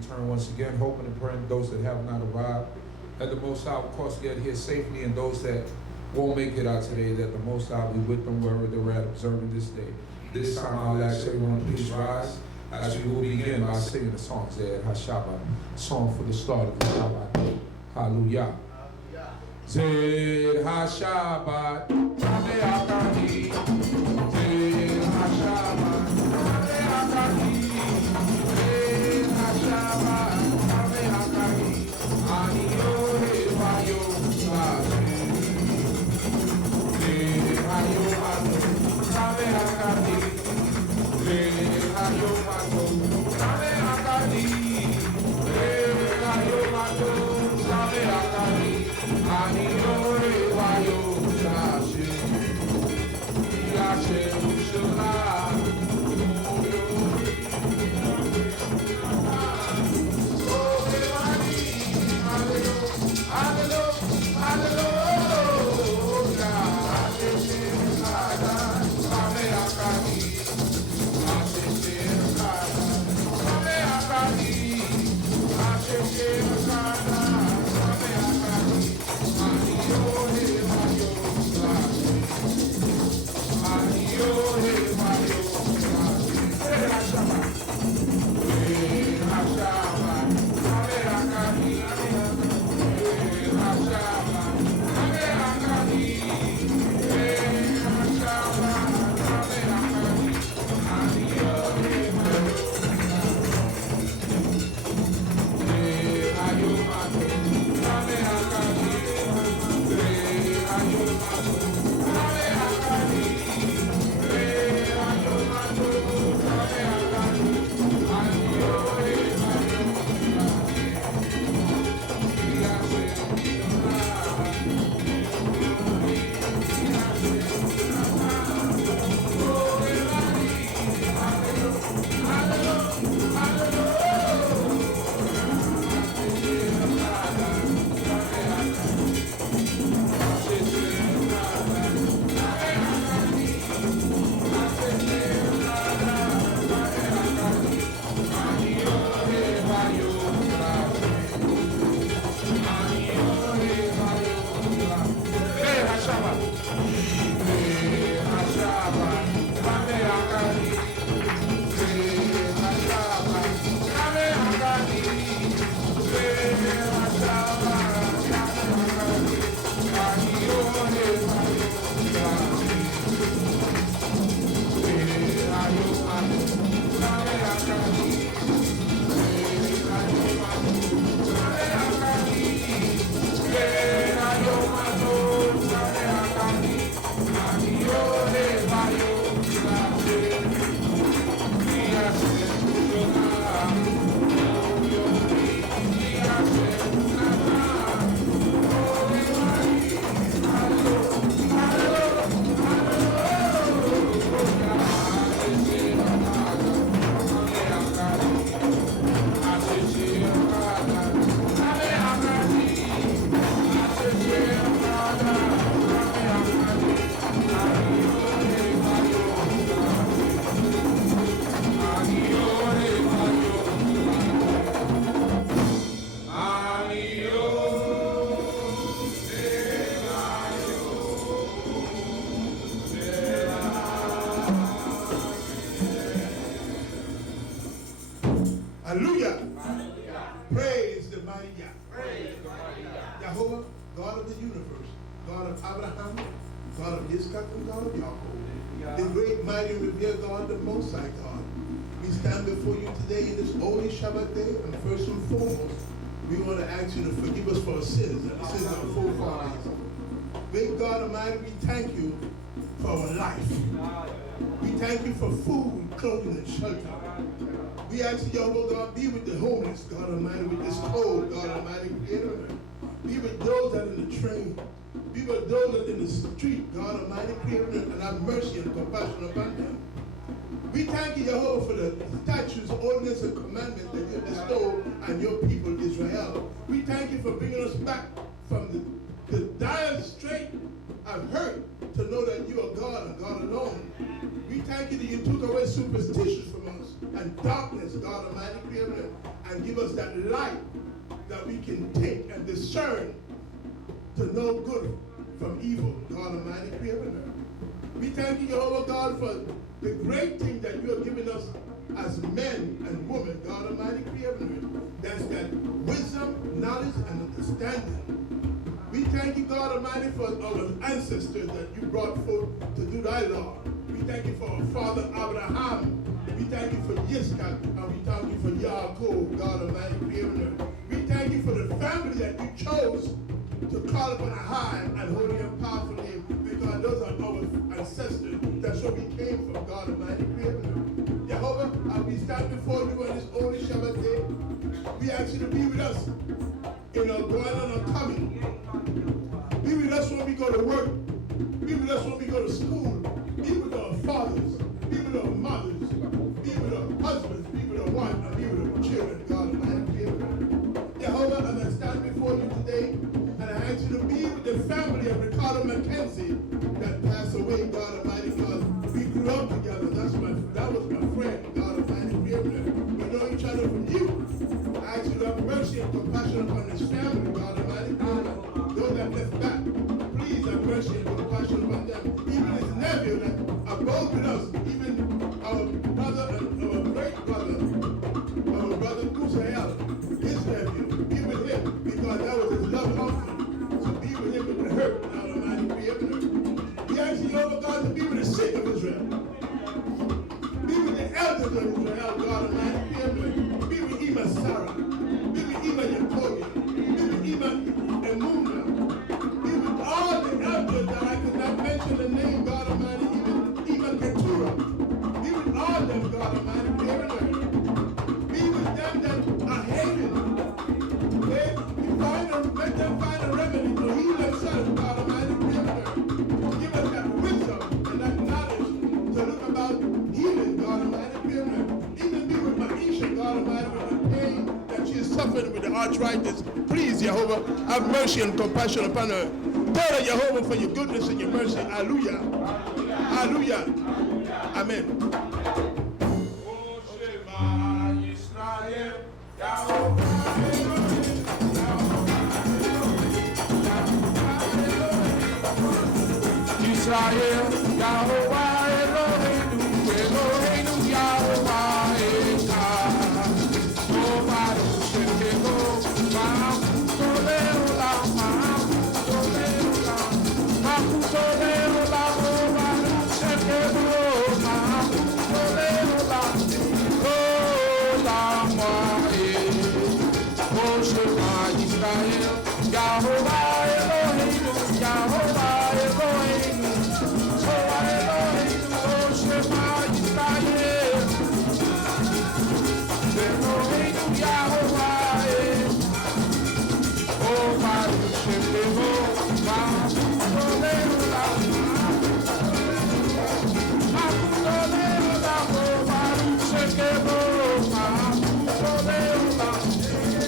return once again, hoping and praying those that have not arrived, that the Most High will cause to get here safely, and those that won't make it out today, that the Most High will be with them wherever they're at observing this day. This time I'll ask everyone to please rise as we will begin by singing the songs there, Shabbat, song for the start of the Shabbat. Hallelujah. Zed HaShabbat, Ame Akadi. Zed HaShabbat, Ame Akadi. Zed HaShabbat, Ame Akadi. Ani Yohe Vayo Sase. Zed Hayo Mato, Ame Akadi. Zed Hayo Mato, Ame Akadi. Zed Hayo Mato, Ame Akadi. Ani Yohe Vayo Sase. Yashe Ushula. Hallelujah. Praise the mighty Yah. Jehovah, God of the universe, God of Abraham, God of Yitzchak, and God of Yaakov, the great, mighty, revered God, the Most High God. We stand before you today in this holy Shabbat day, and first and foremost, we want to ask you to forgive us for our sins and the sins of our forefathers. Great God Almighty, we thank you for our life. We thank you for food, clothing, and shelter. We ask you, Lord God, be with the homeless, God Almighty, with this cold, God Almighty, be with those that are in the train. Be with those that are in the street, God Almighty, Creator, and have mercy and compassion upon them. We thank you, Jehovah, for the statutes, ordinances, and commandments that you bestowed on your people, Israel. We thank you for bringing us back from the dire strait of hurt to know that you are God and God alone. We thank you that you took away superstitions from us. and darkness, God Almighty, Creator, and give us that light that we can take and discern to know good from evil, God Almighty, Creator. We thank you, Jehovah God, for the great thing that you have given us as men and women, God Almighty, Creator. That's that wisdom, knowledge, and understanding. We thank you, God Almighty, for our ancestors that you brought forth to do thy law. We thank you for our father Abraham. We thank you for Yitzchak, and we thank you for Yaakov, God Almighty, Creator. We thank you for the family that you chose to call upon a high and holy and powerful name, because those are our ancestors. That's where we came from, God Almighty, Creator. Jehovah, as we stand before you on this holy Shabbat day, we ask you to be with us in our going and our coming. Be with us when we go to work. Be with us when we go to school. Be with our fathers. Be with our mothers. Be with our husbands. Be with our wives. And be with our children, God Almighty, Creator. Jehovah, as I stand before you today, and I ask you to be with the family of Ricardo McKenzie that passed away, God Almighty, God. We grew up together. That was my friend, God Almighty, Creator. We know each other from you. I ask you to have mercy and compassion upon his family, God Almighty, Creator. Those that left back, please have mercy and compassion upon them. Even his nephew that abode with us, even our brother and our great brother, our brother Uzziel, his nephew, be with him, because that was his love offering. So be with him with the hurt, God Almighty, Creator. We ask you, Lord God, to be with the sick of Israel. Be with the elders of Israel, God Almighty, Creator. Be with Ima Sarah. Be with Ima Yakoya. Be with Ima Emuna. Be with all the elders that I could not mention the name, God Almighty, even Keturah. Be with all them, God Almighty, Creator. Be with them that are hated. Let them find a remedy to heal themselves, God Almighty, Creator. Give us that wisdom and that knowledge to look about healing, God Almighty, Creator. Even be with Maisha, God Almighty, with the pain that she is suffering with the arthritis. Please, Jehovah, have mercy and compassion upon her. Tell her, Jehovah, for your goodness and your mercy. Hallelujah. Hallelujah. Amen. Yisrael, Yahovah Eloheinu, Eloheinu Yahovah Echad. Oh, Baruch Shem Kevod, Malchuto Leolam, Malchuto Leolam, Malchuto Leolam, oh, Baruch Shem Kevod, Malchuto Leolam, Olam Wayetzei. Oh, Shema Yisrael, Yahovah Eloheinu, Yahovah Eloheinu, oh Eloheinu, oh Shema Yisrael, Eloheinu Yahovah, oh Baruch Shem Kevod, Malchuto Leolam, Malchuto Leolam, oh Baruch Shem Kevod, Malchuto Leolam,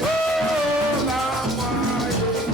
Olam Wayetzei.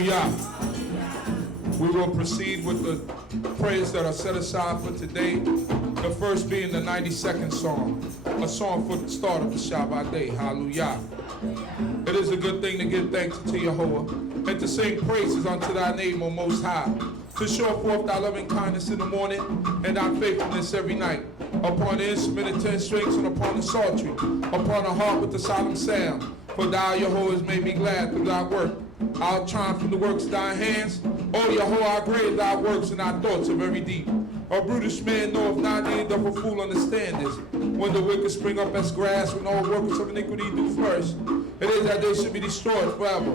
Hallelujah. We will proceed with the prayers that are set aside for today. The first being the 92nd Psalm, a song for the start of the Shabbat day. Hallelujah. It is a good thing to give thanks to Yehovah and to sing praises unto thy name, O Most High, to show forth thy loving kindness in the morning and thy faithfulness every night, upon the instrument of 10 strings and upon the psaltery, upon the harp with the solemn sound. For thou, Yehovah, made me glad through thy work. I'll triumph from the works of thy hands. O Yehovah, how great thy works and thy thoughts of every deep. A brutish man knoweth not, neither doth a fool understand this. When the wicked spring up as grass, when all workers of iniquity do flourish, it is that they should be destroyed forever.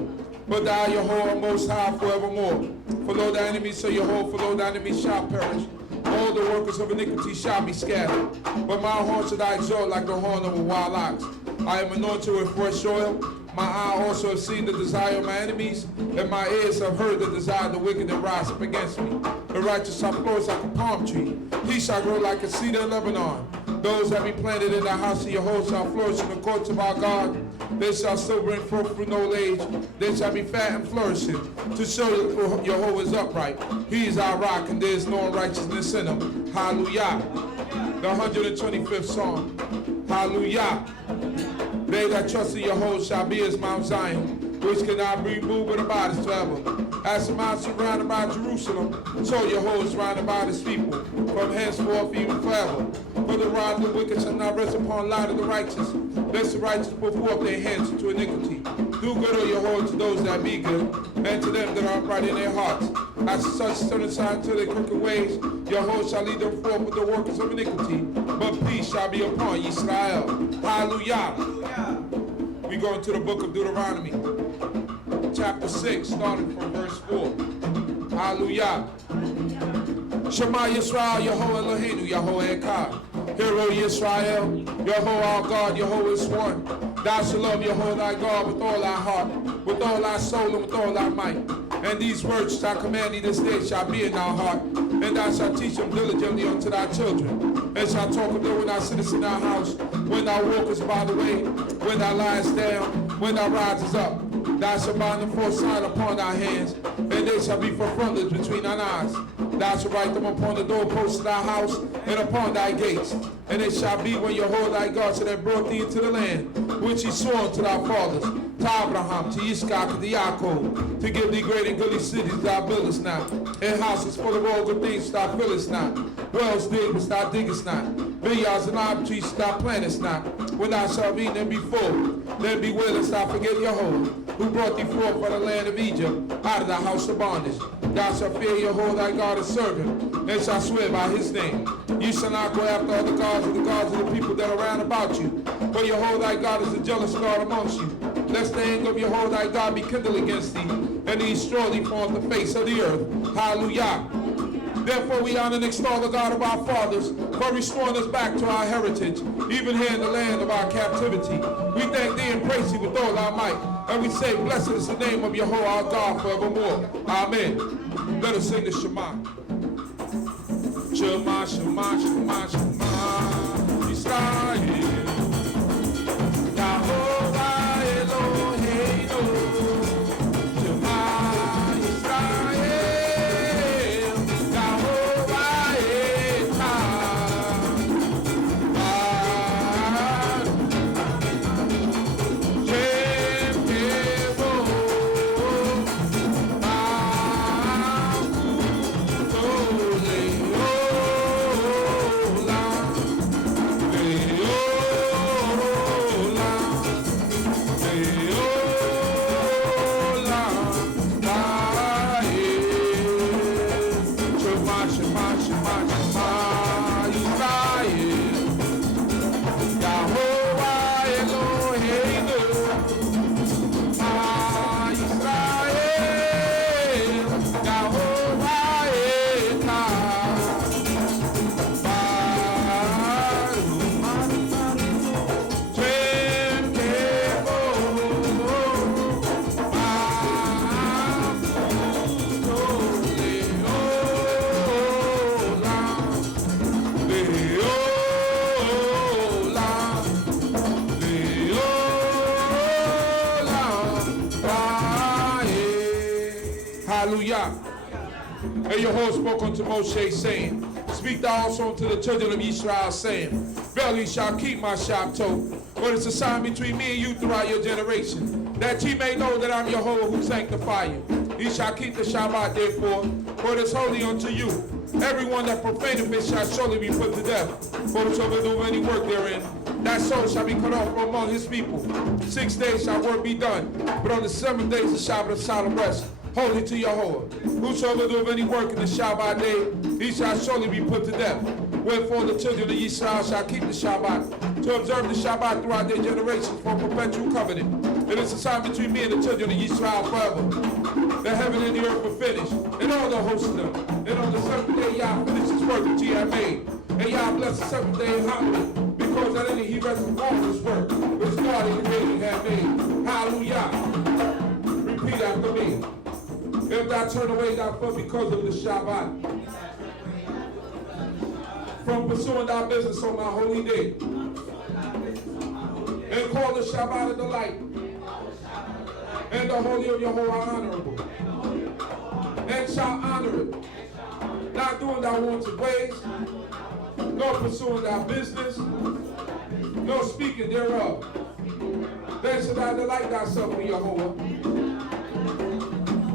But thou, Yehovah, most high forevermore. For though thy enemies say, Yehovah, for though thy enemies shall perish, all the workers of iniquity shall be scattered. But my horn should I exalt like the horn of a wild ox. I am anointed with fresh oil. My eye also have seen the desire of my enemies, and my ears have heard the desire of the wicked that rise up against me. The righteous shall flourish like a palm tree. He shall grow like a cedar of Lebanon. Those that be planted in the house of Yehovah shall flourish in the courts of our God. They shall still bring forth from old age. They shall be fat and flourishing, to show that Yehovah is upright. He is our rock, and there is no unrighteousness in him. Hallelujah. The 125th Psalm. Hallelujah. They that trust in Yehovah shall be as Mount Zion, which cannot be moved but abideth forever. As the mount surrounded by Jerusalem, so Yehovah is round about his people, from henceforth even forever. For the rod of the wicked shall not rest upon the light of the righteous, lest the righteous put forth their hands into iniquity. Do good, O Yehovah, to those that be good, and to them that are upright in their hearts. As such turn aside to their crooked ways, Yehovah shall lead them forth with the workers of iniquity, but peace shall be upon Yisrael. Hallelujah. We go into the book of Deuteronomy, chapter 6, starting from verse 4. Hallelujah. Shema Yisrael, Yehovah Eloheinu, Yehovah Echad. Hear, O Yisrael, Yehovah our God, Yehovah is one. Thou shalt love Yehovah thy God with all thy heart, with all thy soul, and with all thy might. And these words shall command thee this day shall be in thy heart, and thou shalt teach them diligently unto thy children, and shalt talk of them when thou sittest in thy house, when thou walkest by the way, when thou liest down, when thou risest up. Thou shalt bind them for a sign upon thy hands, and they shall be for frontlets between thine eyes. Thou shalt write them upon the doorposts of thy house, and upon thy gates. And it shall be when Yehovah thy God shall have brought thee into the land, which he swore unto thy fathers, to Abraham, to Yitzchak, and to Yaakov, to give thee great and goodly cities thou buildest not, and houses full of all good things thou fillest not, wells digged which thou diggest not, vineyards and olive trees thou plantest not. When thou shalt eat and be full, then bewail lest thou forget Yehovah, who brought thee forth from the land of Egypt, out of the house of bondage. Thou shalt fear Yehovah thy God and serve him, and shalt swear by his name. You shall not go after other gods, or the gods of the people that are round about you. For Yehovah thy God is a jealous God amongst you. Lest the anger of Yehovah thy God be kindled against thee, and he destroy thee from the face of the earth. Hallelujah. Therefore we honor and extol the God of our fathers for restoring us back to our heritage, even here in the land of our captivity. We thank thee and praise thee with all our might. And we say, blessed is the name of Yehovah our God forevermore. Amen. Let us sing the Shema. Shema, Shema, Shema, Shema, Yisrael. Yehovah Eloheinu. Long And Yehovah spoke unto Moshe, saying, Speak thou also unto the children of Yisrael, saying, Verily shall keep my Shabbat, but it's a sign between me and you throughout your generation, that ye may know that I'm Yehovah who sanctify you. Ye shall keep the Shabbat, therefore, for it is holy unto you. Everyone that profaneth it shall surely be put to death. For whosoever do any work therein, that soul shall be cut off from among his people. 6 days shall work be done, but on the 7th day is the Shabbat of solemn rest, holy to Yehovah. Whosoever do any work in the Shabbat day, he shall surely be put to death. Wherefore the children of Yisrael shall keep the Shabbat, to observe the Shabbat throughout their generations for perpetual covenant. It is a sign between me and the children of Yisrael forever. The heaven and the earth will finish, and all the hosts of them. And on the 7th day Yah finished his work which he had made. And Yah blessed the 7th day and hallowed it, because that in it he rested all his work, which God in creating had made. Hallelujah. Repeat after me. If thou turn away thy foot because of the Shabbat, from pursuing thy business on my holy day, and call the Shabbat a delight, and the holy of Yehovah honorable, and shall honor it, not doing thy wanted ways, nor pursuing thy business, nor speaking thereof. Then shall thou delight thyself in Yehovah,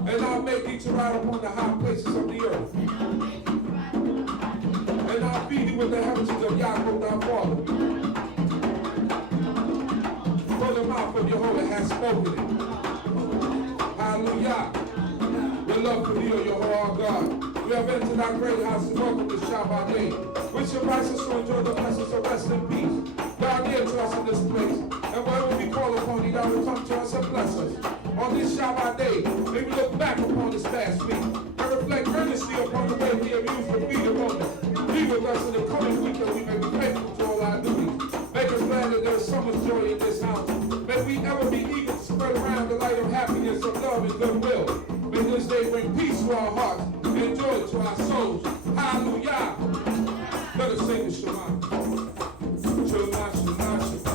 and I'll make thee to ride upon the high places of the earth. And I'll feed thee with the heritages of Yaakov thy father. For the mouth of Yehovah has spoken it. Hallelujah. The love for thee, O Yehovah our God. We have entered thy great house and welcome the Shabbat day, which invites us to enjoy the blessings of rest and peace. Thou art near to us in this place, and wherever we call upon thee, thou will come to us and bless us. On this Shabbat day, may we look back upon this past week and reflect earnestly upon the way we have used to feed the moment. Be with us in the coming week that we may be faithful to all our duties. Make us glad that there is so much joy in this house. May we ever be eager to spread around the light of happiness, of love, and goodwill. May this day bring peace to our hearts and joy to our souls. Hallelujah. Let us sing the Shema. Shema, Shema, Shema.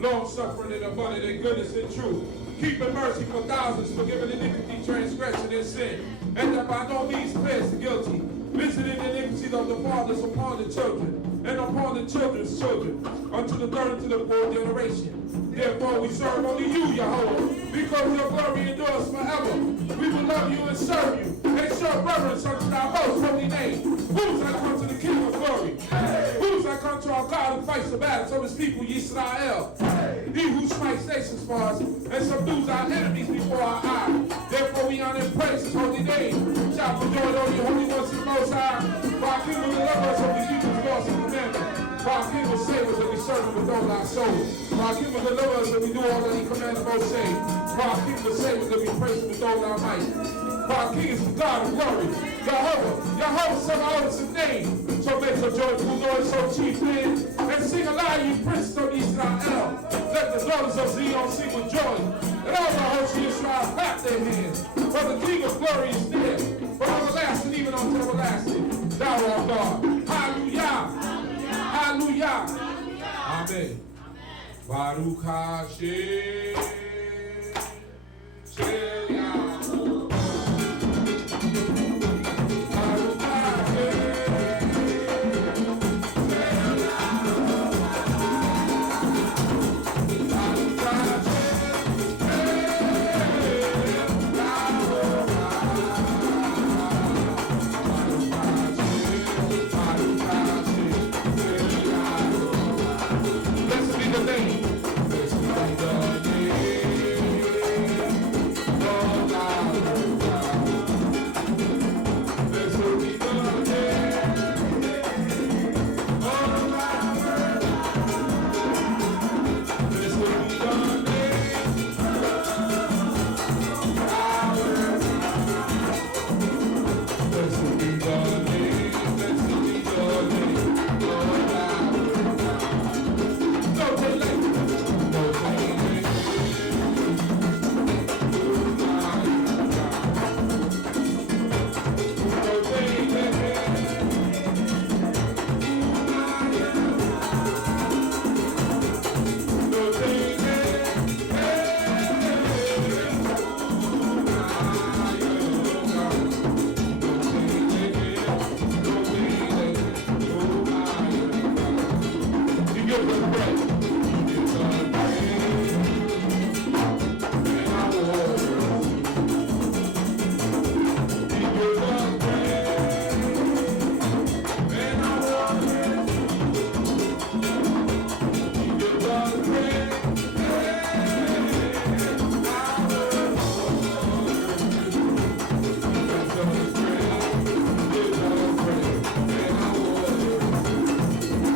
Long-suffering and abundant in goodness and truth, keeping mercy for thousands, forgiving iniquity, transgression, and sin, and that by no means clears the guilty, visiting the iniquities of the fathers upon the children, and upon the children's children, unto the third and to the fourth generation. Therefore we serve only you, Yehovah, because your glory endures forever. We will love you and serve you, and show reverence unto thy most holy name. Who's that come to the King of glory? Hey. Who's that come to our God who fights the battles of his people, Yisrael? Hey. He who smites nations for us and subdues our enemies before our eyes. Therefore we honor and praise his holy name. Shout for joy, all you holy ones in the Most High. For our King will deliver us from the keep his laws and commandments. For our King will save us and we serve him with all our souls. For our King will deliver us and we do all that he commanded Moshe. For our King will save us and we praise him with all our might. For our King is the God of glory. Yehovah Sabaoth is his name. So make a joyful noise, so chief men, and sing aloud, you princes of Israel. Let the daughters of Zion sing with joy. And all the hosts of Israel clap their hands. For the King of glory is near. From everlasting even unto everlasting. Thou art God. Hallelujah. Hallelujah. Amen. Baruch Hashem, Shel Yahweh.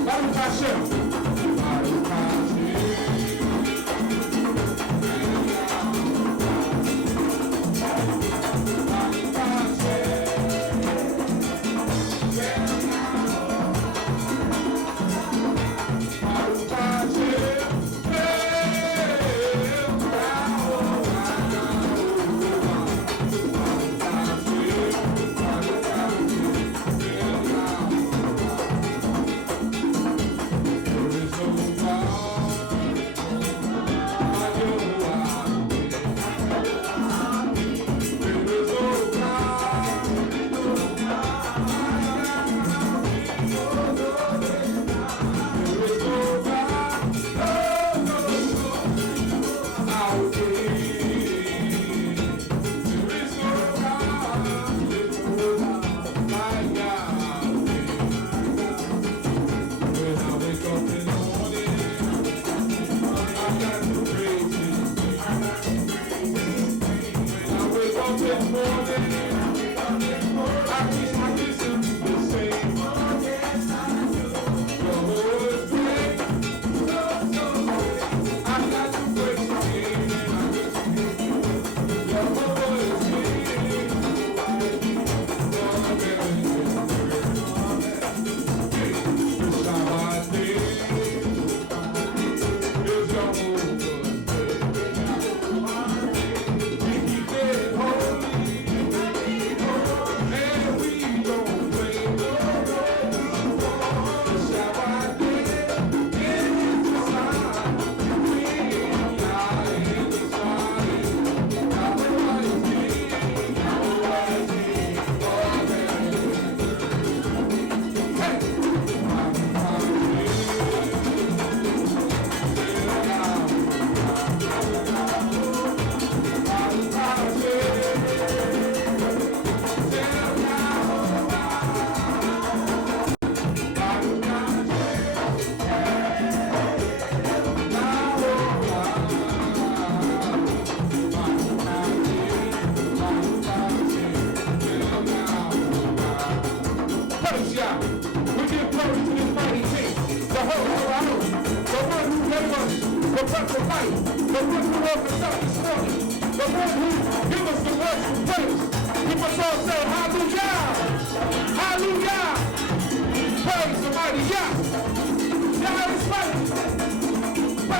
Baruch Hashem, Shel Yahweh.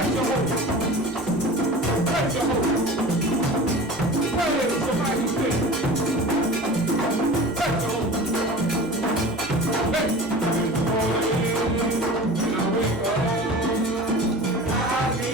Baruch I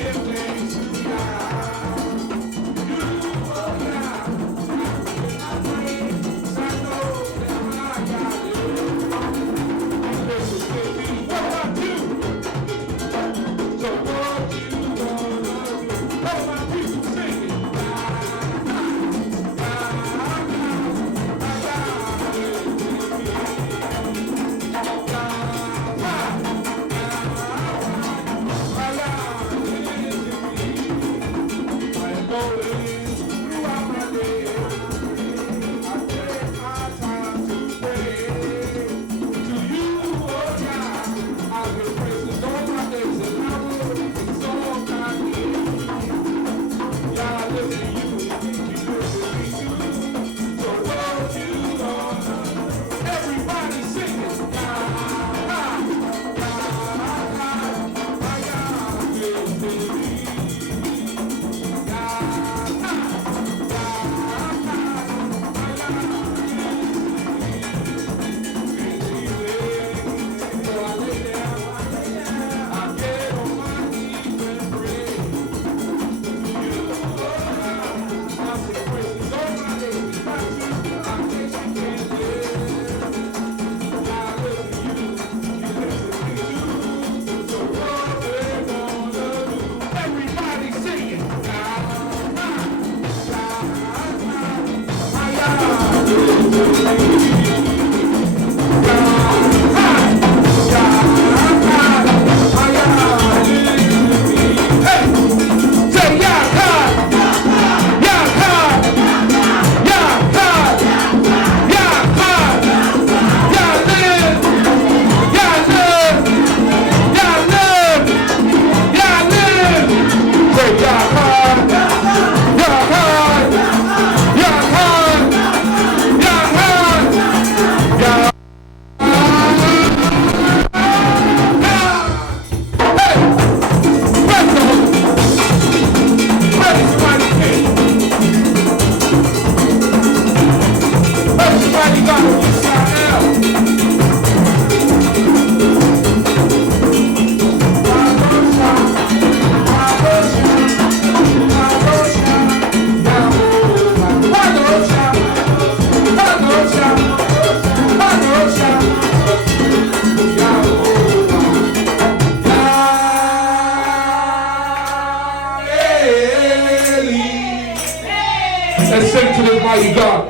Almighty God.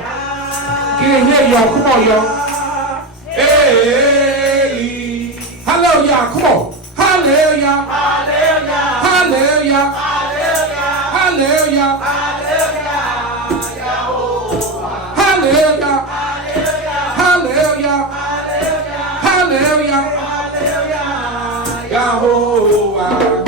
Get in here, y'all. Come on, y'all. Hey. Hallelujah. Come on. Hallelujah. Hallelujah. Hallelujah. Hallelujah. Hallelujah. Hallelujah. Hallelujah. Yahovah.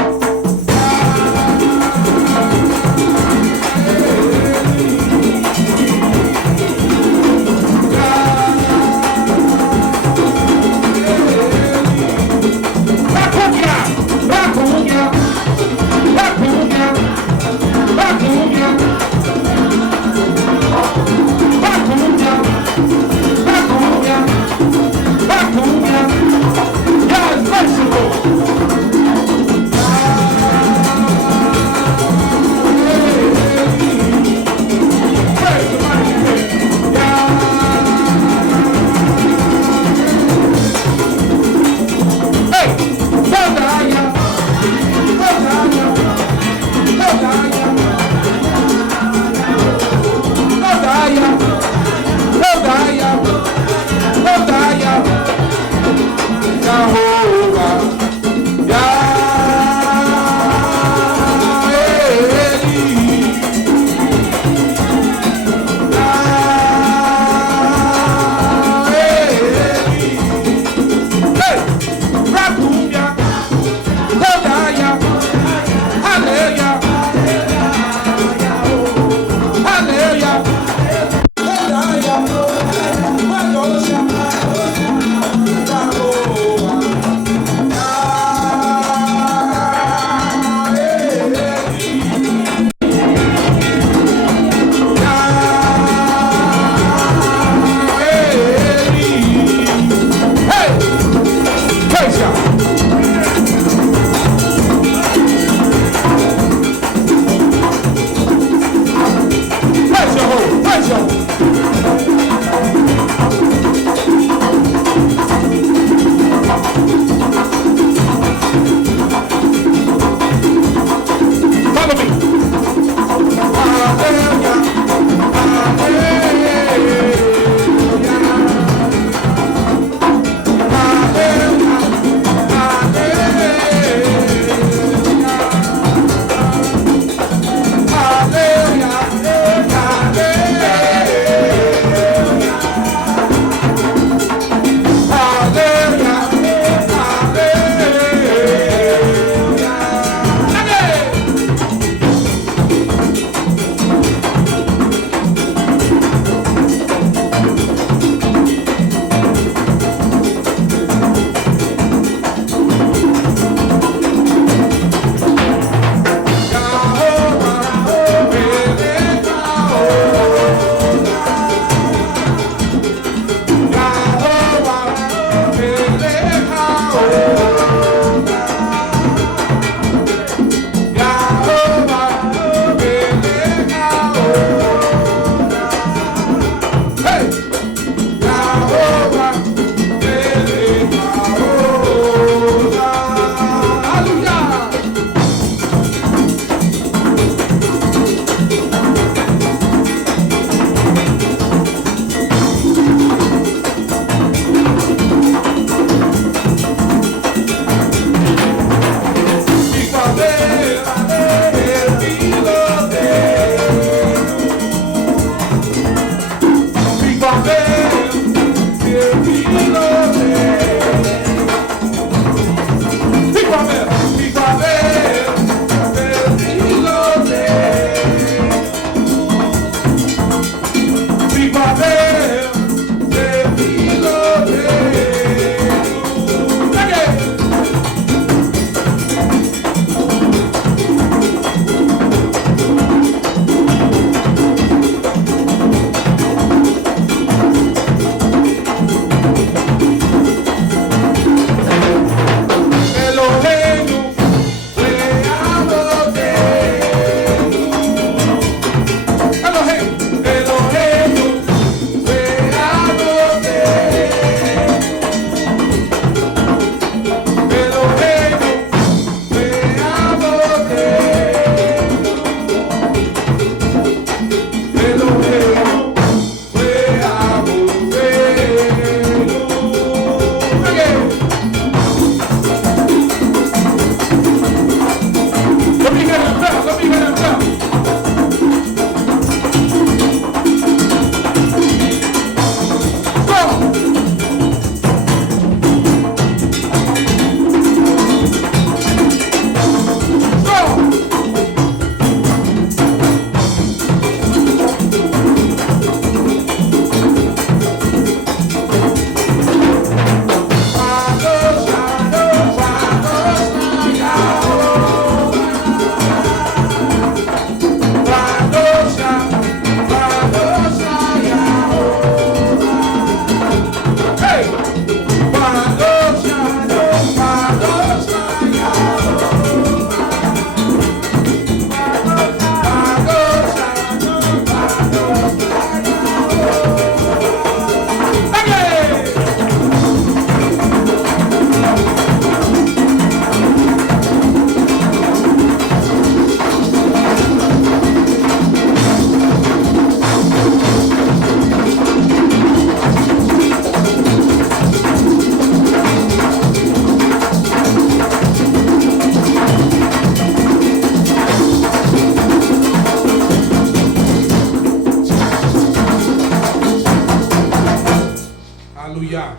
Hallelujah.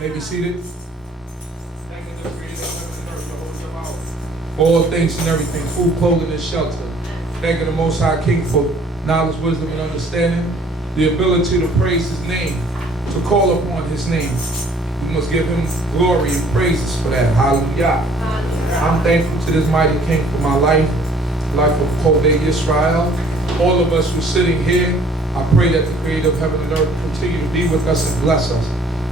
May be seated. Thanking the Creator of heaven and earth, Jehovah Sabaoth, for all things and everything, food, clothing, and shelter. Thanking the Most High King for knowledge, wisdom, and understanding, the ability to praise His name, to call upon His name. We must give Him glory and praises for that. Hallelujah. I'm thankful to this mighty King for my life of CHOKMAH Yisrael. All of us who are sitting here, I pray that the Creator of heaven and earth will continue to be with us and bless us.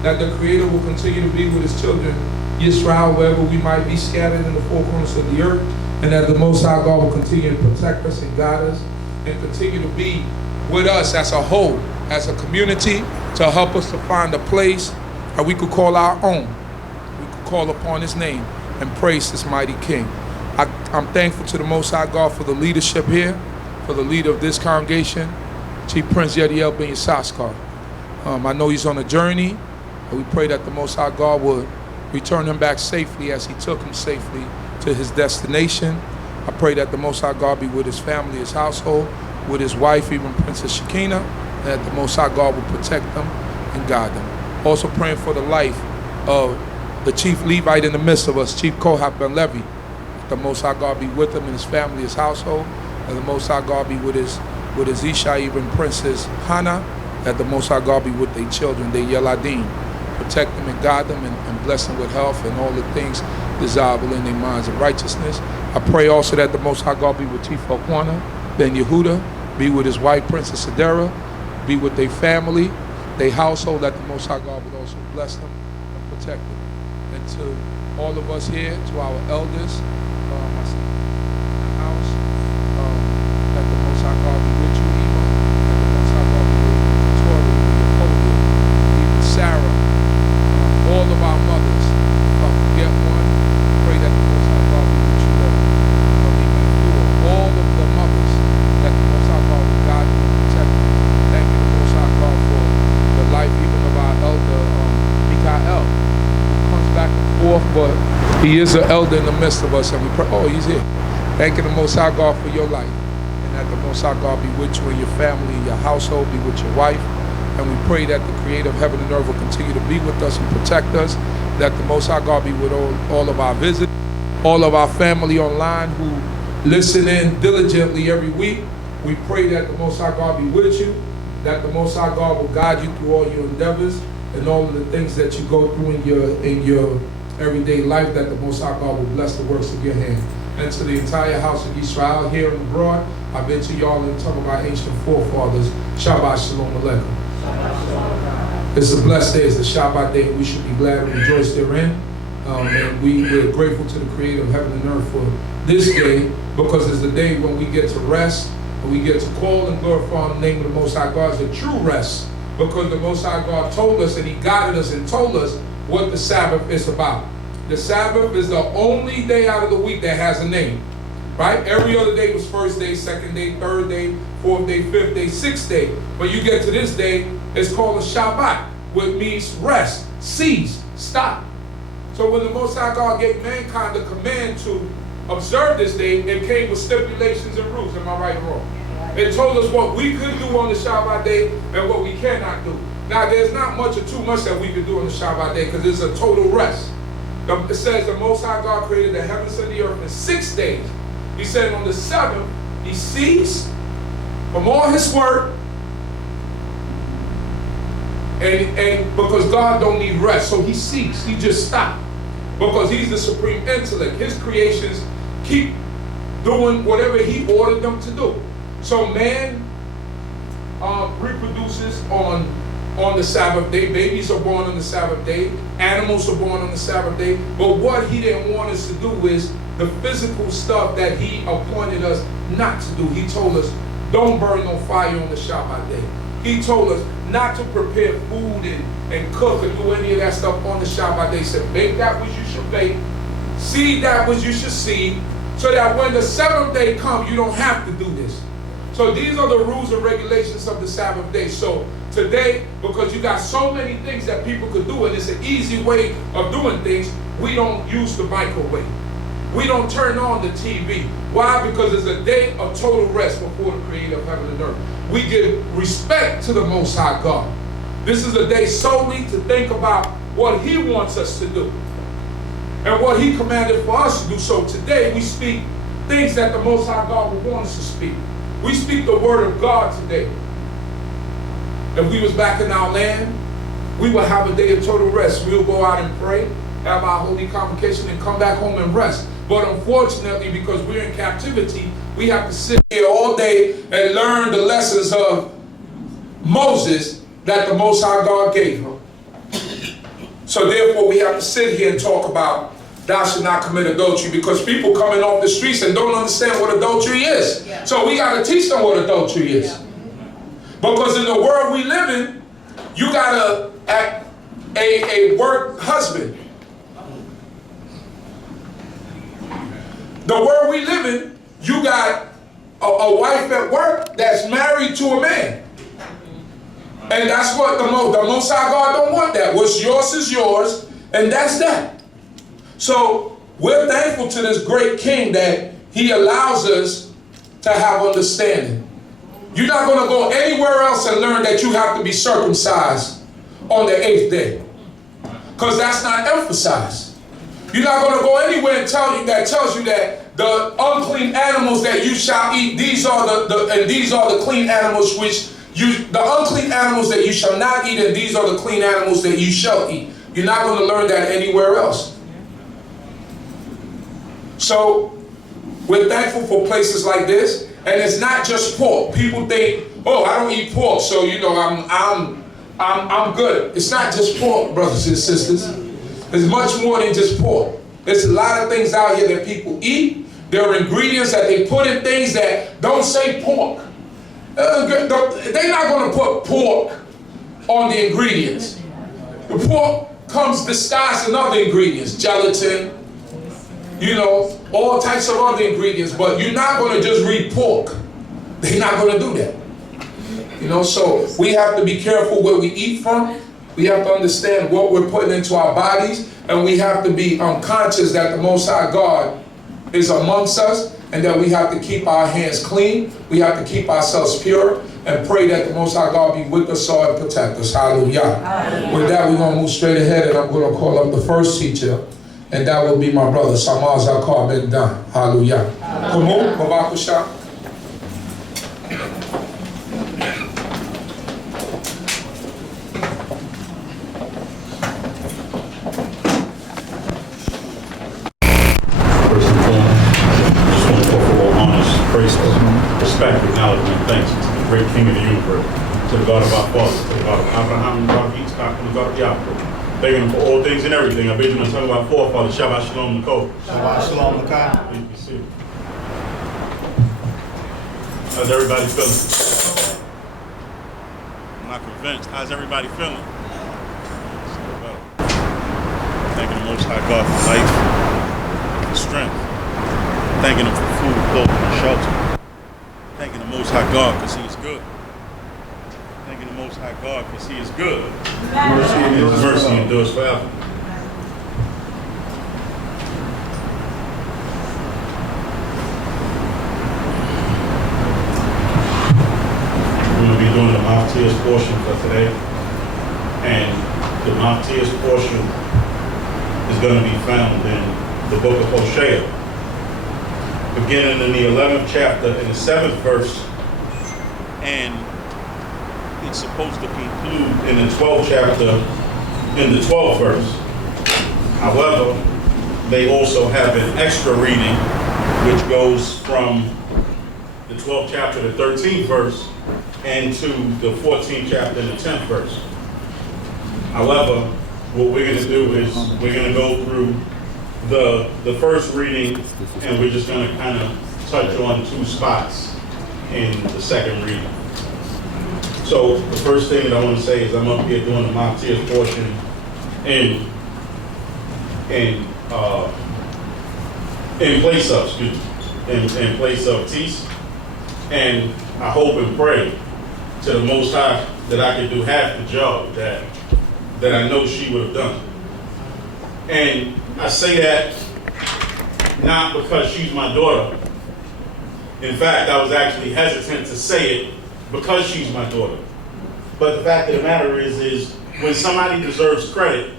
That the Creator will continue to be with His children, Yisrael, wherever we might be scattered in the four corners of the earth. And that the Most High God will continue to protect us and guide us and continue to be with us as a whole, as a community, to help us to find a place that we could call our own. We could call upon His name and praise this mighty King. I'm thankful to the Most High God for the leadership here, for the leader of this congregation, Chief Prince Yediel Ben Yissaschar. I know he's on a journey, and we pray that the Most High God would return him back safely as he took him safely to his destination. I pray that the Most High God be with his family, his household, with his wife, even Princess Shekinah, and that the Most High God will protect them and guide them. Also praying for the life of the chief Levite in the midst of us, Chief Kohath ben Levi. The Most High God be with him and his family, his household, and the Most High God be with his Isha, even Princess Hannah, that the Most High God be with their children, their Yeladim. Protect them and guide them and bless them with health and all the things desirable in their minds of righteousness. I pray also that the Most High God be with Chief CHOKMAH ben Yehuda, be with his wife, Princess Adera, be with their family, their household, that the Most High God would also bless them and protect them. And to all of us here, to our elders, I see in the house, that the Most High God be with you, Eva, that the Most High God be with you, Victoria, Napoleon, even Sarah, all of our mothers. If I forget one, pray that the Most High God be with you all. Even all of the mothers, that the Most High God will guide you and protect you. Thank you, the Most High God, for the life even of our elder, Mikael, who comes back and forth, but he is an elder in the midst of us, and we pray, oh, he's here. Thank you, the Most High God, for your life, and that the Most High God be with you and your family, your household, be with your wife, and we pray that the Creator of heaven and earth will continue to be with us and protect us, that the Most High God be with all of our visitors, all of our family online who listen in diligently every week. We pray that the Most High God be with you, that the Most High God will guide you through all your endeavors and all of the things that you go through in your everyday life, that the Most High God will bless the works of your hand. And to the entire house of Yisrael here and abroad, I bid to y'all in tongue of our ancient forefathers, Shabbat Shalom Aleichem. It's a blessed day, it's a Shabbat day, we should be glad and rejoice therein. And we're grateful to the Creator of heaven and earth for this day, because it's the day when we get to rest, and we get to call and glorify the name of the Most High God. It's the true rest, because the Most High God told us and He guided us and told us what the Sabbath is about. The Sabbath is the only day out of the week that has a name, right? Every other day was first day, second day, third day, fourth day, fifth day, sixth day. But you get to this day, it's called a Shabbat, which means rest, cease, stop. So when the Most High God gave mankind the command to observe this day, it came with stipulations and rules. Am I right or wrong? It told us what we could do on the Shabbat day and what we cannot do. Now, there's not much or too much that we can do on the Shabbat day, because it's a total rest. It says the Most High God created the heavens and the earth in 6 days. He said on the 7th, He ceased from all His work, and because God don't need rest, so He ceased. He just stopped, because He's the supreme intellect. His creations keep doing whatever He ordered them to do. So man reproduces on the Sabbath day. Babies are born on the Sabbath day. Animals are born on the Sabbath day. But what He didn't want us to do is the physical stuff that He appointed us not to do. He told us, don't burn no fire on the Shabbat day. He told us not to prepare food and cook and do any of that stuff on the Shabbat day. He said, bake that which you should bake, seed that which you should seed, so that when the 7th day comes, you don't have to do this. So these are the rules and regulations of the Sabbath day. So today, because you got so many things that people could do, and it's an easy way of doing things, we don't use the microwave. We don't turn on the TV. Why? Because it's a day of total rest before the Creator of heaven and earth. We give respect to the Most High God. This is a day solely to think about what He wants us to do and what He commanded for us to do. So today we speak things that the Most High God would want us to speak. We speak the word of God today. If we was back in our land, we will have a day of total rest. We'll go out and pray, have our holy convocation, and come back home and rest. But unfortunately, because we're in captivity, we have to sit here all day and learn the lessons of Moses that the Most High God gave him. So therefore, we have to sit here and talk about thou shalt not commit adultery, because people coming off the streets and don't understand what adultery is. Yeah. So we got to teach them what adultery is. Yeah. Because in the world we live in, you got a work husband. The world we live in, you got a wife at work that's married to a man. And that's what the Most High God don't want that. What's yours is yours, and that's that. So we're thankful to this great King that He allows us to have understanding. You're not going to go anywhere else and learn that you have to be circumcised on the 8th day, because that's not emphasized. You're not going to go anywhere and tells you that the unclean animals that you shall eat, these are the clean animals the unclean animals that you shall not eat, and these are the clean animals that you shall eat. You're not going to learn that anywhere else. So we're thankful for places like this, and it's not just pork. People think, oh, I don't eat pork, so you know I'm good. It's not just pork, brothers and sisters. It's much more than just pork. There's a lot of things out here that people eat. There are ingredients that they put in things that don't say pork. They're not going to put pork on the ingredients. The pork comes disguised in other ingredients, gelatin, you know, all types of other ingredients, but you're not going to just read pork. They're not going to do that. You know, so we have to be careful where we eat from. We have to understand what we're putting into our bodies, and we have to be conscious that the Most High God is amongst us, and that we have to keep our hands clean. We have to keep ourselves pure, and pray that the Most High God be with us all and protect us. Hallelujah. Hallelujah. With that, we're going to move straight ahead, and I'm going to call up the first teacher, and that will be my brother, Samar Zakar Ben Dan. Hallelujah. Come on, Babakusha. Respect, acknowledgement, thanks to the great King of the universe, to the God of our fathers, to the God of Abraham, and the God of Yitzchak, and the God of Yaakov. Thanking Him for all things and everything. I bid you to talk about forefathers. Shabbat Shalom, Nicole. Shabbat Shalom, Nicole. Please be seated. How's everybody feeling? I'm not convinced. How's everybody feeling? Still well. Thanking the Most High God for life, for strength. Thanking Him for food, clothing, and shelter. Thanking the Most High God because He is good. Thanking the Most High God because He is good. His mercy endures forever. We're going to be doing the Maftia's portion for today. And the Maftia's portion is going to be found in the book of Hosea, beginning in the 11th chapter, in the 7th verse, and it's supposed to conclude in the 12th chapter, in the 12th verse. However, they also have an extra reading, which goes from the 12th chapter, the 13th verse, and to the 14th chapter, and the 10th verse. However, what we're going to do is we're going to go through the first reading, and we're just going to kind of touch on two spots in the second reading. So the first thing that I want to say is I'm up here doing the Maftia's portion in place of Tis, and I hope and pray to the Most High that I can do half the job that I know she would have done. And I say that not because she's my daughter. In fact, I was actually hesitant to say it because she's my daughter. But the fact of the matter is when somebody deserves credit,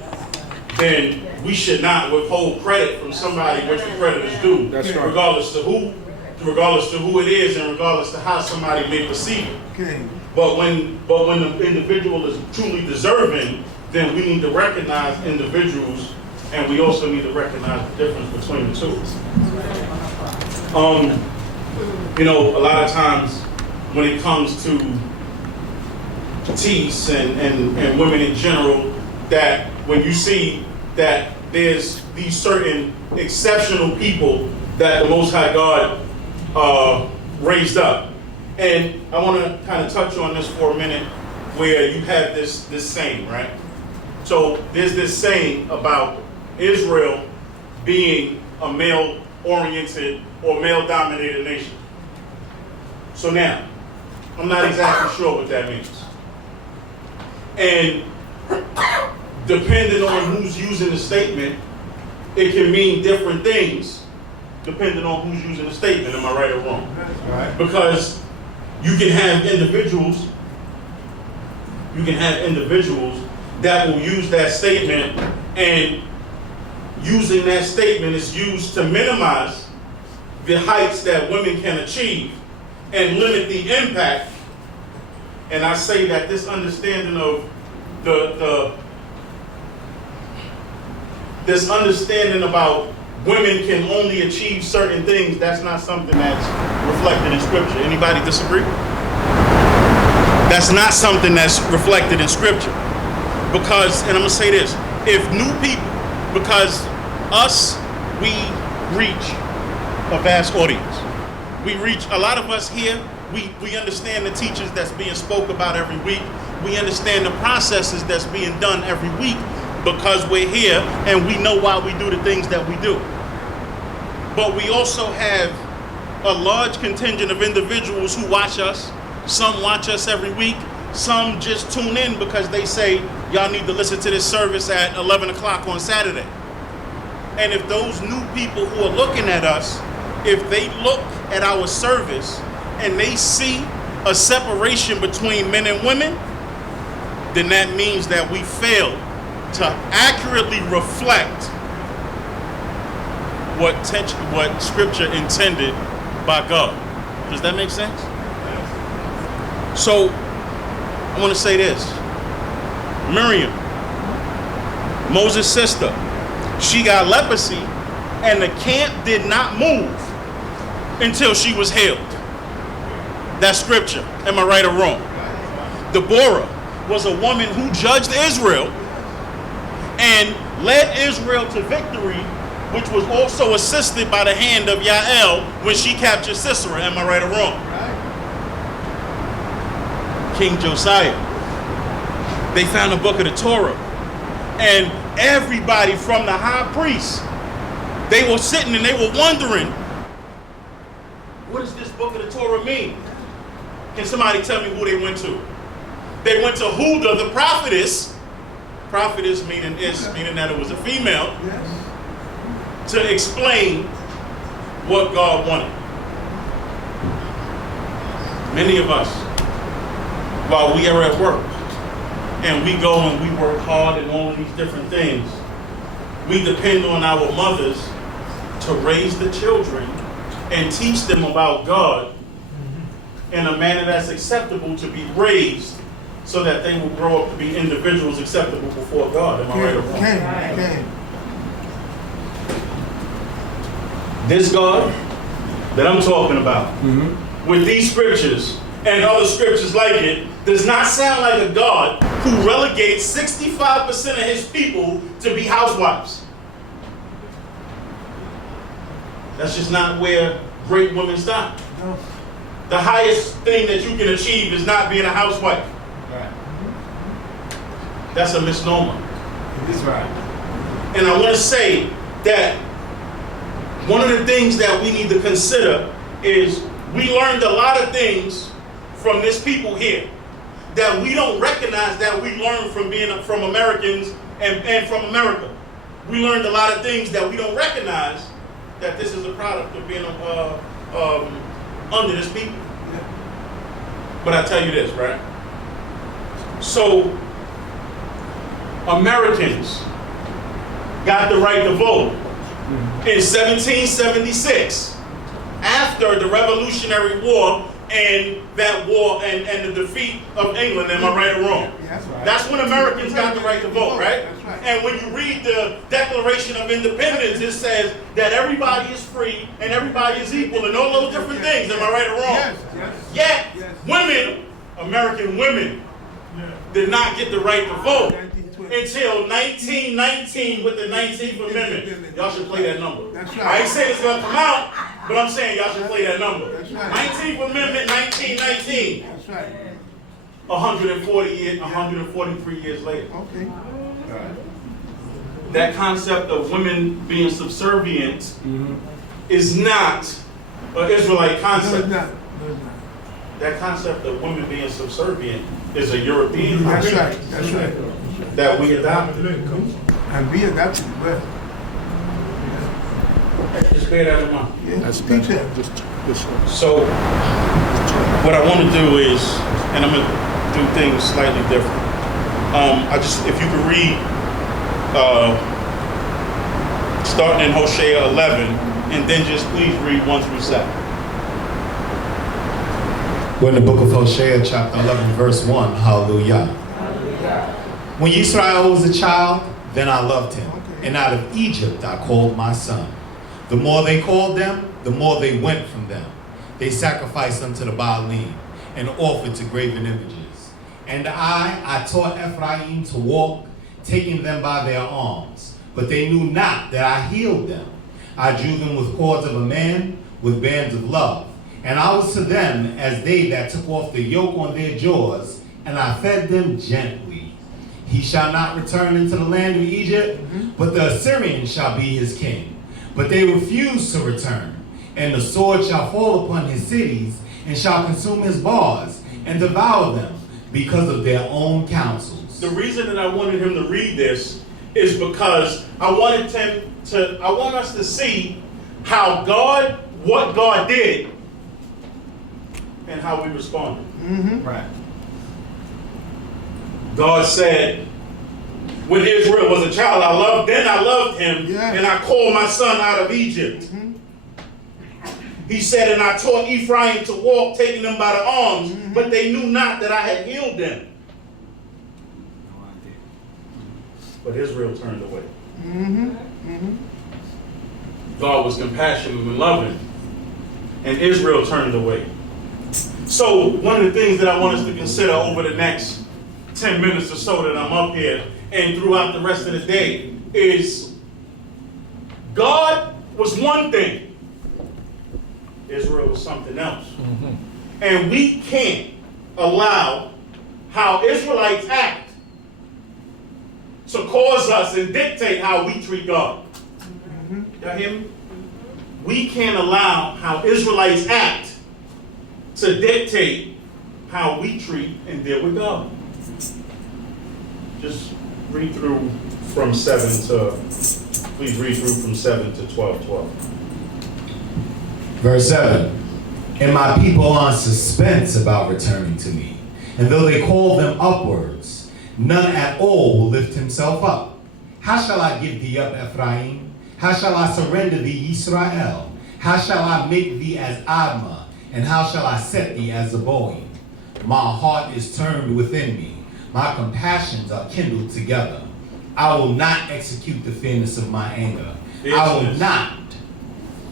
then we should not withhold credit from somebody which the credit is due. That's right. Regardless to who it is, and regardless to how somebody may perceive it. Okay. But when the individual is truly deserving, then we need to recognize individuals, and we also need to recognize the difference between the two. You know, a lot of times when it comes to teeth and women in general, that when you see that there's these certain exceptional people that the Most High God raised up. And I want to kind of touch on this for a minute, where you have this saying, right? So there's this saying about Israel being a male-oriented or male-dominated nation. So now, I'm not exactly sure what that means. And depending on who's using the statement, it can mean different things depending on who's using the statement. Am I right or wrong? Right. Because you can have individuals that will use that statement, and using that statement is used to minimize the heights that women can achieve and limit the impact. And I say that this understanding of this understanding about women can only achieve certain things, that's not something that's reflected in Scripture. Anybody disagree? That's not something that's reflected in Scripture. Because, and I'm going to say this, if new people, because us, we reach a vast audience. We reach, a lot of us here, we understand the teachings that's being spoke about every week. We understand the processes that's being done every week because we're here and we know why we do the things that we do. But we also have a large contingent of individuals who watch us. Some watch us every week. Some just tune in because they say, y'all need to listen to this service at 11 o'clock on Saturday. And if those new people who are looking at us, if they look at our service and they see a separation between men and women, then that means that we failed to accurately reflect what Scripture intended by God. Does that make sense? So, I want to say this. Miriam, Moses' sister, she got leprosy, and the camp did not move until she was healed. That's Scripture. Am I right or wrong? Deborah was a woman who judged Israel and led Israel to victory, which was also assisted by the hand of Yael when she captured Sisera. Am I right or wrong? King Josiah, they found the book of the Torah, and everybody from the high priest, they were sitting and they were wondering, what does this book of the Torah mean? Can somebody tell me who they went to? They went to Huldah, the prophetess meaning that it was a female, yes, to explain what God wanted. Many of us, while we are at work, and we go and we work hard and all of these different things, we depend on our mothers to raise the children and teach them about God in a manner that's acceptable to be raised, so that they will grow up to be individuals acceptable before God. Am I right or wrong? Okay. This God that I'm talking about, with these scriptures and other scriptures like it, does not sound like a God who relegates 65% of his people to be housewives. That's just not where great women stop. No. The highest thing that you can achieve is not being a housewife. Right. That's a misnomer. That's right. And I want to say that one of the things that we need to consider is we learned a lot of things from this people here that we don't recognize that we learned from being from Americans and from America. We learned a lot of things that we don't recognize that this is a product of being under this people. But I tell you this, right? So, Americans got the right to vote in 1776 after the Revolutionary War and that war and the defeat of England. Am I right or wrong? That's right. That's when Americans got the right to vote, right? That's right. And when you read the Declaration of Independence, it says that everybody is free and everybody is equal and all those different things. Am I right or wrong? Yes. Yet, women, American women, did not get the right to vote until 1919 with the 19th Amendment. Y'all should play that number. That's right. I ain't saying it's going to come out, but I'm saying y'all should play that number. That's right. 19th Amendment, 1919. That's right. 143 years later. Okay. That concept of women being subservient is not an Israelite No, concept. it's not. No, it's not. That concept of women being subservient is a European That's concept right. That's right. that we adopted. And we adopted it well. Just bear that in mind. Yeah. Teach that. So, what I want to do is, and I'm going to do things slightly different. If you could read, starting in Hosea 11, and then just please read 1 through 7. We're in the book of Hosea, chapter 11, verse 1. Hallelujah. When Yisrael was a child, then I loved him. And out of Egypt I called my son. The more they called them, the more they went from them. They sacrificed unto the Baalim and offered to graven images. And I taught Ephraim to walk, taking them by their arms. But they knew not that I healed them. I drew them with cords of a man, with bands of love. And I was to them as they that took off the yoke on their jaws, and I fed them gently. He shall not return into the land of Egypt, but the Assyrian shall be his king. But they refuse to return, and the sword shall fall upon his cities, and shall consume his bars, and devour them, because of their own counsels. The reason that I wanted him to read this is because I want us to see how what God did, and how we responded. Right. God said, when Israel was a child, I loved him, Yes. and I called my son out of Egypt. He said, and I taught Ephraim to walk, taking them by the arms, but they knew not that I had healed them. But Israel turned away. God was compassionate and loving, and Israel turned away. So one of the things that I want us to consider over the next 10 minutes or so that I'm up here and throughout the rest of the day is God was one thing, Israel was something else. And we can't allow how Israelites act to cause us and dictate how we treat God. Y'all hear me? We can't allow how Israelites act to dictate how we treat and deal with God. Just read through from 7 to, please read through from 7 to 12:12. Verse 7. And my people are in suspense about returning to me. And though they call them upwards, none at all will lift himself up. How shall I give thee up, Ephraim? How shall I surrender thee, Yisrael? How shall I make thee as Admah? And how shall I set thee as Zeboim? My heart is turned within me. My compassions are kindled together. I will not execute the fairness of my anger. I will not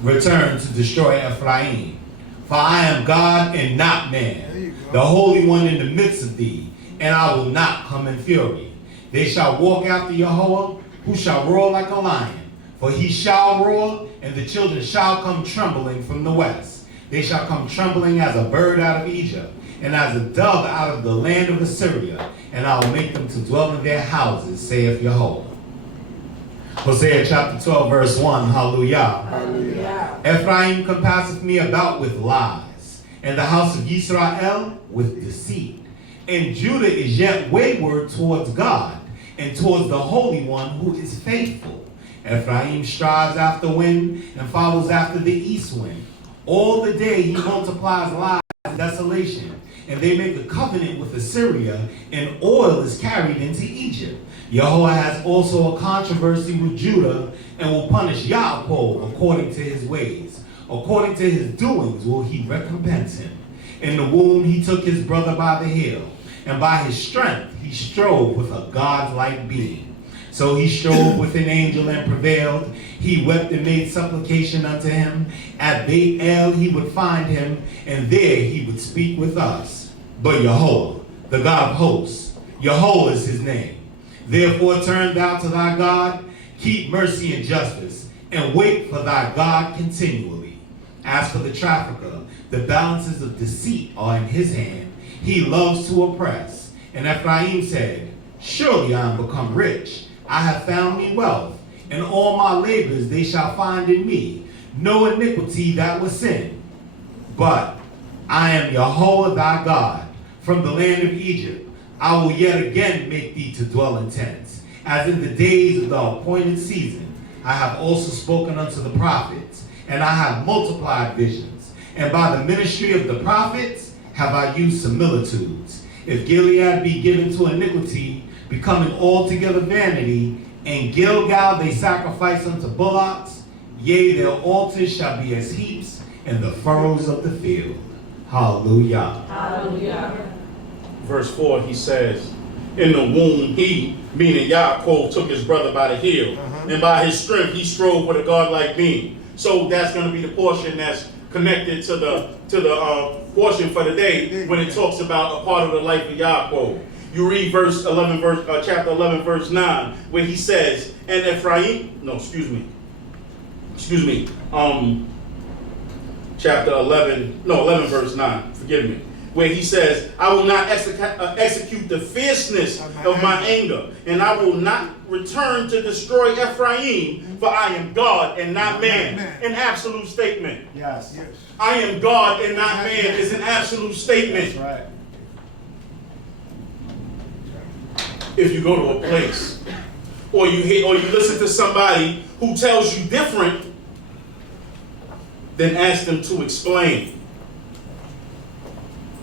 return to destroy Ephraim. For I am God and not man, the Holy One in the midst of thee, and I will not come in fury. They shall walk after Yahweh, who shall roar like a lion. For he shall roar, and the children shall come trembling from the west. They shall come trembling as a bird out of Egypt, and as a dove out of the land of Assyria, and I will make them to dwell in their houses, saith Yahweh. Hosea chapter 12, verse 1, hallelujah. Hallelujah. Ephraim compasseth me about with lies, and the house of Yisrael with deceit. And Judah is yet wayward towards God, and towards the Holy One who is faithful. Ephraim strives after wind, and follows after the east wind. All the day he multiplies lies and desolation, and they make a covenant with Assyria, and oil is carried into Egypt. Yahweh has also a controversy with Judah, and will punish Yaakov according to his ways. According to his doings will he recompense him. In the womb he took his brother by the heel, and by his strength he strove with a godlike being. So he strove with an angel and prevailed. He wept and made supplication unto him. At Beit El he would find him, and there he would speak with us. But Yahweh, the God of hosts, Yahweh is his name. Therefore turn thou to thy God, keep mercy and justice, and wait for thy God continually. As for the trafficker, the balances of deceit are in his hand. He loves to oppress. And Ephraim said, surely I am become rich. I have found me wealth, and all my labors they shall find in me. No iniquity that was sin. But I am Yahweh thy God, from the land of Egypt. I will yet again make thee to dwell in tents, as in the days of the appointed season. I have also spoken unto the prophets, and I have multiplied visions. And by the ministry of the prophets have I used similitudes. If Gilead be given to iniquity, becoming altogether vanity, and Gilgal they sacrifice unto bullocks, yea, their altars shall be as heaps in the furrows of the field. Hallelujah. Hallelujah. Verse 4, he says, in the womb he, meaning Yaakov, took his brother by the heel, and by his strength he strove with a godlike being. So that's going to be the portion that's connected to the portion for the day when it talks about a part of the life of Yaakov. You read chapter 11, verse 9, where he says, and Ephraim, chapter 11, verse 9, forgive me, where he says, I will not execute the fierceness of my anger, and I will not return to destroy Ephraim, for I am God and not man. An absolute statement. Yes. I am God and not man is an absolute statement. That's right. If you go to a place, or you listen to somebody who tells you different, then ask them to explain.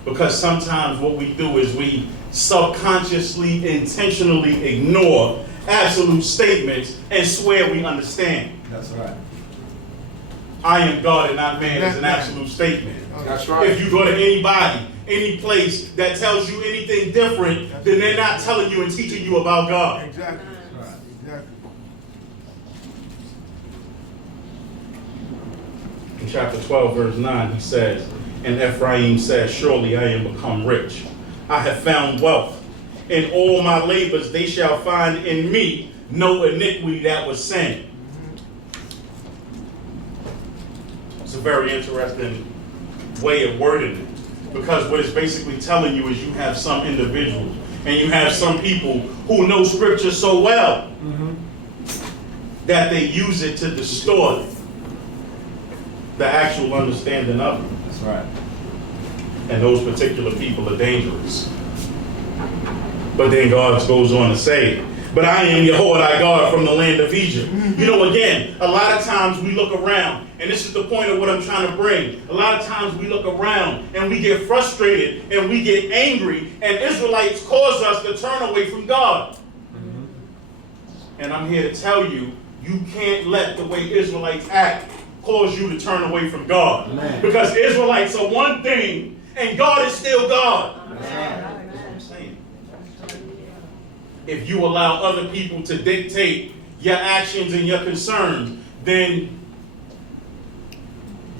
Because sometimes what we do is we subconsciously, intentionally ignore absolute statements and swear we understand. That's right. I am God and not man is an absolute statement. That's right. If you go to anybody, any place that tells you anything different, then they're not telling you and teaching you about God. Exactly. Right. Exactly. In chapter 12, verse 9, he says, and Ephraim says, surely I am become rich. I have found wealth. In all my labors they shall find in me no iniquity that was sin. It's a very interesting way of wording it. Because what it's basically telling you is you have some individuals and you have some people who know scripture so well that they use it to distort the actual understanding of it. That's right. And those particular people are dangerous. But then God goes on to say, but I am Yahweh thy God from the land of Egypt. You know, again, a lot of times we look around, and this is the point of what I'm trying to bring. A lot of times we look around and we get frustrated and we get angry, and Israelites cause us to turn away from God. And I'm here to tell you, you can't let the way Israelites act cause you to turn away from God. Amen. Because Israelites are one thing and God is still God. Amen. That's what I'm saying. If you allow other people to dictate your actions and your concerns, then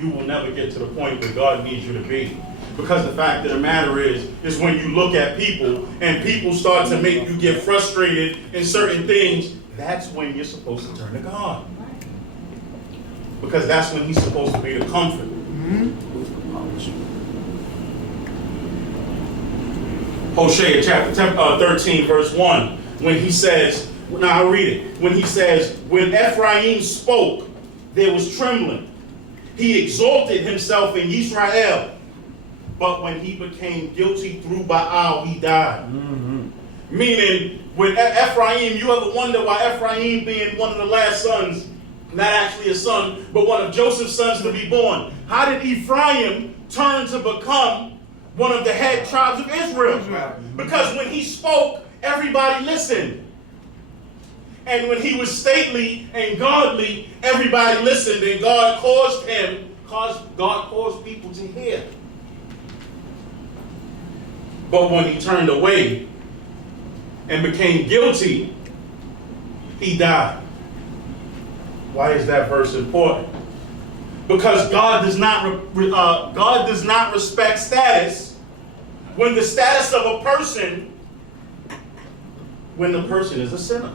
you will never get to the point where God needs you to be. Because the fact of the matter is when you look at people and people start to make you get frustrated in certain things, that's when you're supposed to turn to God. Because that's when he's supposed to be the comfort. Hosea chapter 13 verse 1, when he says, now I'll read it. When he says, when Ephraim spoke, there was trembling. He exalted himself in Yisrael. But when he became guilty through Baal, he died. Meaning, when Ephraim, you ever wonder why Ephraim, being one of the last sons, not actually a son, but one of Joseph's sons to be born, how did Ephraim turn to become one of the head tribes of Israel. Because when he spoke, everybody listened. And when he was stately and godly, everybody listened, and God caused people to hear. But when he turned away and became guilty, he died. Why is that verse important? Because God does not respect status when the status of a person, when the person is a sinner.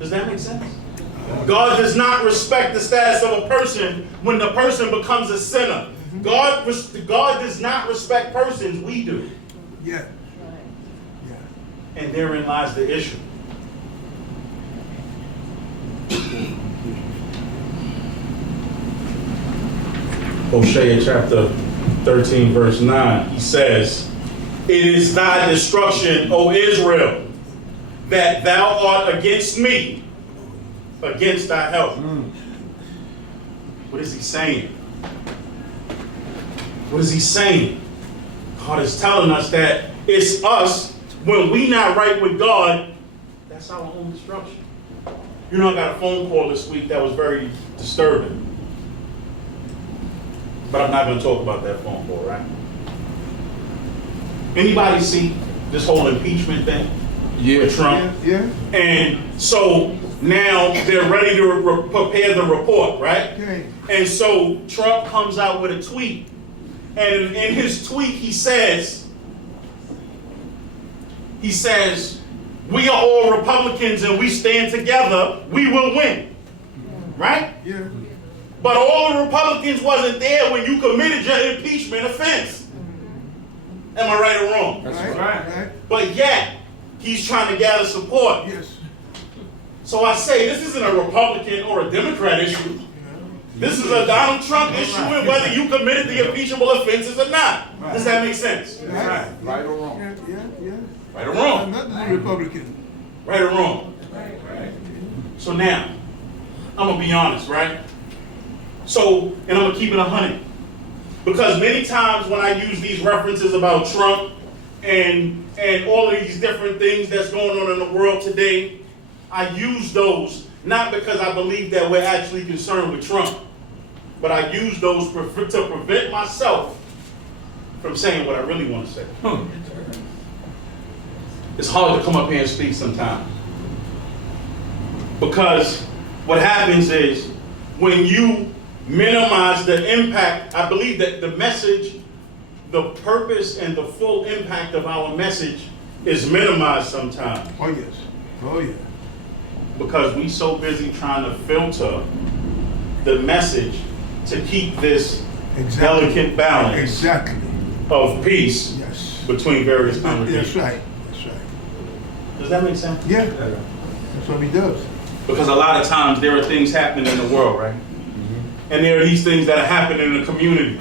Does that make sense? God does not respect the status of a person when the person becomes a sinner. God does not respect persons. We do. Yeah. And therein lies the issue. Hosea chapter 13 verse 9, he says, "It is thy destruction, O Israel, that thou art against me, against thy help." What is he saying? What is he saying? God is telling us that it's us, when we not right with God, that's our own destruction. You know, I got a phone call this week that was very disturbing. But I'm not going to talk about that phone call, right? Anybody see this whole impeachment thing? With Trump? Yeah. And so now they're ready to prepare the report, right? Okay. And so Trump comes out with a tweet. And in his tweet, he says, "We are all Republicans and we stand together, we will win." Right? Yeah. But all the Republicans wasn't there when you committed your impeachment offense. Am I right or wrong? That's Right. right. But yet, he's trying to gather support. Yes. So I say, this isn't a Republican or a Democrat issue. This is a Donald Trump issue, and whether you committed the impeachable offenses or not. Does that make sense? Right. Right or wrong? Yeah. Right or wrong? Nothing Republican. Right or wrong? So now, I'm going to be honest, right? So, and I'm going to keep it 100. Because many times when I use these references about Trump and all of these different things that's going on in the world today, I use those not because I believe that we're actually concerned with Trump, but I use those to prevent myself from saying what I really want to say. It's hard to come up here and speak sometimes. Because what happens is when you minimize the impact, I believe that the message, the purpose and the full impact of our message is minimized sometimes. Oh, yes. Oh, yeah. Because we so busy trying to filter the message to keep this delicate balance of peace between various congregations. That's right. That's right. Does that make sense? Yeah. That's what he does. Because a lot of times there are things happening in the world, right? And there are these things that are happening in the community.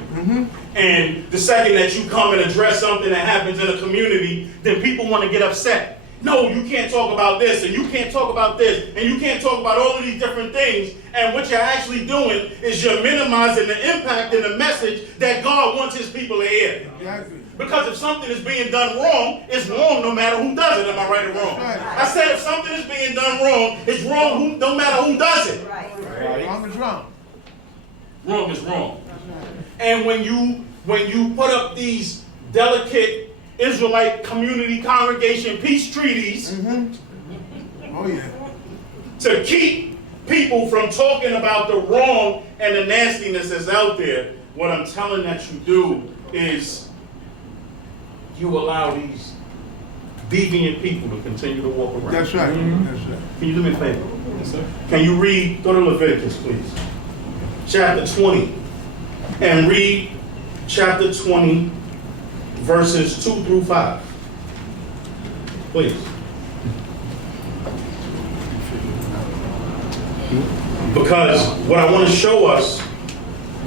And the second that you come and address something that happens in a community, then people want to get upset. No, you can't talk about this, and you can't talk about this, and you can't talk about all of these different things. And what you're actually doing is you're minimizing the impact and the message that God wants his people to hear. Exactly. Because if something is being done wrong, it's wrong no matter who does it. Am I right or wrong? Right. I said if something is being done wrong, it's wrong no matter who does it. Wrong is wrong. Wrong is wrong. And when you put up these delicate Israelite community congregation peace treaties Oh, yeah. to keep people from talking about the wrong and the nastiness that's out there, what I'm telling that you do is you allow these deviant people to continue to walk around. That's right. That's right. Can you do me a favor? Yes, sir. Can you read, go to Leviticus, please. Chapter 20. And read chapter 20, verses 2 through 5. Please. Because what I want to show us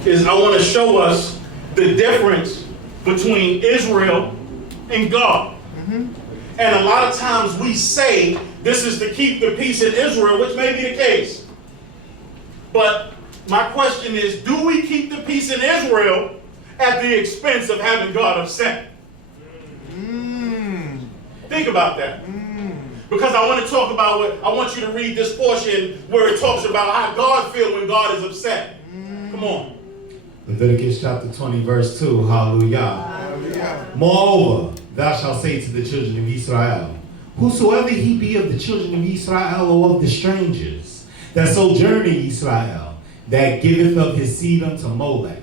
is the difference between Israel and God. And a lot of times we say this is to keep the peace in Israel, which may be the case. But my question is, do we keep the peace in Israel at the expense of having God upset. Think about that. Because I want to talk about I want you to read this portion where it talks about how God feels when God is upset. Come on. Leviticus chapter 20, verse 2. Hallelujah. Moreover, thou shalt say to the children of Israel, whosoever he be of the children of Israel or of the strangers that sojourn in Israel, that giveth of his seed unto Molech,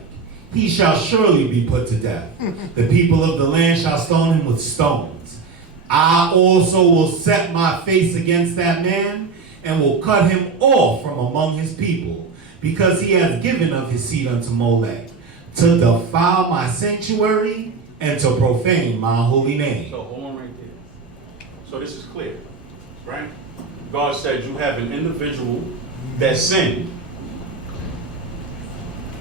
he shall surely be put to death. The people of the land shall stone him with stones. I also will set my face against that man, and will cut him off from among his people, because he has given of his seed unto Molech, to defile my sanctuary, and to profane my holy name. So hold on right there. So this is clear, right? God said you have an individual that sinned.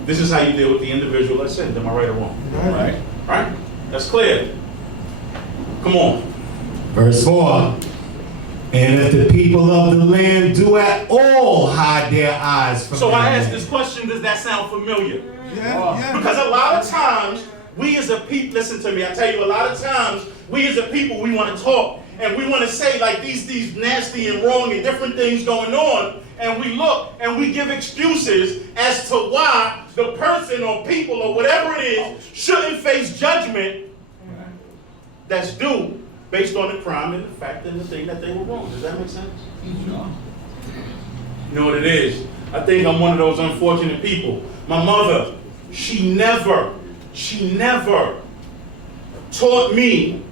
This is how you deal with the individual that sinned. Am I right or wrong? Right? Right? That's clear. Come on. Verse 4. And if the people of the land do at all hide their eyes from So I ask man. this question, does that sound familiar? Yeah. Because a lot of times, we as a people, listen to me, I tell you, a lot of times, we as a people, we want to talk. And we want to say like these nasty and wrong and different things going on. And we look and we give excuses as to why the person or people or whatever it is shouldn't face judgment that's due based on the crime and the fact and the thing that they were wrong. Does that make sense? You know what it is? I think I'm one of those unfortunate people. My mother, she never taught me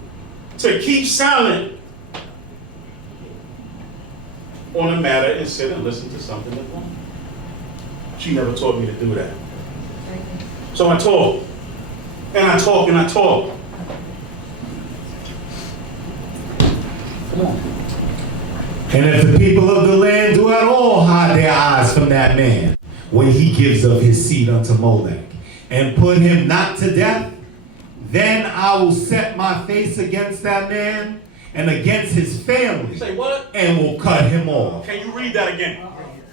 to keep silent on a matter and sit and listen to something that's wrong. She never taught me to do that. So I talk, and I talk, and I talk. Come on. And if the people of the land do at all hide their eyes from that man, when he gives of his seed unto Molech, and put him not to death, then I will set my face against that man and against his family. Say what? And will cut him off. Can you read that again?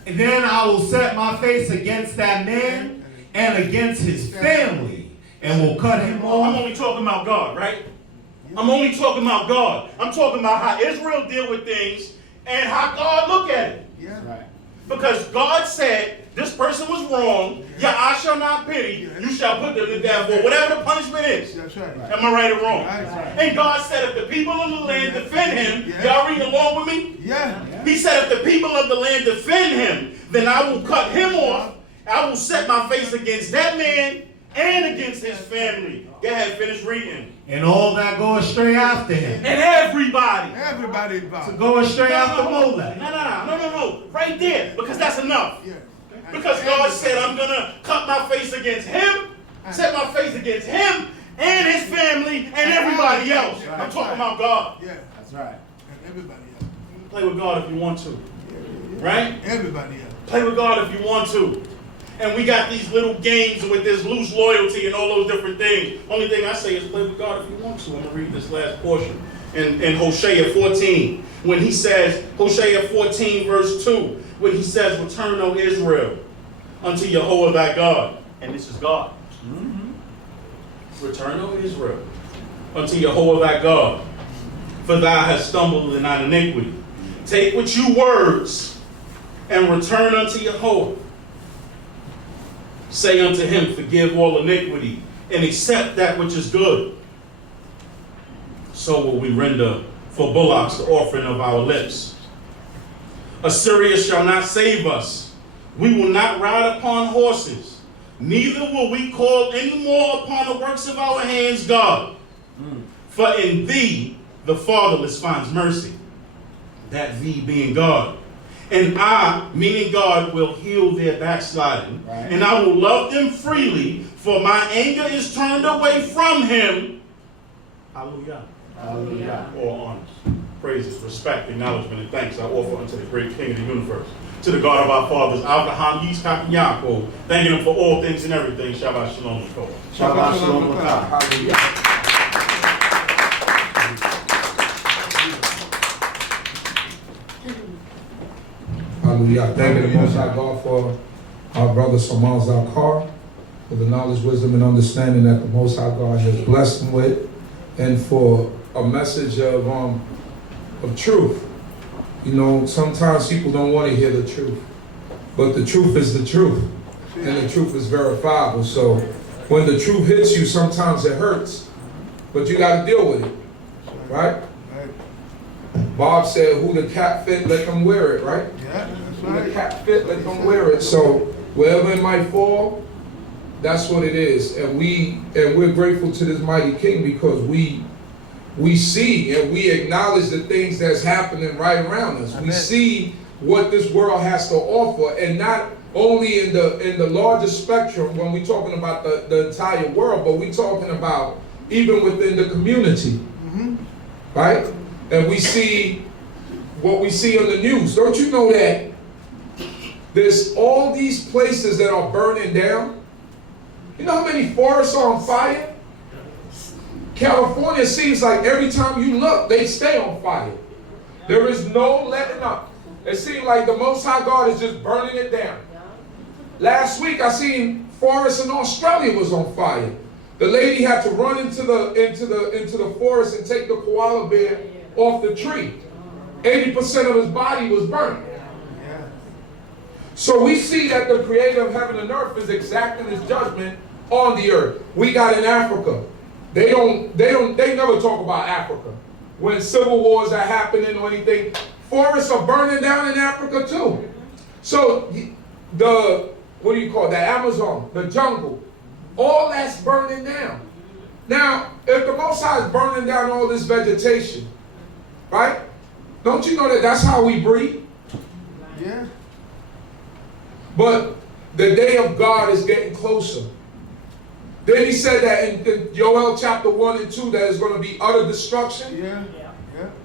And then I will set my face against that man and against his family and will cut him I'm off. only talking about God, right? I'm only talking about God. I'm talking about how Israel deal with things and how God look at it. Yeah. Right. Because God said, this person was wrong, yet I shall not pity, you shall put them to death for whatever the punishment is. That's right. Am I right or wrong? Right. And God said, if the people of the land defend him, y'all read along with me? Yeah. He said, if the people of the land defend him, then I will cut him off. I will set my face against that man and against his family. Go ahead, finish reading. And all that go astray after him. And everybody. Everybody involved. To go astray after Molech. No. Right there, because that's enough. Yeah. Because God said, I'm going to cut my face against him, set my face against him and his family and everybody else. I'm talking about God. Yeah. That's right. And everybody else. Play with God if you want to. Right? Everybody else. Play with God if you want to. And we got these little games with this loose loyalty and all those different things. Only thing I say is play with God if you want to. I'm going to read this last portion in Hosea 14. When he says, Hosea 14 verse 2, when he says, return, O Israel, unto Jehovah thy God. And this is God. Return, O Israel, unto Jehovah thy God. For thou hast stumbled in thine iniquity. Take with you words and return unto Jehovah. Say unto him, forgive all iniquity and accept that which is good. So will we render for bullocks the offering of our lips. Assyria shall not save us. We will not ride upon horses. Neither will we call any more upon the works of our hands, God. For in thee the fatherless finds mercy. That thee being God. And I, meaning God, will heal their backsliding. Right. And I will love them freely, for my anger is turned away from him. Hallelujah. Hallelujah. All honors, praises, respect, acknowledgement, and thanks I offer unto the great King of the universe. To the God of our fathers, Abraham, Yitzchak, and Yaakov, thanking him for all things and everything. Shabbat Shalom. Shabbat Shalom. Hallelujah. Hallelujah. Thank you the Most High God for our brother Samal Zakar. for the knowledge, wisdom, and understanding that the Most High God has blessed him with, and for a message of truth. You know, sometimes people don't want to hear the truth, but the truth is the truth, and the truth is verifiable. So when the truth hits you, sometimes it hurts, but you got to deal with it, right? Bob said, who the cat fit, let them wear it, right? Yeah, Who the cat fit, let them wear it. So wherever it might fall, that's what it is. And we're grateful to this mighty King because we see and we acknowledge the things that's happening right around us. Amen. We see what this world has to offer, and not only in the larger spectrum when we're talking about the entire world, but we're talking about even within the community, right? And we see what we see on the news. Don't you know that there's all these places that are burning down? You know how many forests are on fire? California seems like every time you look, they stay on fire. There is no letting up. It seems like the Most High God is just burning it down. Last week, I seen forests in Australia was on fire. The lady had to run into the forest and take the koala bear off the tree. 80% of his body was burnt. So we see that the Creator of heaven and earth is exacting his judgment on the earth. We got in Africa. They never talk about Africa. When civil wars are happening or anything, forests are burning down in Africa too. So what do you call it? The Amazon, the jungle, all that's burning down. Now, if the Most High is burning down all this vegetation, right? Don't you know that that's how we breathe? Yeah. But the day of God is getting closer. Then he said that in Joel chapter 1 and 2 that there's going to be utter destruction. Yeah.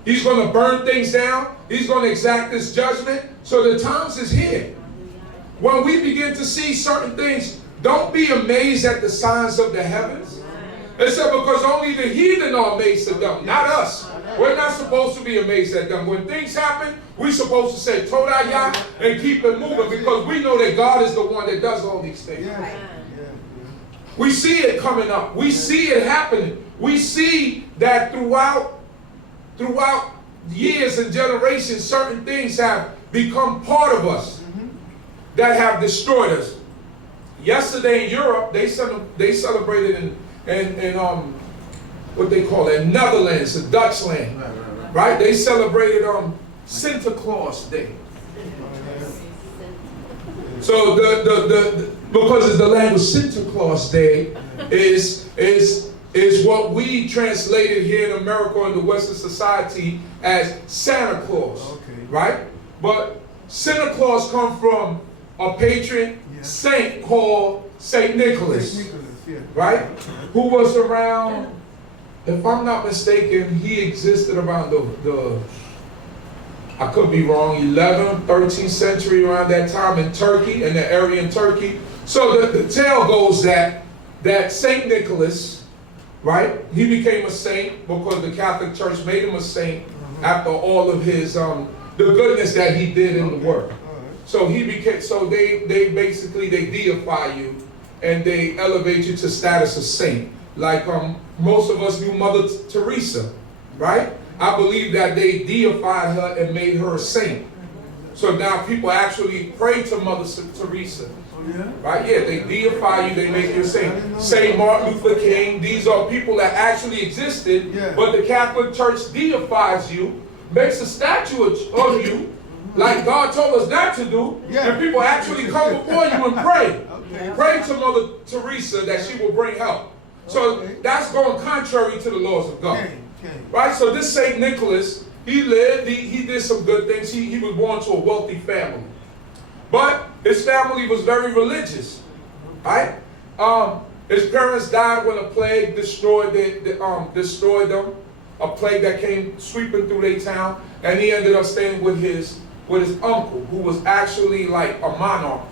He's going to burn things down. He's going to exact his judgment. So the times is here. When we begin to see certain things, don't be amazed at the signs of the heavens. It said because only the heathen are amazed at them, not us. We're not supposed to be amazed at them. When things happen, we're supposed to say torah YAH and keep it moving because we know that God is the one that does all these things. We see it coming up. We see it happening. We see that throughout years and generations, certain things have become part of us that have destroyed us. Yesterday in Europe, they celebrated in what they call it, Netherlands, the Dutch land, right? They celebrated Santa Claus Day. So because it's the language Santa Claus Day is what we translated here in America in the Western society as Santa Claus, right? But Santa Claus comes from a patron saint called Saint Nicholas, right? Who was around, if I'm not mistaken, he existed around the I could be wrong, 11th, 13th century, around that time in Turkey, in the area in Turkey. So the tale goes that Saint Nicholas, right, he became a saint because the Catholic Church made him a saint after all of his, the goodness that he did in the world. So he became, so they basically, they deify you and they elevate you to status of saint. Like most of us knew Mother Teresa, right? I believe that they deified her and made her a saint. So now people actually pray to Mother Teresa. Right? Yeah, they deify you, they make you a saint. Saint Martin Luther King, these are people that actually existed, but the Catholic Church deifies you, makes a statue of you, like God told us not to do, and people actually come before you and pray. Pray to Mother Teresa that she will bring help. So that's going contrary to the laws of God. Right? So this Saint Nicholas, he lived, he did some good things. He was born to a wealthy family. But his family was very religious. Right? His parents died when a plague destroyed them. A plague that came sweeping through their town. And he ended up staying with his uncle, who was actually like a monarch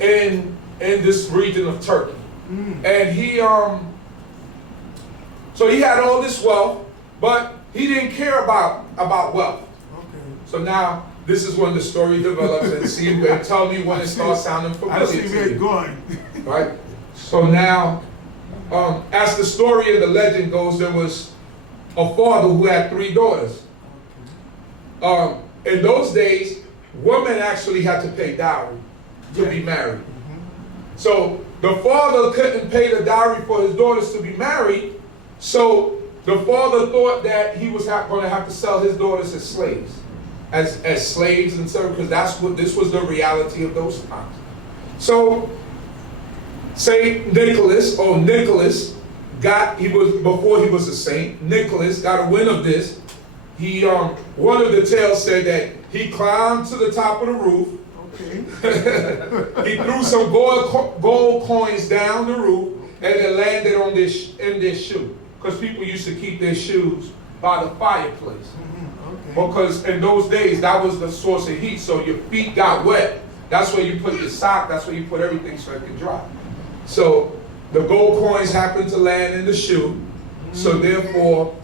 in this region of Turkey. And he so he had all this wealth, but he didn't care about wealth. So now this is when the story develops, and tell me when it starts sounding familiar to you. Right? So now, as the story of the legend goes, there was a father who had 3 daughters. In those days, women actually had to pay dowry to be married. So the father couldn't pay the dowry for his daughters to be married, so the father thought that he was going to have to sell his daughters as slaves, as slaves and so, because this was the reality of those times. So Saint Nicholas, before he was a saint, Nicholas got a wind of this. He, one of the tales said that he climbed to the top of the roof. He threw some gold coins down the roof and it landed on in this shoe. Because people used to keep their shoes by the fireplace. Because in those days, that was the source of heat. So your feet got wet. That's where you put your sock. That's where you put everything so it could dry. So the gold coins happened to land in the shoe. So therefore,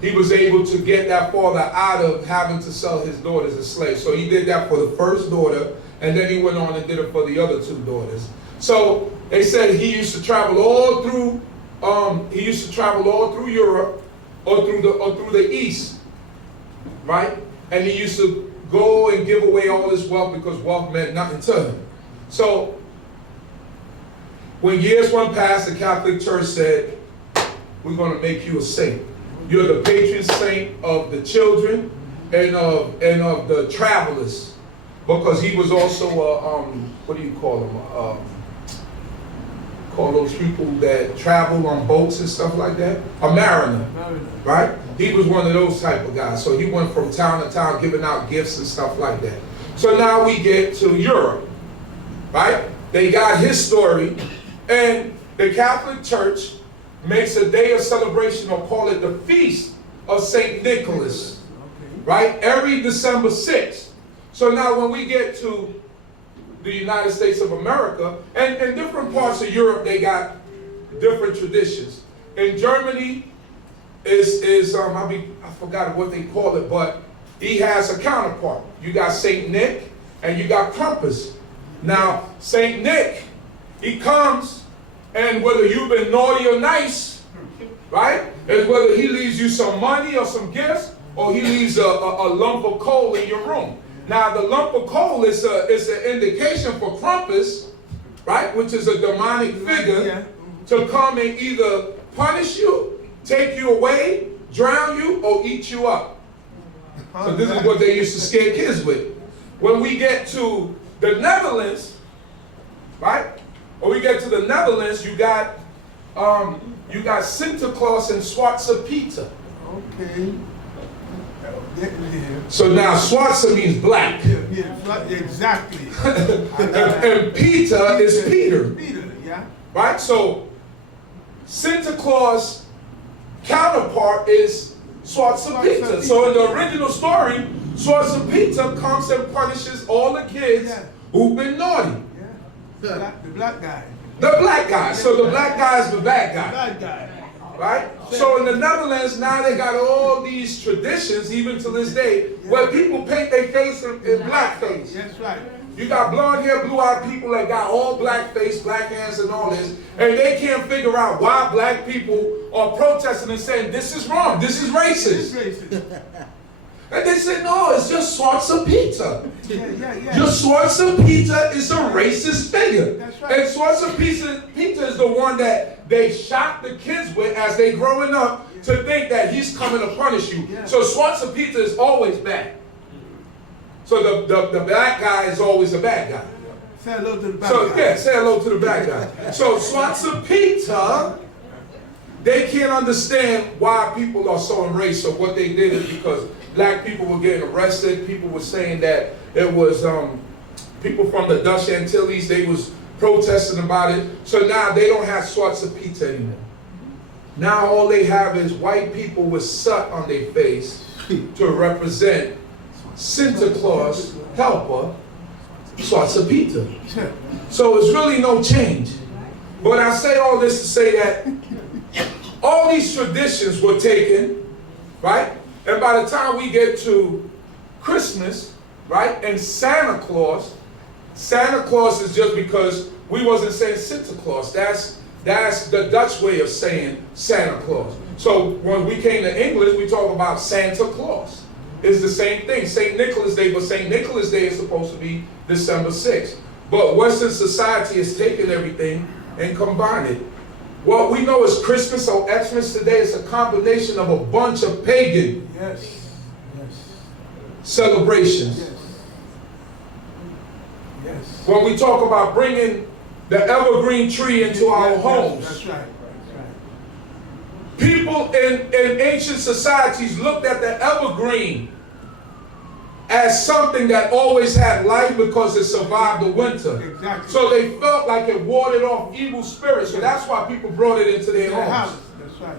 he was able to get that father out of having to sell his daughters as slaves. So he did that for the first daughter, and then he went on and did it for the other 2 daughters. So they said he used to travel all through Europe or through the East, right? And he used to go and give away all this wealth because wealth meant nothing to him. So when years went past, the Catholic Church said, "We're going to make you a saint. You're the patron saint of the children and of the travelers," because he was also what do you call them? Call those people that travel on boats and stuff like that? A mariner, right? He was one of those type of guys. So he went from town to town giving out gifts and stuff like that. So now we get to Europe, right? They got his story, and the Catholic Church makes a day of celebration, or call it the Feast of St. Nicholas, right? Every December 6th. So now when we get to the United States of America, and in different parts of Europe, they got different traditions. In Germany, I forgot what they call it, but he has a counterpart. You got St. Nick, and you got Krampus. Now, St. Nick, he comes, and whether you've been naughty or nice, right? Is whether he leaves you some money or some gifts, or he leaves a lump of coal in your room. Now, the lump of coal is an indication for Krampus, right? Which is a demonic figure to come and either punish you, take you away, drown you, or eat you up. So this is what they used to scare kids with. When we get to the Netherlands, right? When we get to the Netherlands, you got Santa Claus and Zwarte Piet. Okay. So now Zwarte means black. Exactly. and Peter is Peter. Peter, yeah. Right? So Santa Claus counterpart is Zwarte Piet. So in the original story, Zwarte Piet comes and punishes all the kids who've been naughty. Yeah. The black guy. The black guy. So the black guy is the bad guy. Bad guy. Right? So in the Netherlands, now they got all these traditions, even to this day, where people paint their face in blackface. That's right. You got blonde hair, blue-eyed people that got all black face, black hands and all this, and they can't figure out why black people are protesting and saying, this is wrong, this is racist. And they said, no, it's just Zwarte Piet. Just Zwarte Piet is a racist figure. That's right. And Zwarte Piet is the one that they shock the kids with as they growing up to think that he's coming to punish you. So Zwarte Piet is always bad. So the bad guy is always the bad guy. Say hello to the bad guy. Yeah, say hello to the bad guy. So Zwarte Piet, they can't understand why people are so enraged. So what they did is because black people were getting arrested. People were saying that it was people from the Dutch Antilles. They was protesting about it. So now they don't have Zwarte Piet anymore. Now all they have is white people with soot on their face to represent Santa Claus, helper, Zwarte Piet. So it's really no change. But I say all this to say that all these traditions were taken, right? And by the time we get to Christmas, right, and Santa Claus, Santa Claus is just because we wasn't saying Santa Claus. That's the Dutch way of saying Santa Claus. So when we came to English, we talk about Santa Claus. It's the same thing. St. Nicholas Day, but St. Nicholas Day is supposed to be December 6th. But Western society has taken everything and combined it. What we know is Christmas or Xmas today is a combination of a bunch of pagan celebrations. Yes. When we talk about bringing the evergreen tree into our homes, That's right. people in ancient societies looked at the evergreen as something that always had life because it survived the winter. Exactly. So they felt like it warded off evil spirits. So that's why people brought it into their homes. That's right.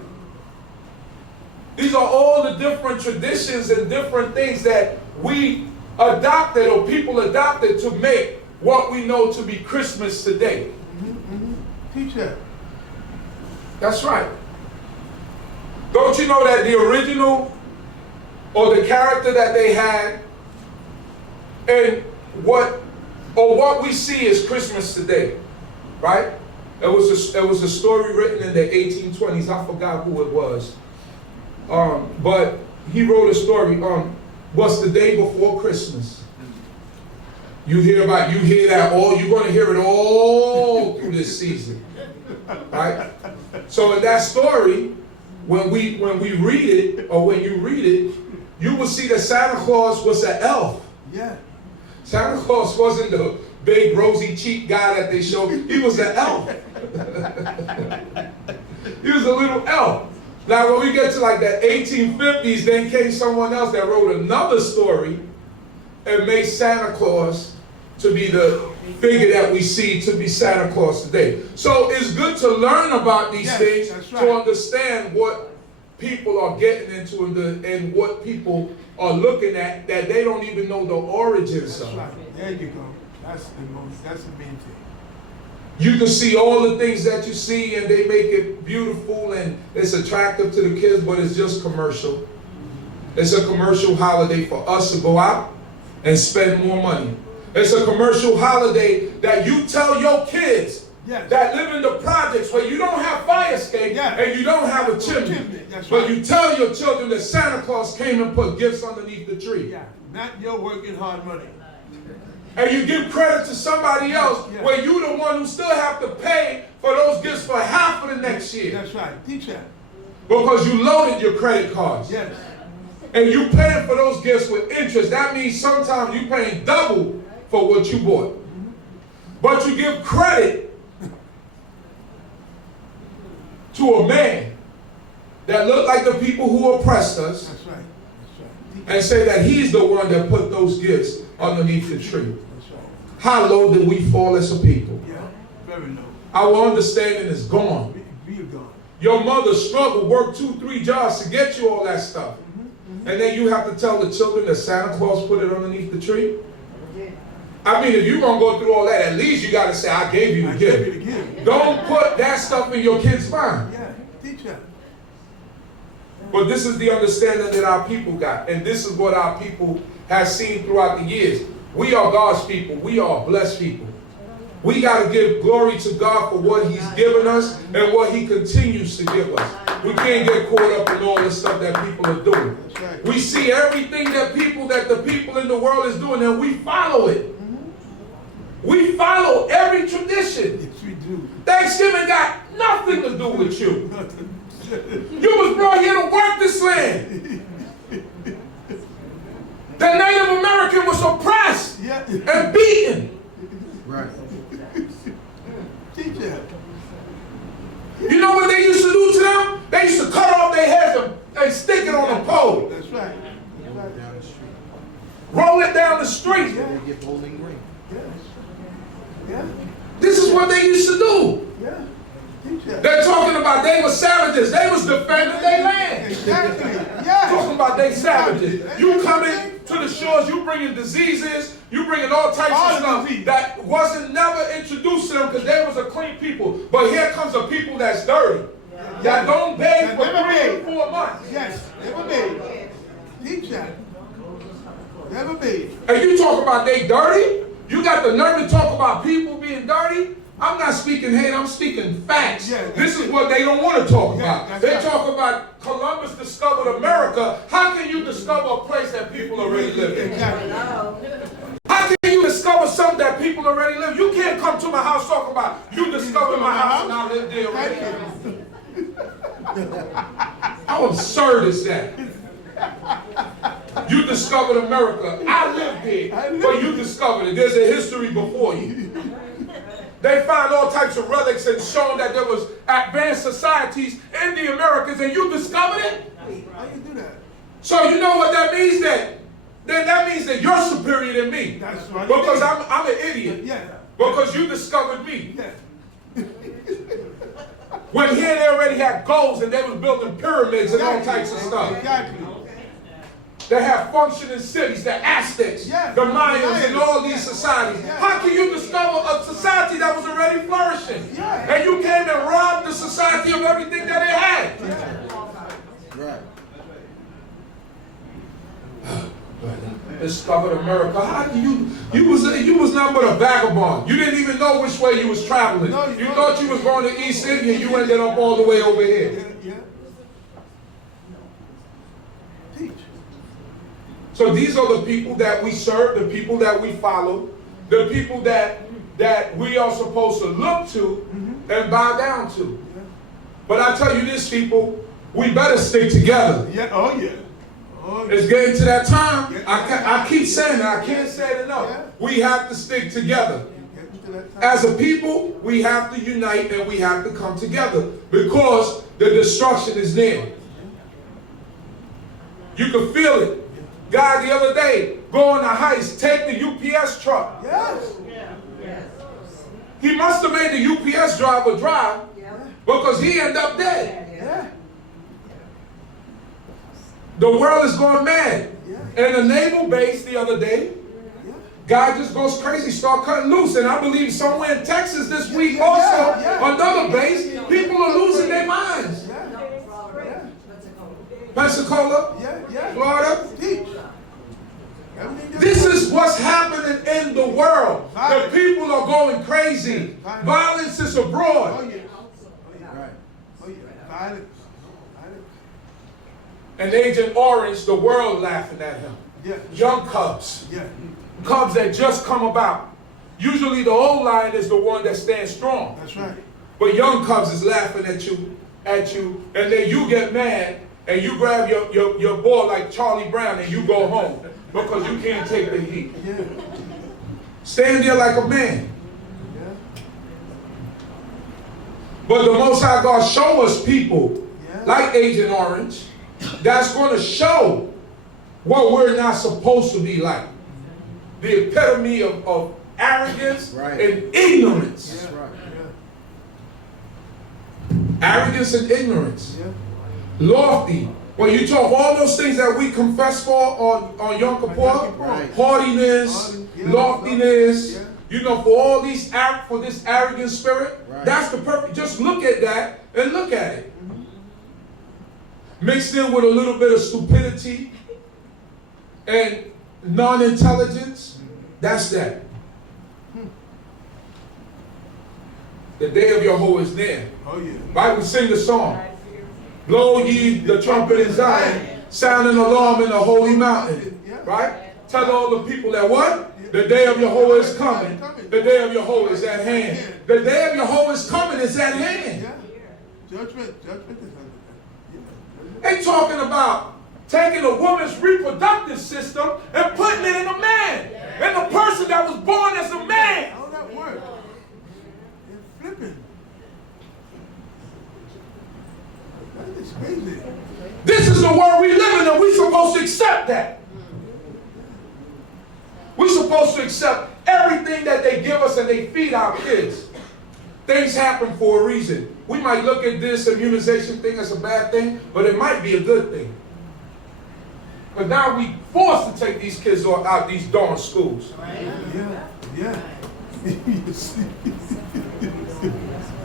These are all the different traditions and different things that we adopted or people adopted to make what we know to be Christmas today. Teach that. That's right. Don't you know that the original or the character that they had and what we see is Christmas today, right? It was a story written in the 1820s. I forgot who it was. But he wrote a story on what's the day before Christmas. You're going to hear it all through this season. Right? So in that story, when we read it, or when you read it, you will see that Santa Claus was an elf. Yeah. Santa Claus wasn't the big rosy cheek guy that they showed. He was an elf. He was a little elf. Now when we get to like the 1850s, then came someone else that wrote another story and made Santa Claus to be the figure that we see to be Santa Claus today. So it's good to learn about these things to understand what people are getting into and what people are looking at that they don't even know the origins of. Right. There you go. That's the main thing. You can see all the things that you see and they make it beautiful and it's attractive to the kids, but it's just commercial. It's a commercial holiday for us to go out and spend more money. It's a commercial holiday that you tell your kids that live in the projects where you don't have fire escape and you don't have a chimney. But you tell your children that Santa Claus came and put gifts underneath the tree. Yeah, not your working hard money. And you give credit to somebody else where you the one who still have to pay for those gifts for half of the next year. That's right. Teach that. Because you loaded your credit cards. Yes. And you paying for those gifts with interest. That means sometimes you paying double for what you bought. But you give credit to a man that looked like the people who oppressed us. That's right. And say that he's the one that put those gifts underneath the tree. That's right. How low did we fall as a people? Yeah, very low. Our understanding is gone. We're gone. Your mother struggled, worked 2-3 jobs to get you all that stuff. And then you have to tell the children that Santa Claus put it underneath the tree? I mean, if you're going to go through all that, at least you got to say, I gave you the gift. Don't put that stuff in your kid's mind. Yeah, teach that. But this is the understanding that our people got. And this is what our people have seen throughout the years. We are God's people. We are blessed people. We got to give glory to God for what he's given us and what he continues to give us. We can't get caught up in all the stuff that people are doing. Right. We see everything that the people in the world is doing and we follow it. We follow every tradition. Yes, we do. Thanksgiving got nothing to do with you. You was brought here to work this land. The Native American was oppressed and beaten. Right. Teach that. You know what they used to do to them? They used to cut off their heads and stick it on a pole. That's right. Down the street. Roll it down the street. Yeah. They get Bowling Green. Yeah. This is what they used to do. Yeah. Teach that. They're talking about they were savages. They was defending their land. Exactly. Yeah. Talking about they savages. You coming to the shores, you bringing diseases, you bringing all types of stuff that wasn't never introduced to them because they was a clean people. But here comes a people that's dirty. That don't bathe for 3 or 4 months. Yes. Never bathe. Teach that. Never bathe. And you talk about they dirty? You got the nerve to talk about people being dirty? I'm not speaking hate, I'm speaking facts. Yeah, this is what they don't want to talk about. that's They right. talk about Columbus discovered America. How can you discover a place that people already live in? Exactly. How can you discover something that people already live? You can't come to my house talking about you discovered my house and I live there already. How absurd is that? You discovered America. I lived there, but you discovered it. There's a history before you. They find all types of relics and showing that there was advanced societies in the Americas, and you discovered it? How you do that? So you know what that means? Then that means that you're superior than me. That's right. Because I'm an idiot. Yeah. Because you discovered me. Yeah. When here they already had goals and they was building pyramids and all types of stuff. Exactly. They have functioning cities, the Aztecs, Yeah. the Mayans, and all these societies. Yeah. How can you discover a society that was already flourishing? Yeah. And you came and robbed the society of everything that it had. Right. Discovered America. How do you was nothing but a vagabond. You didn't even know which way you was traveling. No, you thought you was going to East India, you ended up all the way over here. Yeah. Teach. So these are the people that we serve, the people that we follow, the people that we are supposed to look to and bow down to. But I tell you this, people, we better stick together. Yeah. Oh yeah. Oh yeah. It's getting to that time. I keep saying it. I can't say it enough. Yeah. We have to stick together. Getting to that time. As a people, we have to unite and we have to come together because the destruction is near. You can feel it. Guy the other day, go on a heist, take the UPS truck. Yes. He must have made the UPS driver drive because he ended up dead. Yeah. The world is going mad. Yeah. And the naval base the other day, Yeah. guy just goes crazy, start cutting loose. And I believe somewhere in Texas this week also, another base, people are losing their minds. Yeah. Pensacola, Yeah. Florida. Teach. Everything This is what's happening in the world. The people are going crazy. Violence is Oh abroad. yeah. Right. Oh yeah. Violence. And Agent Orange, the world laughing at him. Yeah. Young cubs. Yeah. Cubs that just come about. Usually the old lion is the one that stands strong. That's right. But young cubs is laughing at you, and then you get mad and you grab your ball like Charlie Brown and you go home because you can't take the heat. Yeah. Stand there like a man. Yeah. But the Most High God show us people Yeah. like Agent Orange that's going to show what we're not supposed to be like. The epitome of arrogance and ignorance. Yeah. Right. Arrogance and ignorance. Yeah. Lofty. When you talk all those things that we confess for on Yom Kippur, haughtiness, loftiness, you know, for all these for this arrogant spirit, that's the purpose. Just look at that and look at it. Mixed in with a little bit of stupidity and non-intelligence, that's that. The day of Yahweh is near. Oh yeah. Bible sing the song. Blow ye the trumpet in Zion, sound an alarm in the holy mountain. Right? Tell all the people that what? The day of Yahweh is coming. The day of Yahweh is at hand. The day of Yahweh is coming is at hand. Yeah. Judgment is under that. They talking about taking a woman's reproductive system and putting it in a man. And the person that was born as a man. How that work? It's flipping. That is crazy. This is the world we live in and we're supposed to accept that. We're supposed to accept everything that they give us and they feed our kids. Things happen for a reason. We might look at this immunization thing as a bad thing, but it might be a good thing. But now we forced to take these kids out these darn schools. Yeah. Yeah.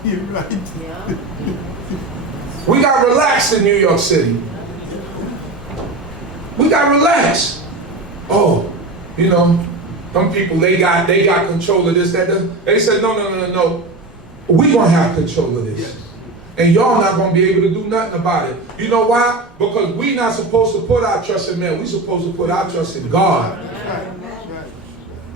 You're right. We got relaxed in New York City. We got relaxed. Oh, you know, Some people, they got control of this, that. They said, no. We gonna have control of this. Yes. And y'all not gonna be able to do nothing about it. You know why? Because we not supposed to put our trust in man. We supposed to put our trust in God. That's right. That's right.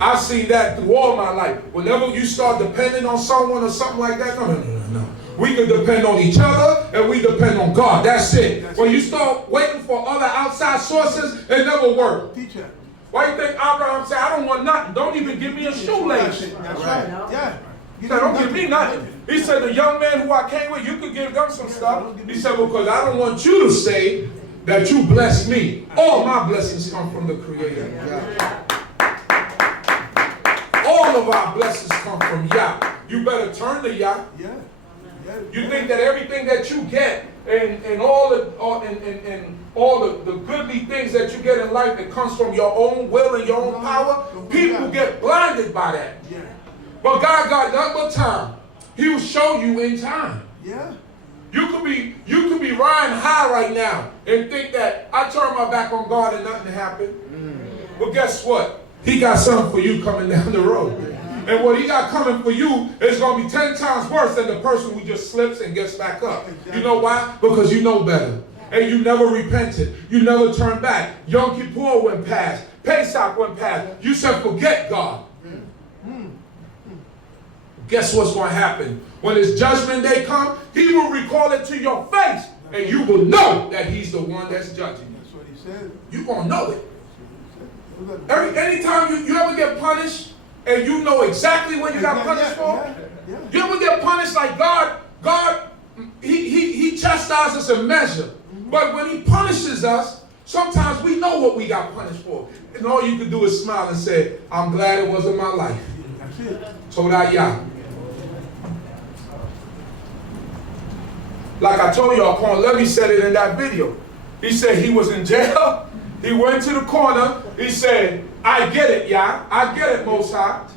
I've seen that through all my life. Whenever you start depending on someone or something like that, no. We can depend on each other and we depend on God. That's it. When you start waiting for other outside sources, it never works. Teacher. Why you think Abraham said, I don't want nothing. Don't even give me a shoelace. That's right. Yeah. He said, don't give me nothing. He said, the young man who I came with, you could give them some stuff. He said, because I don't want you to say that you blessed me. All my blessings come from the Creator. All of our blessings come from Yah. You better turn to Yah. Yeah. You think that everything that you get and all the goodly things that you get in life, it comes from your own will and your own power. People get blinded by that. Yeah. But God got nothing but time. He will show you in time. Yeah. You could be riding high right now and think that I turn my back on God and nothing happened. But guess what? He got something for you coming down the road. And what he got coming for you is going to be 10 times worse than the person who just slips and gets back up. You know why? Because you know better. And you never repented. You never turned back. Yom Kippur went past. Pesach went past. You said, forget God. Guess what's going to happen? When his judgment day comes, he will recall it to your face. And you will know that he's the one that's judging. That's what he said. You're going to know it. Anytime you ever get punished, and you know exactly what you got punished for? You ever get punished like God, he chastises a measure. But when he punishes us, sometimes we know what we got punished for. And all you can do is smile and say, I'm glad it wasn't my life. That's it. So that Yah. Like I told y'all, Lewi said it in that video. He said he was in jail. He went to the corner. He said, I get it, Yah. I get it, Most High.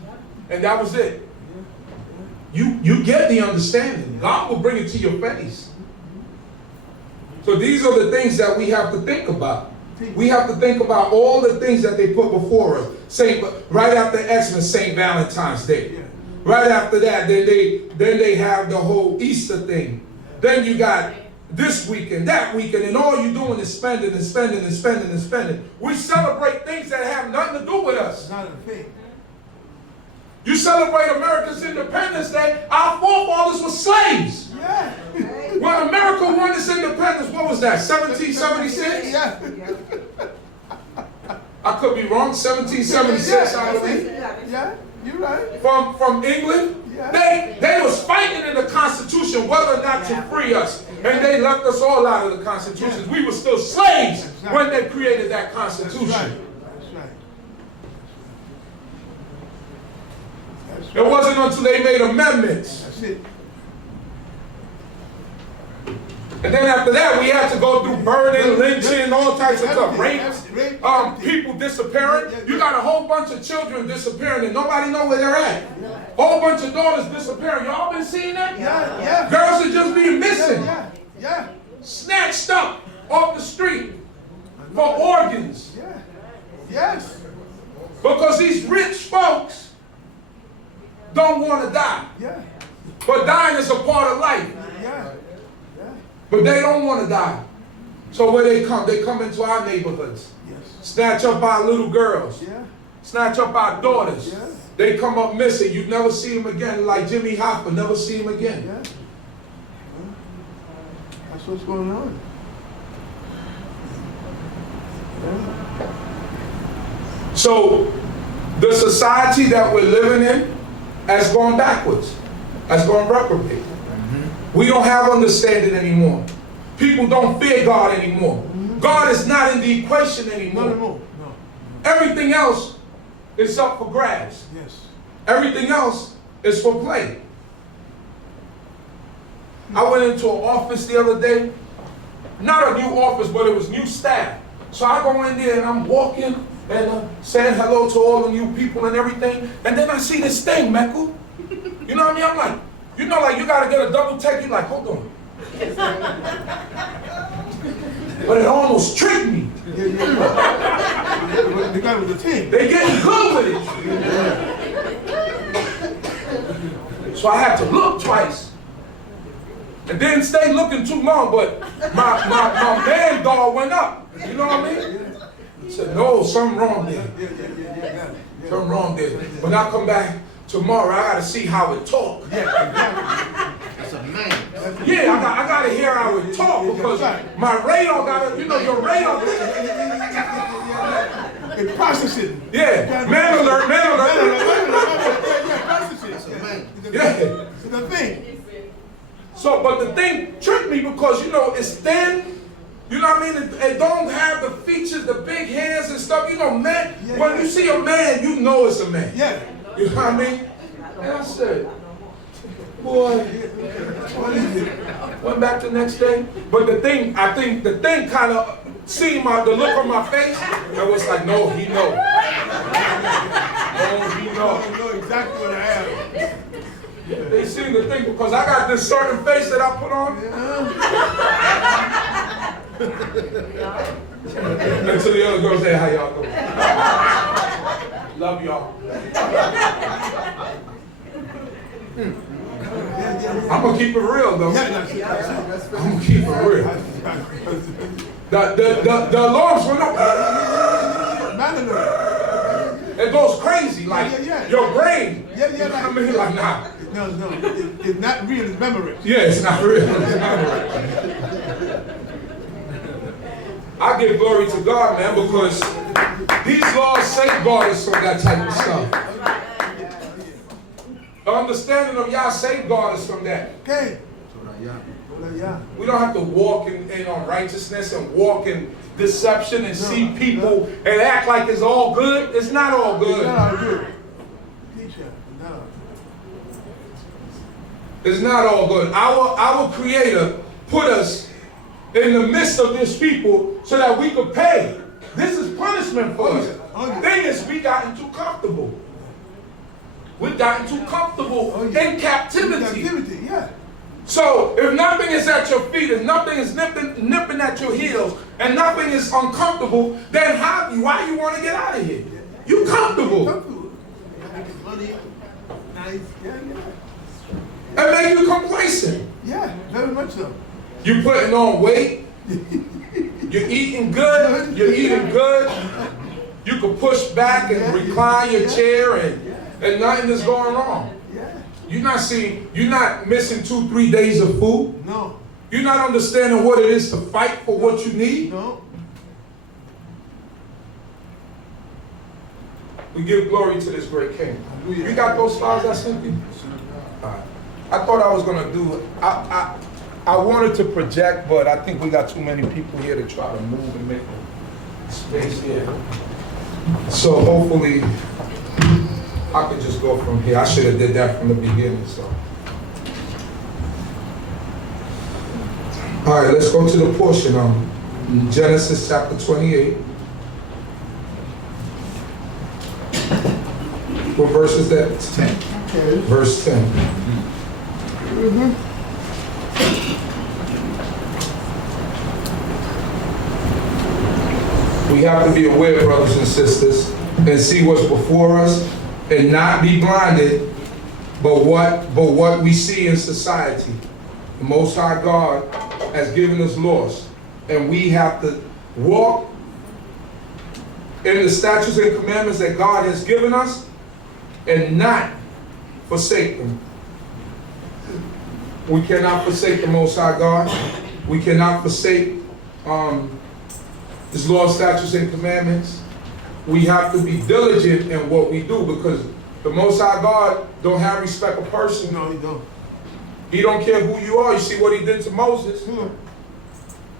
And that was it. You get the understanding. God will bring it to your face. So these are the things that we have to think about. We have to think about all the things that they put before us. Right after Xmas, St. Valentine's Day. Right after that, then they have the whole Easter thing. Then you got this weekend, that weekend, and all you're doing is spending and spending and spending and spending. We celebrate things that have nothing to do with us. It's not a thing. You celebrate America's Independence Day. Our forefathers were slaves. Yeah. When America won its independence, what was that, 1776? Yeah. I could be wrong, 1776, I believe. Yeah, you're right. From England. Yeah. They was fighting in the Constitution whether or not to free us. And they left us all out of the Constitution. We were still slaves when they created that Constitution. That's right. It wasn't until they made amendments. That's it. And then after that, we had to go through burning, lynching, all types of stuff. Rapes, people disappearing. You got a whole bunch of children disappearing and nobody know where they're at. Whole bunch of daughters disappearing. Y'all been seeing that? Yeah. Girls are just being missing. Yeah. Snatched up off the street for organs. Yeah. Yes. Because these rich folks don't want to die. Yeah. But dying is a part of life. Yeah. But they don't want to die. So where they come into our neighborhoods. Yes. Snatch up our little girls. Yeah. Snatch up our daughters. Yeah. They come up missing. You never see them again. Like Jimmy Hoffa, never see him again. Yeah. That's what's going on. Yeah. So the society that we're living in has gone backwards. Has gone reprobate. We don't have understanding anymore. People don't fear God anymore. God is not in the equation anymore. No. Everything else is up for grabs. Yes. Everything else is for play. I went into an office the other day. Not a new office, but it was new staff. So I go in there and I'm walking and saying hello to all the new people and everything. And then I see this thing, Meku. You know what I mean? I'm like, you got to get a double take. You're like, hold on. But it almost tricked me. The guy with the team. They getting good with it. So I had to look twice. And didn't stay looking too long, but my man dog went up. You know what I mean? I said, no, something wrong there. Something wrong there. When I come back tomorrow, I gotta see how it talk. That's a man. Yeah, I gotta hear how it talk because my radar gotta, your radar. It processes. Yeah, man alert, man alert. Processes. Yeah. It's the thing. So, but the thing tricked me because, it's thin. You know what I mean? It don't have the features, the big hands and stuff. Man, when you see a man, you know it's a man. Yeah. You know what I mean? And I said, boy, what is it? Went back the next day. But I think the thing kind of seen the look on my face and was like, no, he know. No, he know. I know exactly what I have. They seen the thing because I got this certain face that I put on. And to the other girls say, how y'all doing? Love y'all. I'm gonna keep it real though. I'm gonna keep it real. The alarms went up. It goes crazy, like your brain. I mean, like nah. No, it's not real, it's memory. Yeah, it's not real. It's not real. I give glory to God, man, because these laws safeguard us from that type of stuff. The understanding of Yah safeguard us from that. Okay. We don't have to walk in unrighteousness and walk in deception and see people and act like it's all good. It's not all good. It's not all good. Teacher, no. It's not all good. Our Creator put us in the midst of this people so that we could pay. This is punishment for us. The thing is, we gotten too comfortable. We've gotten too comfortable in captivity. Yeah. So if nothing is at your feet, if nothing is nipping at your heels, and nothing is uncomfortable, then why do you want to get out of here? You comfortable. Money, nice, And make you complacent. Yeah, very much so. You putting on weight. You're eating good. You're eating good. You can push back and recline your chair and nothing is going wrong. You're not missing 2-3 days of food. No. You're not understanding what it is to fight for what you need. No. We give glory to this great King. You got those slides I sent you? I thought I was gonna do. I wanted to project, but I think we got too many people here to try to move and make space here. So hopefully, I could just go from here. I should have did that from the beginning. So, all right, let's go to the portion on Genesis chapter 28. What verse is that? 10. Okay. Verse 10. We have to be aware, brothers and sisters, and see what's before us, and not be blinded by what we see in society. The Most High God has given us laws, and we have to walk in the statutes and commandments that God has given us, and not forsake them. We cannot forsake the Most High God. We cannot forsake His law, statutes, and commandments. We have to be diligent in what we do, because the Most High God don't have respect of person. No, he don't. He don't care who you are. You see what he did to Moses.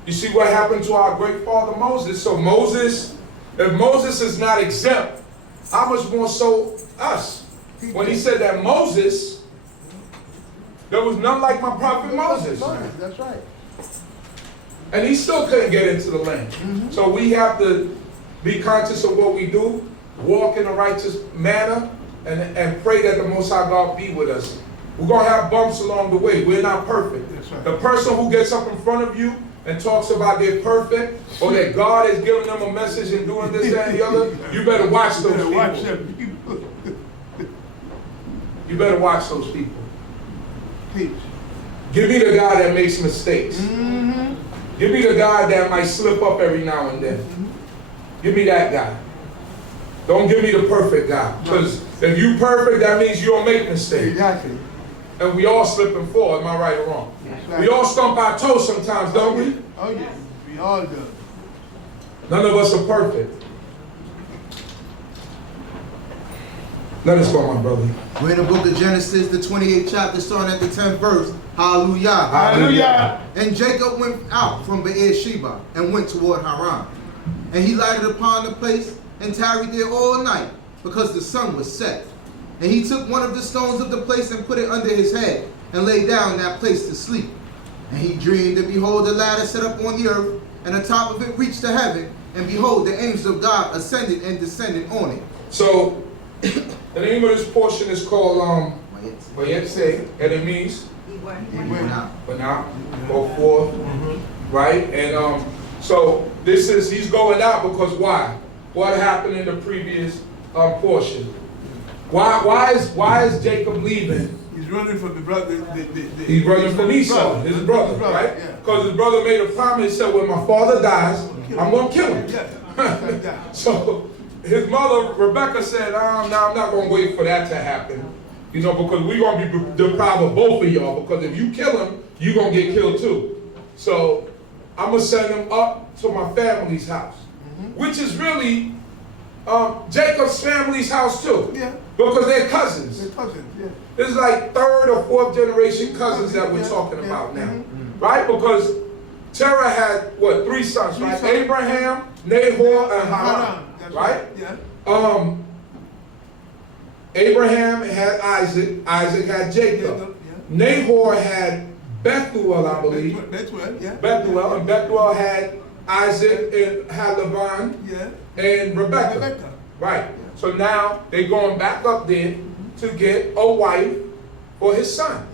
You see what happened to our great father Moses. So Moses, if Moses is not exempt, how much more so us? When he said that Moses, there was none like my prophet Moses. That's right. And he still couldn't get into the land. So we have to be conscious of what we do, walk in a righteous manner, and pray that the Most High God be with us. We're going to have bumps along the way. We're not perfect. That's right. The person who gets up in front of you and talks about they're perfect, or that God is giving them a message and doing this, that, and the other, you better watch those people. Watch them people. You better watch those people. Teach. Give me the guy that makes mistakes. Mm-hmm. Give me the guy that might slip up every now and then. Give me that guy. Don't give me the perfect guy. Because if you perfect, that means you don't make mistakes. Exactly. And we all slip and fall, am I right or wrong? Right. We all stump our toes sometimes, don't we? Oh yeah, we all do. None of us are perfect. Let us go, my brother. We're in the book of Genesis, the 28th chapter, starting at the 10th verse. Hallelujah. Hallelujah. And Jacob went out from Beersheba and went toward Haran. And he lighted upon the place and tarried there all night, because the sun was set. And he took one of the stones of the place and put it under his head, and lay down in that place to sleep. And he dreamed, and behold, a ladder set up on the earth, and the top of it reached to heaven. And behold, the angels of God ascended and descended on it. So, the name of this portion is called Wayetzei, and it means BINAH, go forth, right? And so this is, he's going out because why? What happened in the previous portion? Why is Jacob leaving? He's running from the brother. He's running from Esau, his brother, right? Because his brother made a promise. He said, when my father dies, I'm going to kill him. So his mother, Rebecca, said, no, I'm not going to wait for that to happen. You know, because we're going to be deprived of both of y'all. Because if you kill him, you're going to get killed too. So I'm going to send him up to my family's house, which is really Jacob's family's house too. Yeah. Because they're cousins. They're cousins, yeah. It's like third or fourth generation cousins that we're talking about now. Right? Because Terah had, what, 3 sons, right? Abraham, Nahor, and Haran. Right? Yeah. Abraham had Isaac. Isaac had Jacob. Nahor had Bethuel, I believe. Bethuel, yeah. Bethuel, and Bethuel had Isaac and had Laban and Rebecca. Right. So now they're going back up there to get a wife for his son.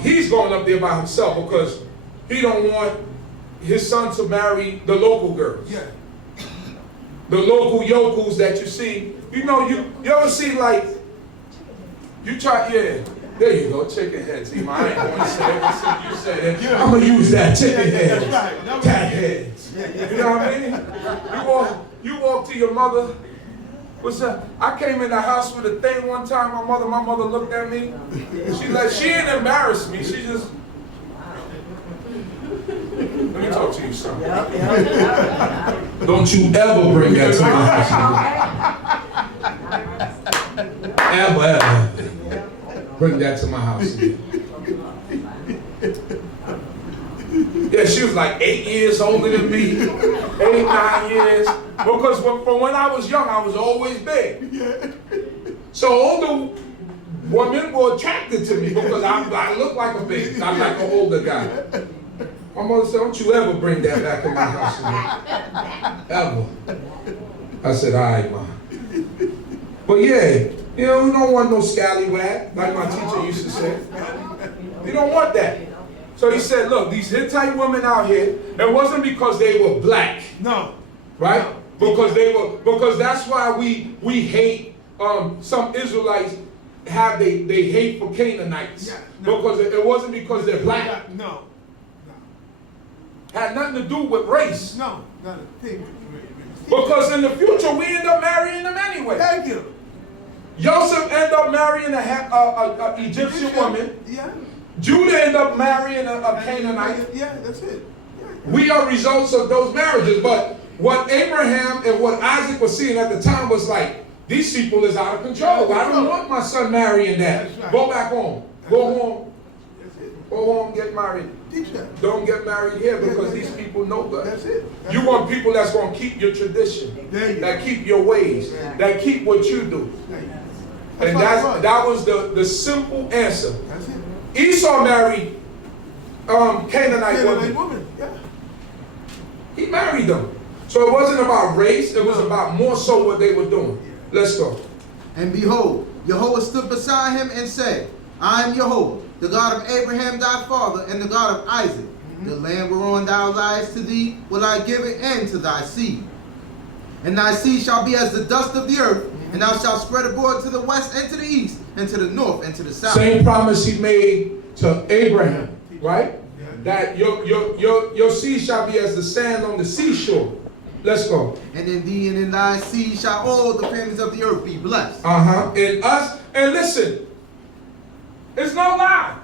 He's going up there by himself because he don't want his son to marry the local girls. Yeah. The local yokels that you see. You know, you ever see like, you try, there you go, chicken heads. I ain't going to say it. You said it. I'm going to use that, chicken heads. That's right. Cat heads. You know what I mean? You walk to your mother. What's up? I came in the house with a thing one time. My mother looked at me. She didn't embarrass me. She just, let me talk to you, son. Don't you ever bring that to my house. Ever. Bring that to my house. Yeah, she was like 8 years older than me, 8, 9 years. Because from when I was young, I was always big. So older women were attracted to me because I look like a big, I'm like an older guy. My mother said, don't you ever bring that back in my house again. Ever. I said, all right, Ma. But yeah, you know, you don't want no scallywag, like my teacher used to say. You don't want that. So he said, look, these Hittite women out here, it wasn't because they were black. No. Right? Because that's why we hate some Israelites they hate for Canaanites. Yeah, no. Because it wasn't because they're black. No. Had nothing to do with race. No. Not a thing. Because in the future we end up marrying them anyway. Thank you. Joseph ended up marrying an Egyptian woman. Yeah. Judah ended up marrying a Canaanite. Yeah, that's it. Yeah. We are results of those marriages. But what Abraham and what Isaac was seeing at the time was like, these people is out of control. I don't want my son marrying that. Right. Go back home. Go home. Go home, get married. Teach that. Don't get married here because these people know better. That's it. You want people that's going to keep your tradition, that keep your ways, that keep what you do. And that was the simple answer. That's it. Esau married Canaanite women. Yeah. He married them. So it wasn't about race, it was about more so what they were doing. Let's go. And behold, Jehovah stood beside him and said, I am Jehovah, the God of Abraham thy father, and the God of Isaac. The land whereon thou liest to thee will I give it, and to thy seed. And thy seed shall be as the dust of the earth, and thou shalt spread abroad to the west and to the east, and to the north and to the south. Same promise he made to Abraham, right? That your seed shall be as the sand on the seashore. Let's go. And in thee and in thy seed shall all the families of the earth be blessed. In us, and listen, it's no lie.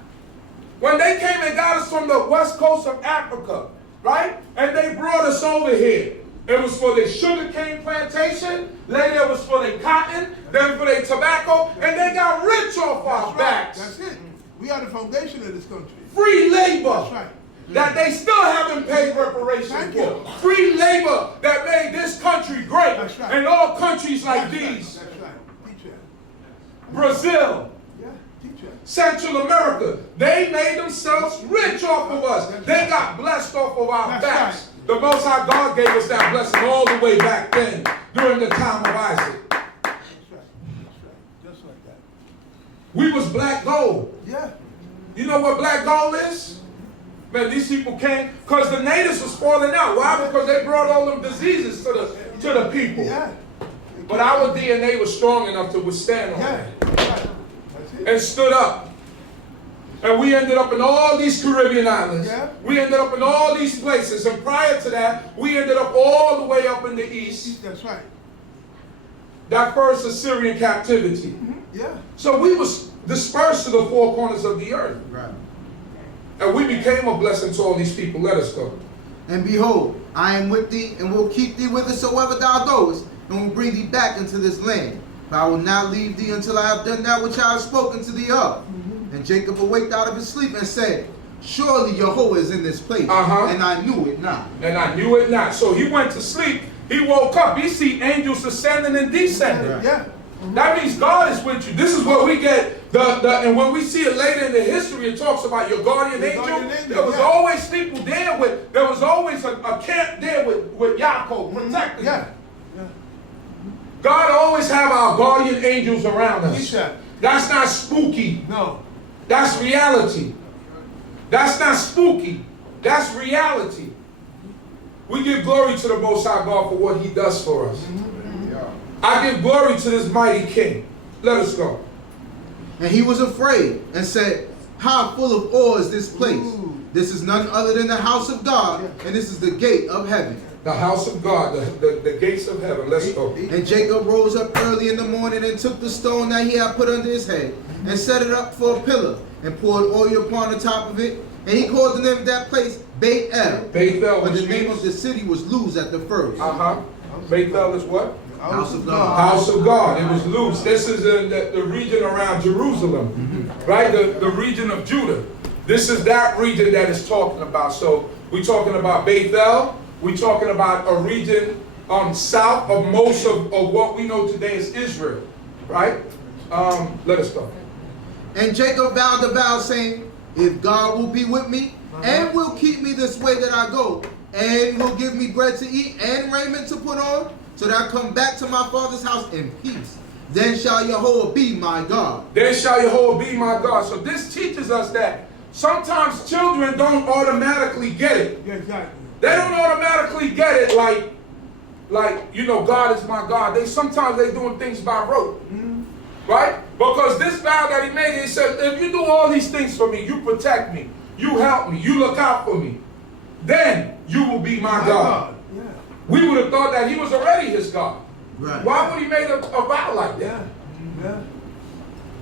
When they came and got us from the west coast of Africa, right? And they brought us over here. It was for their sugarcane plantation, later it was for their cotton, then for their tobacco, and they got rich off our backs. That's it. We are the foundation of this country. Free labor. That's right. That they still haven't paid reparation Thank for. you. Free labor that made this country great. That's right. And all countries like That's right. these. That's right. Teach that. Brazil, Yeah, teach that. Central America, they made themselves rich off of us. They got blessed off of our That's backs. right. The Most High God gave us that blessing all the way back then, during the time of Isaac. That's right. That's right. Just like that. We was black gold. Yeah. You know what black gold is? Man, these people came, because the natives was falling out. Why? Because they brought all them diseases to the people. Yeah. But our DNA was strong enough to withstand all Yeah. that. That's right. That's it. And stood up. And we ended up in all these Caribbean islands. Yeah. We ended up in all these places. And prior to that, we ended up all the way up in the east. That's right. That first Assyrian captivity. Yeah. So we was dispersed to the four corners of the earth. Right. And we became a blessing to all these people. Let us go. And behold, I am with thee, and will keep thee whithersoever thou goest, and will bring thee back into this land. For I will not leave thee until I have done that which I have spoken to thee of. And Jacob awaked out of his sleep and said, Surely Jehovah is in this place, and I knew it not. And I knew it not. So he went to sleep. He woke up. He see angels ascending and descending. Right. Yeah. That means God is with you. This is what we get. And when we see it later in the history, it talks about your guardian Your angel. guardian angel, There was yeah. always people there with. There was always a camp there with Yaakov protecting. Yeah. him. God always have our guardian angels around us. Teach that. That's not spooky. No. That's reality. That's not spooky. That's reality. We give glory to the Most High God for what He does for us. I give glory to this mighty King. Let us go. And he was afraid, and said, How full of awe is this place? Ooh. This is none other than the house of God, and this is the gate of heaven. The house of God, the gates of heaven. Let's go. And Jacob rose up early in the morning, and took the stone that he had put under his head, and set it up for a pillar, and poured oil upon the top of it. And he called the name of that place Beth-El. Bethel, But the which name means of the city was Luz at the first. Bethel is what? House of God. House of God. It was Luz. This is the region around Jerusalem, right? The region of Judah. This is that region that it's talking about. So we're talking about Bethel. We're talking about a region south of most of what we know today as Israel, right? Let us go. And Jacob vowed a vow, saying, If God will be with me, and will keep me this way that I go, and will give me bread to eat and raiment to put on, so that I come back to my father's house in peace, then shall Jehovah be my God. Then shall Jehovah be my God. So this teaches us that sometimes children don't automatically get it. Yeah, exactly. They don't automatically get it like you know, God is my God. Sometimes they doing things by rote. Right? Because this vow that he made, he said, if you do all these things for me, you protect me, you help me, you look out for me, then you will be my God. Yeah. We would have thought that he was already his God. Right. Why would he make a vow like that? Yeah. Yeah.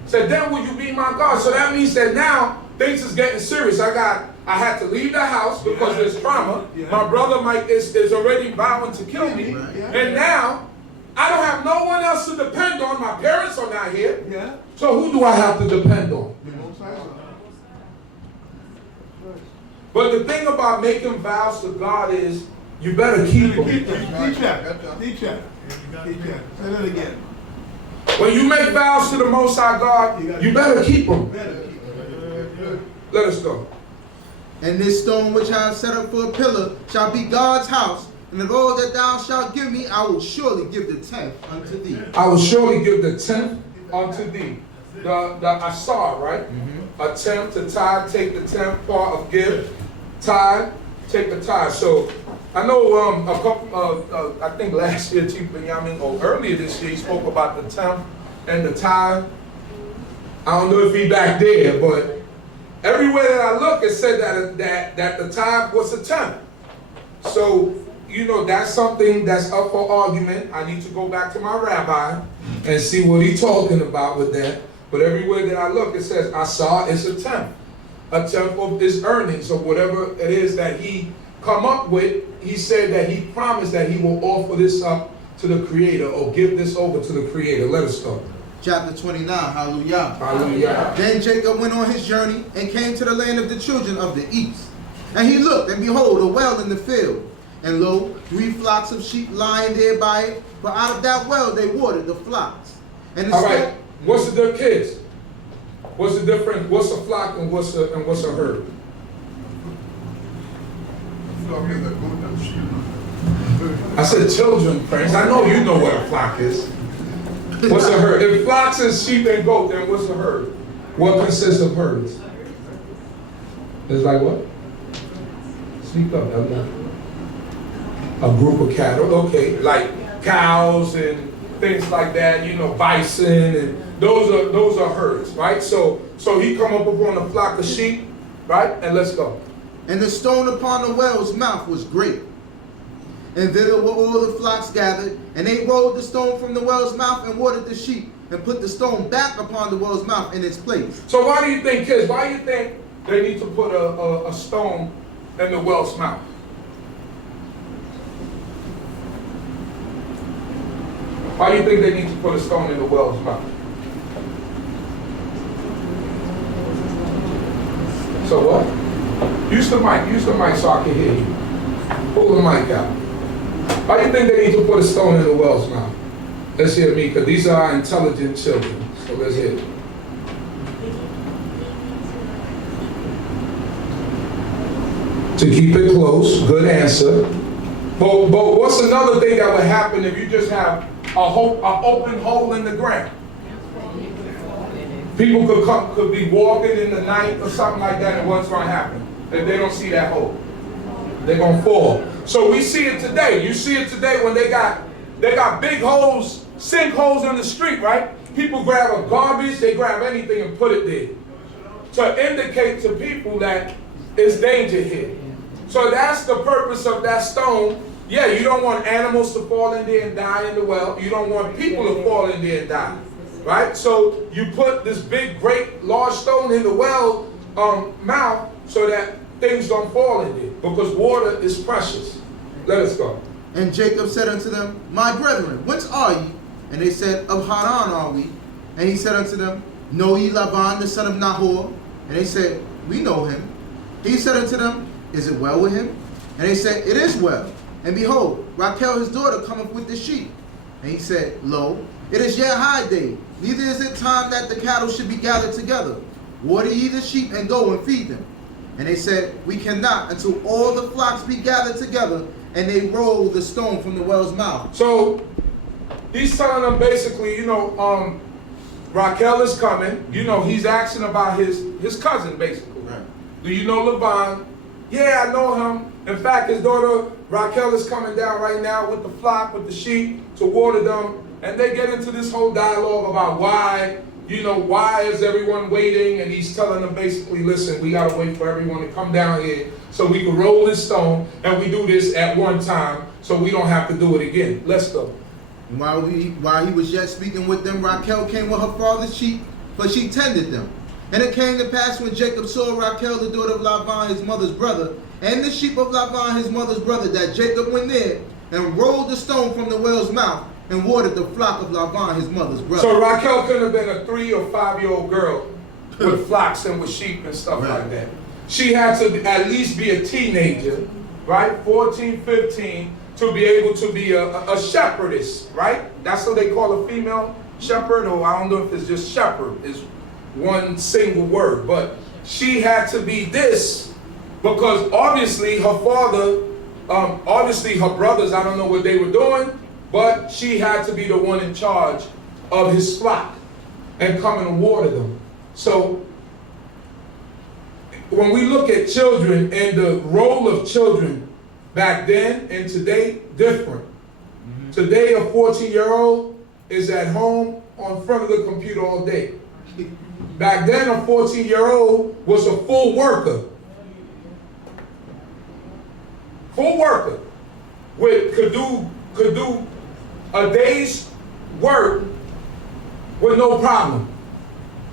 Said, then will you be my God? So that means that now things is getting serious. I had to leave the house because there's trauma. Yeah. My brother Mike is already vowing to kill me. Right. And now I don't have no one else to depend on. My parents are not here. Yeah. So who do I have to depend on? But the thing about making vows to God is you better keep them. Teach that. Teach that. Teach that. Say that again. When you make vows to the Most High God, you better keep them. Let us go. And this stone which I have set up for a pillar shall be God's house, and of all that thou shalt give me, I will surely give the tenth unto thee. I will surely give the tenth unto thee. The asar, right? A tenth, to tithe, take the tenth part of give. tithe, take the tithe. So I know a couple, I think last year, Chief Benjamin, or earlier this year, he spoke about the tenth and the tithe. I don't know if he back there, but everywhere that I look, it said that the tithe was a tenth. So, you know, that's something that's up for argument. I need to go back to my rabbi and see what he's talking about with that. But everywhere that I look, it says, I saw it's a tenth of his earnings or whatever it is that he come up with. He said that he promised that he will offer this up to the Creator or give this over to the Creator. Let us start. Chapter 29, hallelujah. Hallelujah. Then Jacob went on his journey and came to the land of the children of the east. And he looked, and behold, a well in the field. And lo, 3 flocks of sheep lying there by it. For out of that well they watered the flocks. And the all right, what's the kids? What's the difference? What's a flock and what's a herd? I said children, friends. I know you know what a flock is. What's a herd? If flocks is sheep and goat, then what's a herd? What consists of herds? It's like what? Speak up, Elder. A group of cattle, okay, like cows and things like that, you know, bison, and those are herds, right? So he come up upon a flock of sheep, right? And let's go. And the stone upon the well's mouth was great. And thither were all the flocks gathered, and they rolled the stone from the well's mouth and watered the sheep, and put the stone back upon the well's mouth in its place. So why do you think, kids, why do you think they need to put a stone in the well's mouth? Why do you think they need to put a stone in the well's mouth? So what? Use the mic so I can hear you. Pull the mic out. Why do you think they need to put a stone in the well's mouth? Let's hear me, because these are our intelligent children. So let's hear it. To keep it close, good answer. But what's another thing that would happen if you just have an open hole in the ground? People could be walking in the night or something like that, and what's going to happen? If they don't see that hole, they're going to fall. So we see it today. You see it today when they got big holes, sinkholes in the street, right? People grab a garbage, they grab anything and put it there to indicate to people that it's danger here. So that's the purpose of that stone. Yeah, you don't want animals to fall in there and die in the well. You don't want people to fall in there and die, right? So you put this big, great, large stone in the well mouth so that things don't fall in there, because water is precious. Let us go. And Jacob said unto them, My brethren, whence are ye? And they said, Of Haran are we. And he said unto them, Know ye Laban the son of Nahor? And they said, We know him. He said unto them, Is it well with him? And they said, It is well. And behold, Rachel his daughter cometh with the sheep. And he said, Lo, it is yet high day, neither is it time that the cattle should be gathered together. Water ye the sheep and go and feed them. And they said, We cannot until all the flocks be gathered together. And they rolled the stone from the well's mouth. So he's telling them basically, you know, Rachel is coming. You know, he's asking about his cousin, basically. Right. Do you know Laban? Yeah, I know him. In fact, his daughter Rachel is coming down right now with the flock, with the sheep, to water them. And they get into this whole dialogue about why, you know, why is everyone waiting? And he's telling them basically, listen, we got to wait for everyone to come down here so we can roll this stone, and we do this at one time so we don't have to do it again. Let's go. And while he was yet speaking with them, Rachel came with her father's sheep, for she tended them. And it came to pass when Jacob saw Rachel, the daughter of Laban, his mother's brother, and the sheep of Laban, his mother's brother, that Jacob went there and rolled the stone from the well's mouth and watered the flock of Laban, his mother's brother. So Rachel couldn't have been a 3 or 5-year-old girl with flocks and with sheep and stuff like that. She had to at least be a teenager, right? 14, 15, to be able to be a shepherdess, right? That's what they call a female shepherd, or I don't know if it's just shepherd, is one single word. But she had to be this because obviously her father, obviously her brothers, I don't know what they were doing, but she had to be the one in charge of his flock and come and water them. So when we look at children and the role of children back then and today, different. Today, a 14-year-old is at home on front of the computer all day. Back then, a 14-year-old was a full worker. Full worker. Could do a day's work with no problem.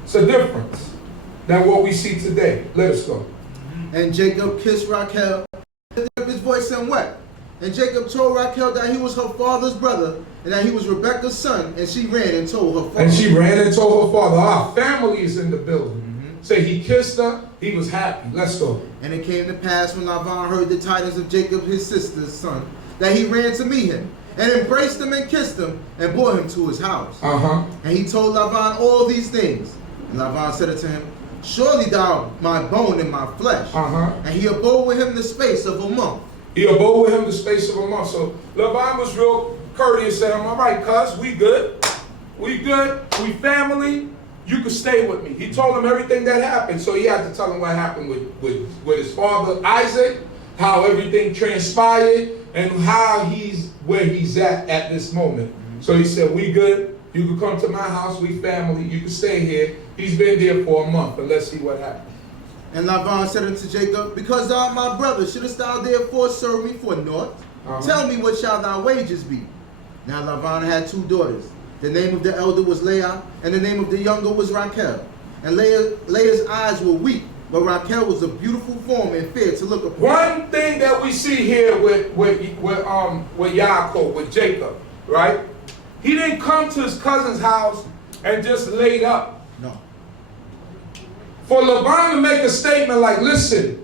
It's a difference than what we see today. Let us go. And Jacob kissed Rachel, lifted up his voice and wept. And Jacob told Rachel that he was her father's brother, and that he was Rebekah's son, and she ran and told her father. And she ran and told her father, our family is in the building. Say he kissed her, he was happy. Let's go. And it came to pass when Laban heard the tidings of Jacob his sister's son, that he ran to meet him, and embraced him and kissed him, and brought him to his house. And he told Laban all these things. And Laban said unto him, surely thou my bone and my flesh. And he abode with him the space of a month. He abode with him the space of a month. So Laban was real courteous, said, all right, cuz, we good. We good. We family. You can stay with me. He told him everything that happened. So he had to tell him what happened with his father Isaac, how everything transpired, and how he's where he's at this moment. So he said, we good. You can come to my house. We family. You can stay here. He's been there for a month, and let's see what happens. And Laban said unto Jacob, because thou art my brother, shouldest thou therefore serve me for naught? Tell me, what shall thy wages be? Now Laban had 2 daughters. The name of the elder was Leah, and the name of the younger was Rachel. And Leah's eyes were weak, but Rachel was a beautiful form and fair to look upon. One thing that we see here with Yaakov, with Jacob, right? He didn't come to his cousin's house and just laid up. No. For Laban to make a statement like, listen,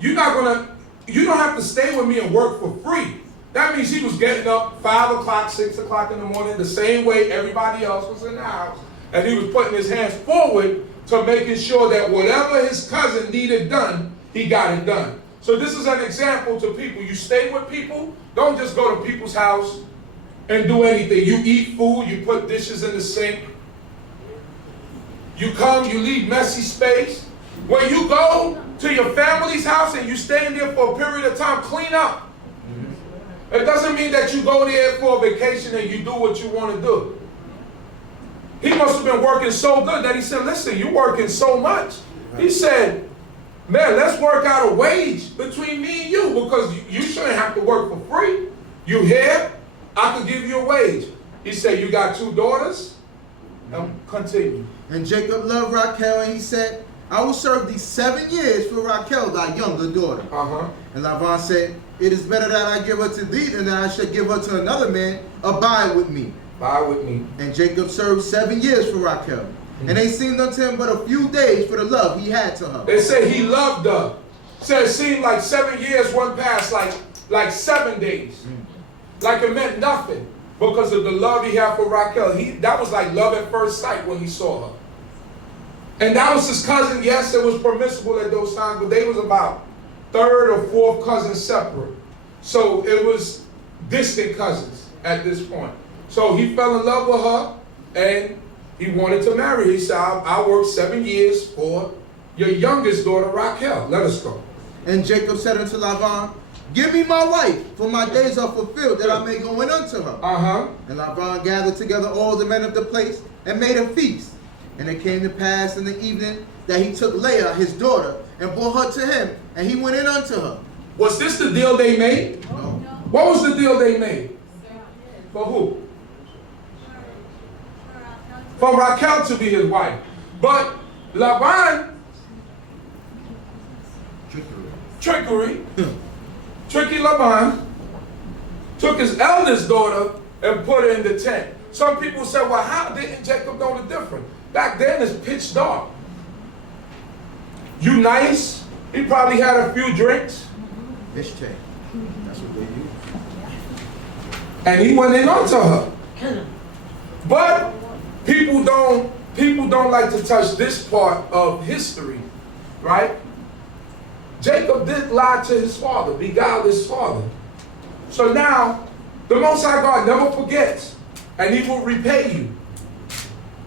you don't have to stay with me and work for free. That means he was getting up 5 o'clock, 6 o'clock in the morning, the same way everybody else was in the house. And he was putting his hands forward to making sure that whatever his cousin needed done, he got it done. So this is an example to people. You stay with people, don't just go to people's house and do anything. You eat food, you put dishes in the sink. You come, you leave messy space. When you go to your family's house and you stay in there for a period of time, clean up. It doesn't mean that you go there for a vacation and you do what you want to do. He must have been working so good that he said, listen, you're working so much. He said, man, let's work out a wage between me and you, because you shouldn't have to work for free. You here, I could give you a wage. He said, you got 2 daughters? Continue. And Jacob loved Rachel, and he said, I will serve thee 7 years for Rachel, thy younger daughter. And Laban said, it is better that I give her to thee than that I should give her to another man. Abide with me. Abide with me. And Jacob served 7 years for Rachel. And they seemed unto him but a few days for the love he had to her. They say he loved her. Said it seemed like 7 years went past like 7 days. Like it meant nothing because of the love he had for Rachel. That was like love at first sight when he saw her. And that was his cousin. Yes, it was permissible at those times, but they was about 3rd or 4th cousins separate. So it was distant cousins at this point. So he fell in love with her and he wanted to marry her. He said, I'll work 7 years for your youngest daughter, Rachel. Let us go. And Jacob said unto Laban, give me my wife, for my days are fulfilled, that I may go in unto her. And Laban gathered together all the men of the place and made a feast. And it came to pass in the evening that he took Leah, his daughter, and brought her to him, and he went in unto her. Was this the deal they made? No. What was the deal they made? For who? For Rachel to be his wife. But Laban, tricky Laban, took his eldest daughter and put her in the tent. Some people say, well, how didn't Jacob know the difference? Back then it's pitch dark. You nice, he probably had a few drinks. That's what they use. And he went in onto her. But people don't like to touch this part of history, right? Jacob did lie to his father, beguiled his father. So now, the Most High God never forgets, and he will repay you.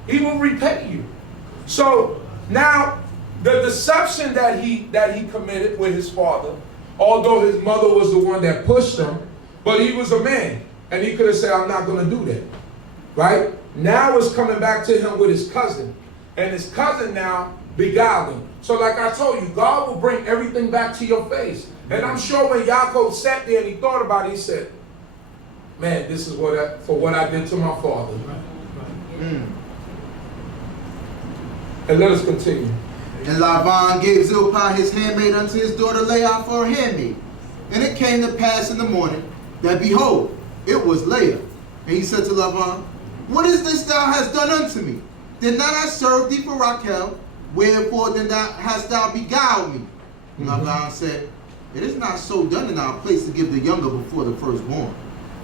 He will repay you. So now, the deception that he committed with his father, although his mother was the one that pushed him, but he was a man, and he could have said, I'm not going to do that, right? Now it's coming back to him with his cousin, and his cousin now beguiled him. So like I told you, God will bring everything back to your face. And I'm sure when Yaakov sat there and he thought about it, he said, man, this is what I did to my father. And let us continue. And Laban gave Zilpah his handmaid unto his daughter Leah for a handmaid. And it came to pass in the morning that, behold, it was Leah. And he said to Laban, what is this thou hast done unto me? Did not I serve thee for Rachel? Wherefore then hast thou beguiled me? Laban said, it is not so done in our place to give the younger before the firstborn.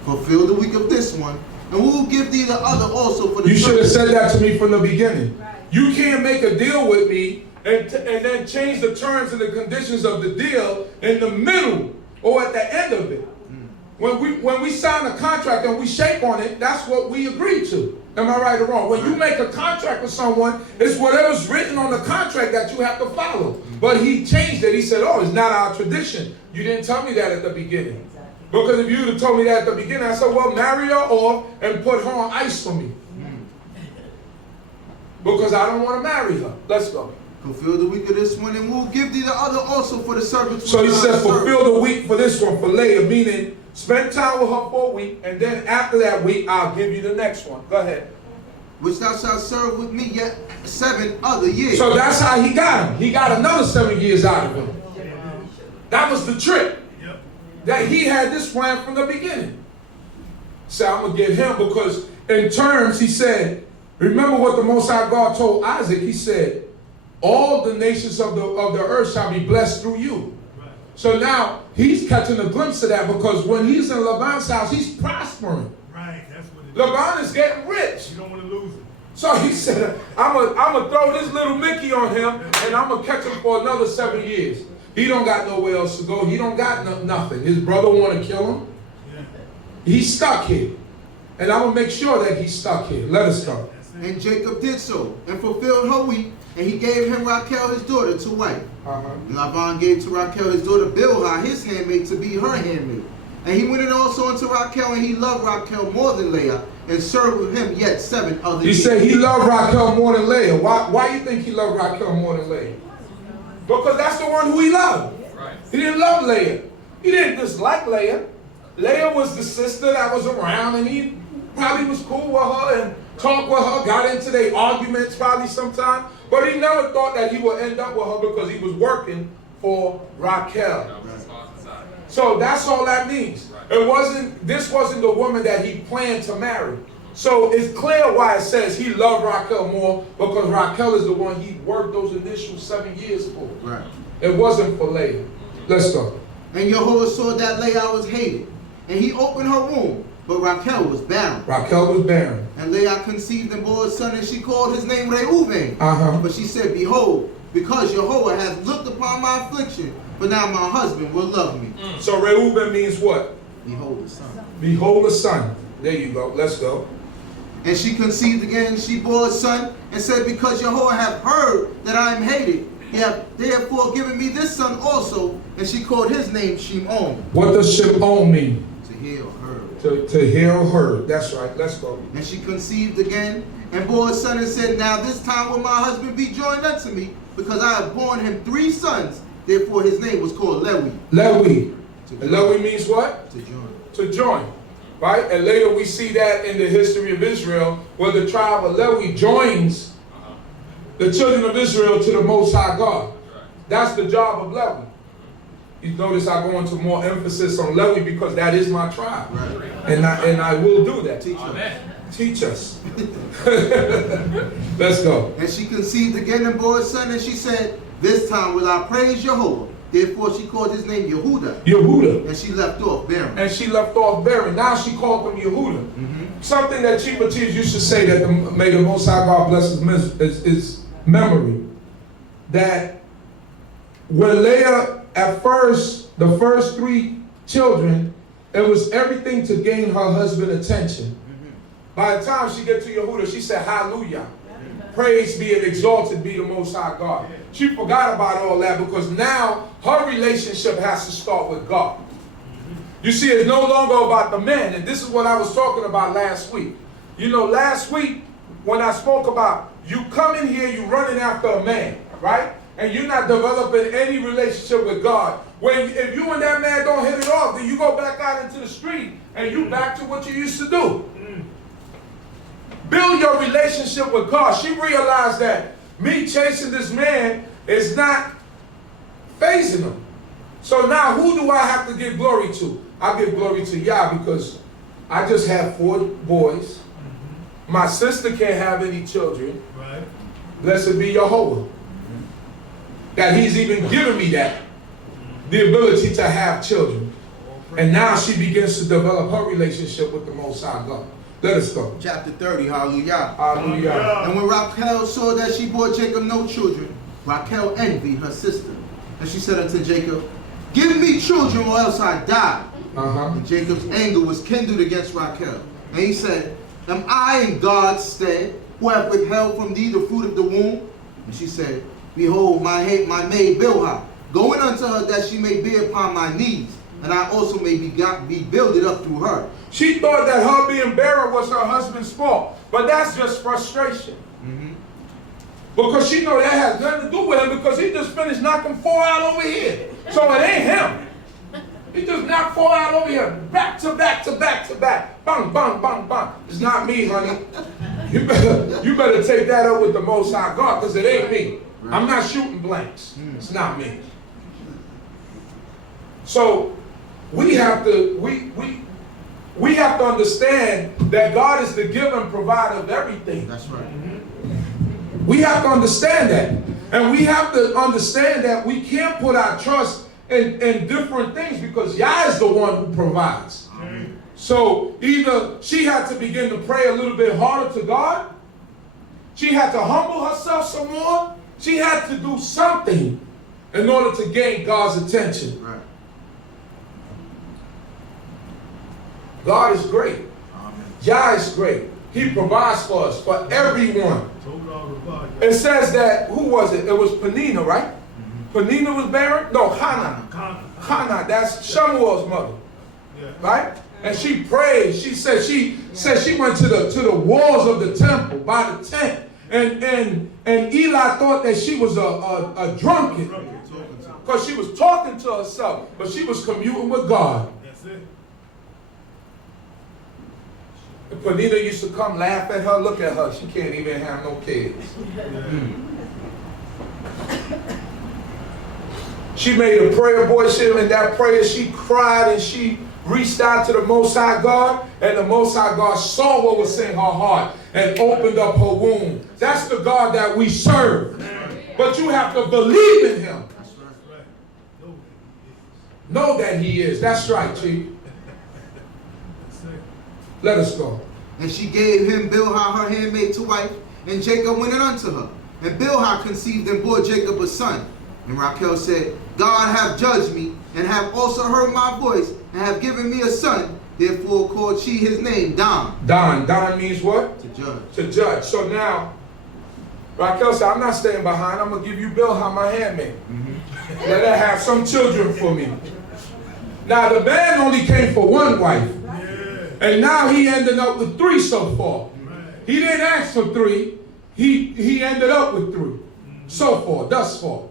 Fulfill the week of this one, and we will give thee the other also for the You should have said that to me from the beginning. Right. You can't make a deal with me and then change the terms and the conditions of the deal in the middle or at the end of it. When we sign a contract and we shake on it, that's what we agreed to. Am I right or wrong? When you make a contract with someone, it's whatever's written on the contract that you have to follow. But he changed it. He said, oh, it's not our tradition. You didn't tell me that at the beginning. Because if you would have told me that at the beginning, I said, well, marry her off and put her on ice for me. Because I don't want to marry her. Let's go. Fulfill the week of this one, and we'll give thee the other also for the servants. So he said, fulfill the week for this one, for Leah, meaning spend time with her for a week, and then after that week, I'll give you the next one. Go ahead. Which thou shalt serve with me yet 7 other years. So that's how he got him. He got another 7 years out of him. That was the trick. That he had this plan from the beginning. So I'm going to get him because in terms, he said, remember what the Most High God told Isaac. He said, all the nations of the earth shall be blessed through you. Right. So now he's catching a glimpse of that because when he's in Laban's house, he's prospering. Right, that's what it is. Laban is getting rich. You don't want to lose it. So he said, I'm gonna throw this little Mickey on him and I'm going to catch him for another 7 years. He don't got nowhere else to go. He don't got nothing. His brother want to kill him. Yeah. He's stuck here. And I'm going to make sure that he's stuck here. Let us go. And Jacob did so and fulfilled her week, and he gave him Rachel his daughter to wife. And Laban gave to Rachel his daughter Bilhah his handmaid to be her handmaid. And he went in also unto Rachel, and he loved Rachel more than Leah, and served with him yet 7 other years. He said he loved Rachel more than Leah. Why do you think he loved Rachel more than Leah? Because that's the one who he loved. Right. He didn't love Leah. He didn't dislike Leah. Leah was the sister that was around, and he probably was cool with her and talked with her, got into their arguments probably sometime. But he never thought that he would end up with her because he was working for Rachel. So that's all that means. This wasn't the woman that he planned to marry. So it's clear why it says he loved Rachel more, because Rachel is the one he worked those initial 7 years for. Right. It wasn't for Leah. Let's go. And Jehovah saw that Leah was hated, and he opened her womb, but Rachel was barren. Rachel was barren. And Leah conceived and bore a son, and she called his name Reuben. But she said, behold, because Jehovah hath looked upon my affliction, but now my husband will love me. So Reuben means what? Behold the son. Behold the son. There you go. Let's go. And she conceived again, she bore a son, and said, because Jehovah hath heard that I am hated, he hath therefore given me this son also. And she called his name Shimon. What does Shimon mean? To hear or heard. To hear or heard. That's right. Let's go. And she conceived again, and bore a son, and said, now this time will my husband be joined unto me, because I have borne him 3 sons. Therefore his name was called Lewi. Lewi. And Lewi means what? To join. To join. Right? And later we see that in the history of Israel, where the tribe of Lewi joins the children of Israel to the Most High God. That's the job of Lewi. You notice I go into more emphasis on Lewi because that is my tribe. Right. And I will do that. Teach us. Let's go. And she conceived again and bore a son, and she said, this time will I praise Jehovah. Therefore she called his name Yehuda. Yehuda. And she left off bearing. And she left off bearing. Now she called him Yehuda. Something that Chiba Tears used to say, that may the Most High God bless his memory. That when Leah, at first, the first 3 children, it was everything to gain her husband's attention. By the time she get to Yehuda, she said, hallelujah. Praise be and exalted be the Most High God. She forgot about all that because now her relationship has to start with God. You see, it's no longer about the man. And this is what I was talking about last week. You know, last week when I spoke about you come in here, you running after a man, right? And you're not developing any relationship with God. If you and that man don't hit it off, then you go back out into the street and you back to what you used to do. Build your relationship with God. She realized that me chasing this man is not phasing him. So now who do I have to give glory to? I give glory to Yah because I just have 4 boys. My sister can't have any children. Right. Blessed be Jehovah. That he's even given me that. The ability to have children. And now she begins to develop her relationship with the Most High God. Let us go. Chapter 30, hallelujah. Hallelujah. And when Rachel saw that she bore Jacob no children, Rachel envied her sister. And she said unto Jacob, give me children or else I die. And Jacob's anger was kindled against Rachel. And he said, am I in God's stead, who have withheld from thee the fruit of the womb? And she said, behold, my maid Bilhah, going unto her that she may be upon my knees, and I also may be builded up through her. She thought that her being barren was her husband's fault. But that's just frustration. Because she know that has nothing to do with him because he just finished knocking 4 out over here. So it ain't him. He just knocked 4 out over here. Back to back to back to back. Bang, bang, bang, bang. It's not me, honey. You better take that up with the Most High God because it ain't me. I'm not shooting blanks. It's not me. So we have to we have to understand that God is the giver and provider of everything. That's right. We have to understand that. And we have to understand that we can't put our trust in different things because Yah is the one who provides. So either she had to begin to pray a little bit harder to God, she had to humble herself some more, she had to do something in order to gain God's attention. Right. God is great. Amen. Yah is great. He provides for us, for everyone. It says that, who was it? It was Penina, right? Penina was barren? No, Hannah. Hannah, that's Shemuel's mother. Right? And she prayed. She said she went to the walls of the temple by the tent. And Eli thought that she was a drunkard. Because she was talking to herself, but she was communing with God. And Penina used to come laugh at her, look at her. She can't even have no kids. She made a prayer, boy. In that prayer, she cried and she reached out to the Most High God. And the Most High God saw what was in her heart and opened up her womb. That's the God that we serve. But you have to believe in Him. Know that He is. That's right, Chief. Let us go. And she gave him Bilhah her handmaid to wife, and Jacob went in unto her. And Bilhah conceived and bore Jacob a son. And Rachel said, God hath judged me, and have also heard my voice, and have given me a son. Therefore called she his name Dan. Dan means what? To judge. To judge. So now, Rachel said, I'm not staying behind. I'm going to give you Bilhah, my handmaid. Let her have some children for me. Now, the man only came for one wife. And now he ended up with 3 so far. He didn't ask for 3. He ended up with 3. So far, thus far.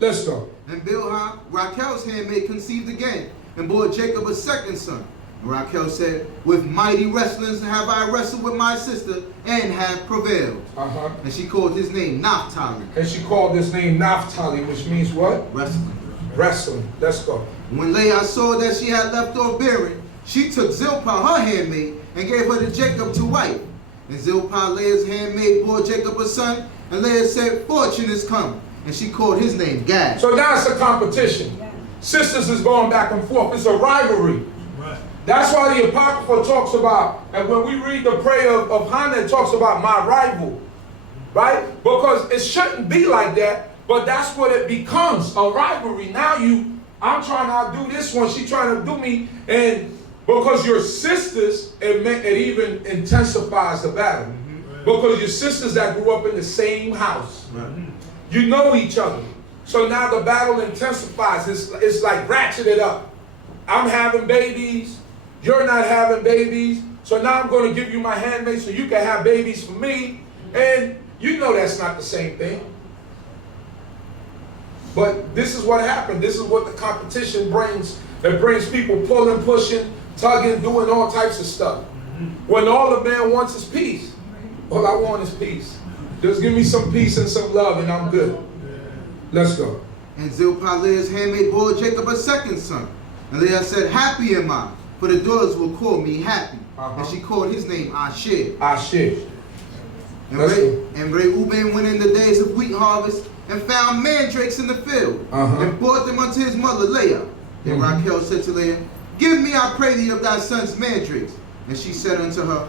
Let's go. And Bilhah, Rachel's handmaid, conceived again, and bore Jacob a second son. And Rachel said, with mighty wrestlings have I wrestled with my sister, and have prevailed. And she called his name Naphtali. And she called his name Naphtali, which means what? Wrestling. Wrestling. Let's go. When Leah saw that she had left off bearing, she took Zilpah, her handmaid, and gave her to Jacob to wife. And Zilpah, Leah's handmaid, bore Jacob a son, and Leah said, fortune is come. And she called his name Gad. So now it's a competition. Sisters is going back and forth. It's a rivalry. That's why the Apocrypha talks about, and when we read the prayer of Hannah, it talks about my rival. Right? Because it shouldn't be like that, but that's what it becomes, a rivalry. Now I'm trying to outdo this one, she's trying to do me, and because you're sisters, it even intensifies the battle. Because your sisters that grew up in the same house. Right. You know each other. So now the battle intensifies. It's like ratcheted up. I'm having babies. You're not having babies. So now I'm going to give you my handmaid so you can have babies for me. And you know that's not the same thing. But this is what happened. This is what the competition brings. It brings people pulling, pushing, tugging, doing all types of stuff. When all the man wants is peace. All I want is peace. Just give me some peace and some love and I'm good. Let's go. And Zilpah, Leah's handmaid, bore Jacob a second son. And Leah said, happy am I, for the daughters will call me happy. And she called his name Asher. Asher. And Reuben went in the days of wheat harvest and found mandrakes in the field and brought them unto his mother Leah. And Rachel said to Leah, give me, I pray thee, of thy son's mandrakes. And she said unto her,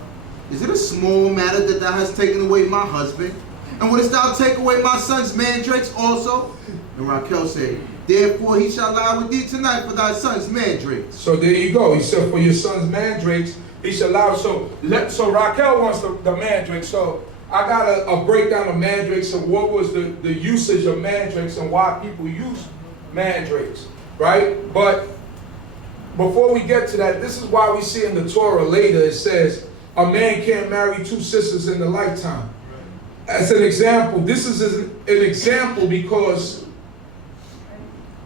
is it a small matter that thou hast taken away my husband? And wouldst thou take away my son's mandrakes also? And Rachel said, therefore he shall lie with thee tonight for thy son's mandrakes. So there you go. He said, for your son's mandrakes, he shall lie. So Rachel wants the mandrakes. So I got a breakdown of mandrakes and what was the usage of mandrakes and why people use mandrakes, right? But before we get to that, this is why we see in the Torah later, it says, a man can't marry two sisters in a lifetime. As an example, this is an example because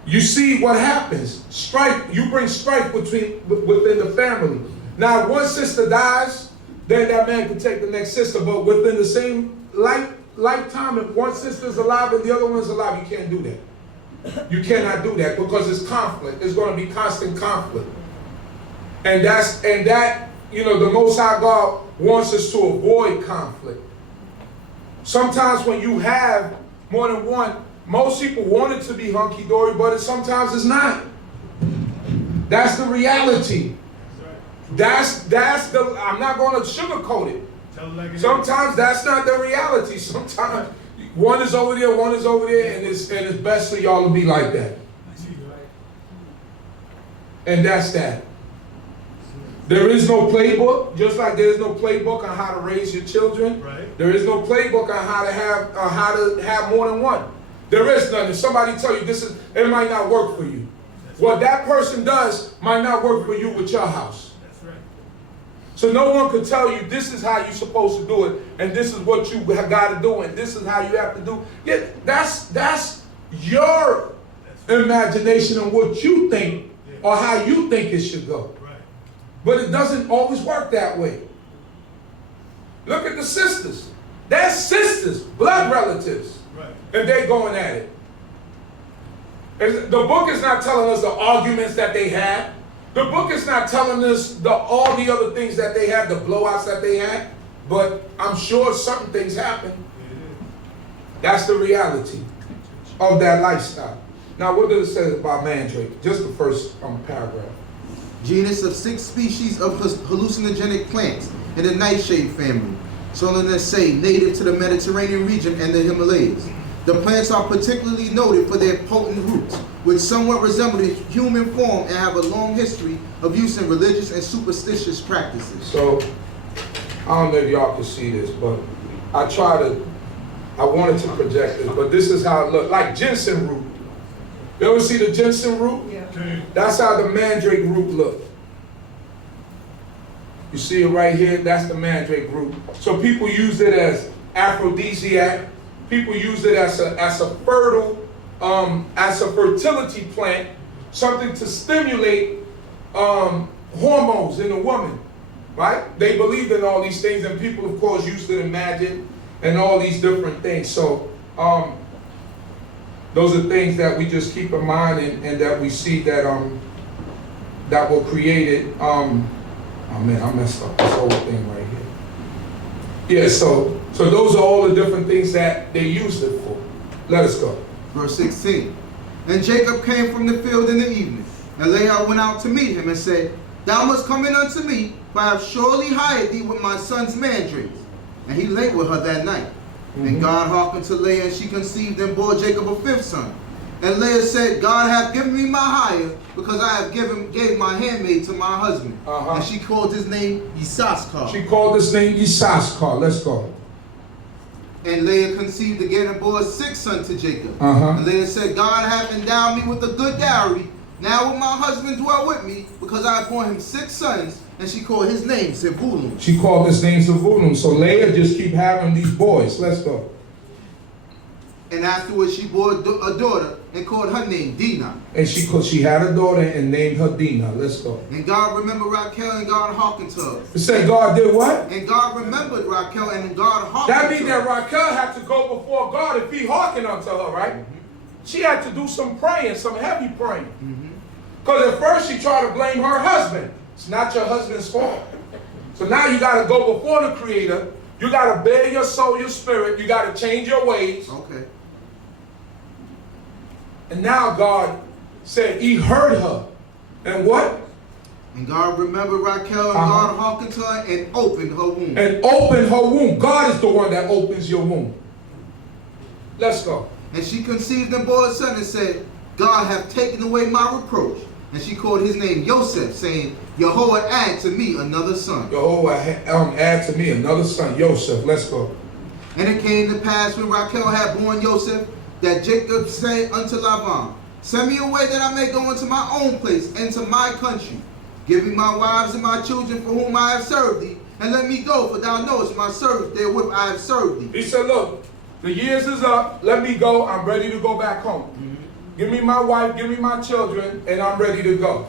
you see what happens. Strife, you bring strife within the family. Now, if one sister dies, then that man can take the next sister, but within the same lifetime, if one sister's alive and the other one's alive, you can't do that. You cannot do that because it's conflict. It's going to be constant conflict. And that, you know, the Most High God wants us to avoid conflict. Sometimes when you have more than one, most people want it to be hunky-dory, but sometimes it's not. That's the reality. That's the, I'm not going to sugarcoat it. Sometimes that's not the reality. Sometimes one is over there, and it's best for y'all to be like that. And that's that. There is no playbook, just like there is no playbook on how to raise your children. Right. There is no playbook on how to have more than one. There is none. If somebody tell you it might not work for you. What that person does might not work for you with your house. That's right. So no one could tell you this is how you're supposed to do it, and this is what you have got to do, and this is how you have to do. Yeah, that's your imagination and what you think or how you think it should go. But it doesn't always work that way. Look at the sisters. They're sisters, blood relatives. Right. And they're going at it. And the book is not telling us the arguments that they had. The book is not telling us all the other things that they had, the blowouts that they had. But I'm sure certain things happened. That's the reality of that lifestyle. Now, what does it say about mandrake? Just the first paragraph. Genus of 6 species of hallucinogenic plants in the nightshade family, Solanaceae, native to the Mediterranean region and the Himalayas. The plants are particularly noted for their potent roots, which somewhat resemble the human form and have a long history of use in religious and superstitious practices. So, I don't know if y'all can see this, but I wanted to project this, but this is how it looks, like ginseng root. You ever see the ginseng root? Yeah. That's how the mandrake root look. You see it right here? That's the mandrake root. So people use it as aphrodisiac. People use it as a fertility plant, something to stimulate hormones in a woman, right? They believed in all these things, and people, of course, used it in magic and all these different things. So those are things that we just keep in mind and that we see that that were created. Oh man, I messed up this whole thing right here. Yeah, so those are all the different things that they used it for. Let us go. Verse 16. And Jacob came from the field in the evening, and Leah went out to meet him and said, thou must come in unto me, for I have surely hired thee with my son's mandrakes. And he lay with her that night. And God hearkened to Leah, and she conceived and bore Jacob a 5th son. And Leah said, God hath given me my hire, because I have gave my handmaid to my husband. And she called his name Yissaschar. She called his name Yissaschar. Let's go. And Leah conceived again and bore 6 sons to Jacob. Uh-huh. And Leah said, God hath endowed me with a good dowry. Now will my husband dwell with me, because I have borne him 6 sons. And she called his name Zebulun. She called his name Zebulun. So Leah just keep having these boys. Let's go. And afterwards she bore a daughter and called her name Dinah. And she had a daughter and named her Dinah. Let's go. And God remembered Raquel and God hearkened to her. It said God did what? And God remembered Raquel and God hearkened That to means her. that Raquel had to go before God if he hearkened unto her, right? She had to do some praying, some heavy praying. Because at first she tried to blame her husband. It's not your husband's fault. So now you got to go before the Creator. You got to bear your soul, your spirit. You got to change your ways. Okay. And now God said he heard her. And what? And God remembered Raquel and God hearkened to her and opened her womb. And opened her womb. God is the one that opens your womb. Let's go. And she conceived and bore a son and said, God hath taken away my reproach. And she called his name Joseph, saying, Jehovah add to me another son. Jehovah add to me another son, Joseph. Let's go. And it came to pass when Raquel had born Joseph, that Jacob said unto Laban, Send me away that I may go into my own place and to my country. Give me my wives and my children for whom I have served thee, and let me go, for thou knowest my servant therewith I have served thee. He said, look, the years is up. Let me go. I'm ready to go back home. Give me my wife, give me my children, and I'm ready to go.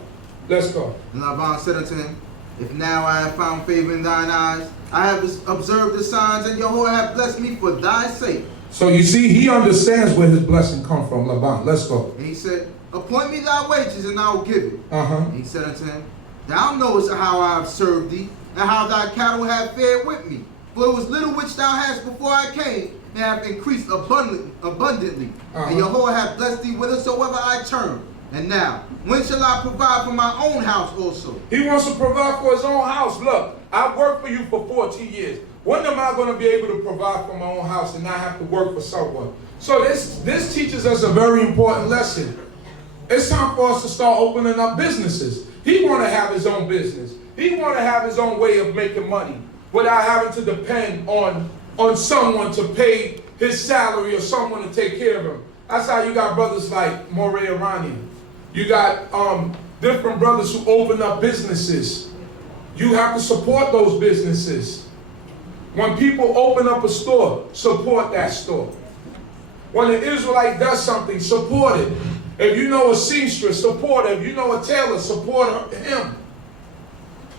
Let's go. And Laban said unto him, If now I have found favor in thine eyes, I have observed the signs, and Jehovah hath blessed me for thy sake. So you see, he understands where his blessing comes from, Laban. Let's go. And he said, Appoint me thy wages, and I will give it. And he said unto him, Thou knowest how I have served thee, and how thy cattle have fared with me. For it was little which thou hadst before I came, and have increased abundantly. And Jehovah hath blessed thee whithersoever I turn. And now, when shall I provide for my own house also? He wants to provide for his own house. Look, I've worked for you for 14 years. When am I going to be able to provide for my own house and not have to work for someone? So this teaches us a very important lesson. It's time for us to start opening up businesses. He want to have his own business. He want to have his own way of making money without having to depend on someone to pay his salary or someone to take care of him. That's how you got brothers like Moray Iranian. You got different brothers who open up businesses. You have to support those businesses. When people open up a store, support that store. When an Israelite does something, support it. If you know a seamstress, support it. If you know a tailor, support him.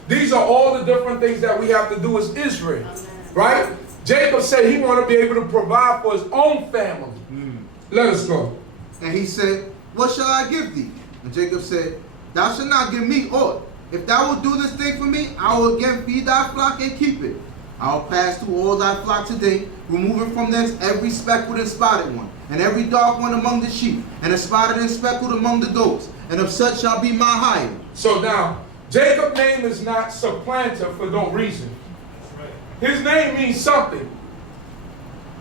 These are all the different things that we have to do as Israel, right? Jacob said he wanted to be able to provide for his own family. Let us go. And he said, What shall I give thee? And Jacob said, Thou shalt not give me aught. If thou wilt do this thing for me, I will again feed thy flock and keep it. I will pass through all thy flock today, removing from thence every speckled and spotted one, and every dark one among the sheep, and a spotted and speckled among the goats, and of such shall be my hire. So now, Jacob's name is not supplanter for no reason. His name means something.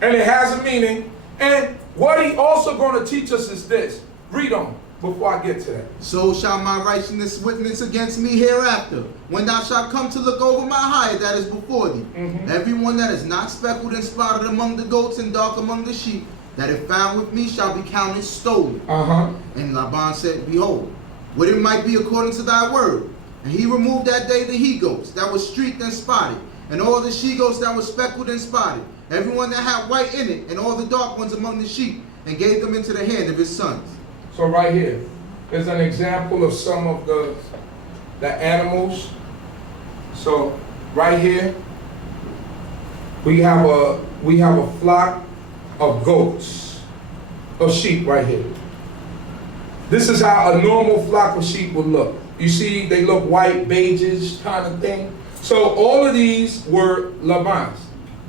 And it has a meaning. And what he also going to teach us is this. Read on before I get to that. So shall my righteousness witness against me hereafter, when thou shalt come to look over my hire that is before thee. Everyone that is not speckled and spotted among the goats and dark among the sheep, that if found with me shall be counted stolen. And Laban said, Behold, what it might be according to thy word. And he removed that day the he-goats that were streaked and spotted, and all the she-goats that were speckled and spotted, everyone that had white in it, and all the dark ones among the sheep, and gave them into the hand of his sons. So right here is an example of some of the animals. So right here we have a flock of goats, of sheep right here. This is how a normal flock of sheep would look. You see, they look white, beiges kind of thing. So all of these were Laban's.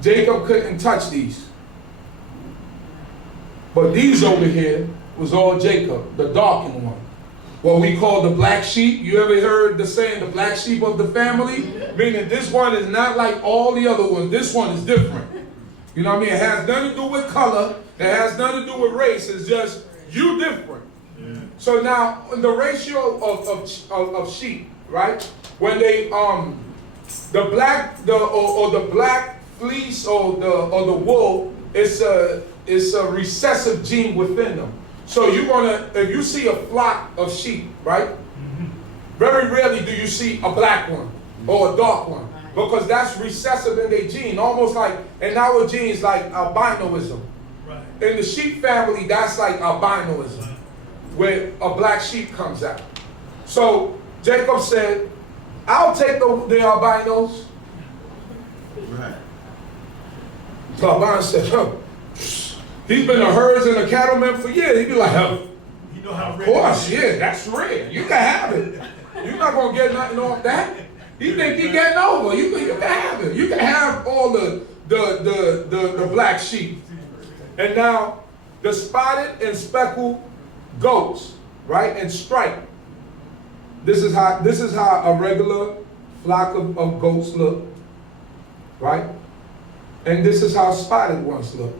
Jacob couldn't touch these. But these over here was all Jacob, the darkened one. What we call the black sheep. You ever heard the saying, the black sheep of the family? Meaning this one is not like all the other ones. This one is different. You know what I mean? It has nothing to do with color. It has nothing to do with race. It's just you different. So now, the ratio of sheep, right? When they the black fleece or the wool it's a recessive gene within them. So you're gonna, if you see a flock of sheep, right? Very rarely do you see a black one or a dark one, because that's recessive in their gene, almost like in our genes, like albinoism. In the sheep family, that's like albinoism, where a black sheep comes out. So Jacob said, I'll take the albinos. Right. So Laban said, he's been the herds and the cattlemen for years. He'd be like, You know how of course, yeah, that's rare. You can have it. You're not going to get nothing off that. You think you're getting over. You can have it. You can have all the black sheep. And now, the spotted and speckled goats, right, and striped. This is how a regular flock of goats look, right? And this is how spotted ones look.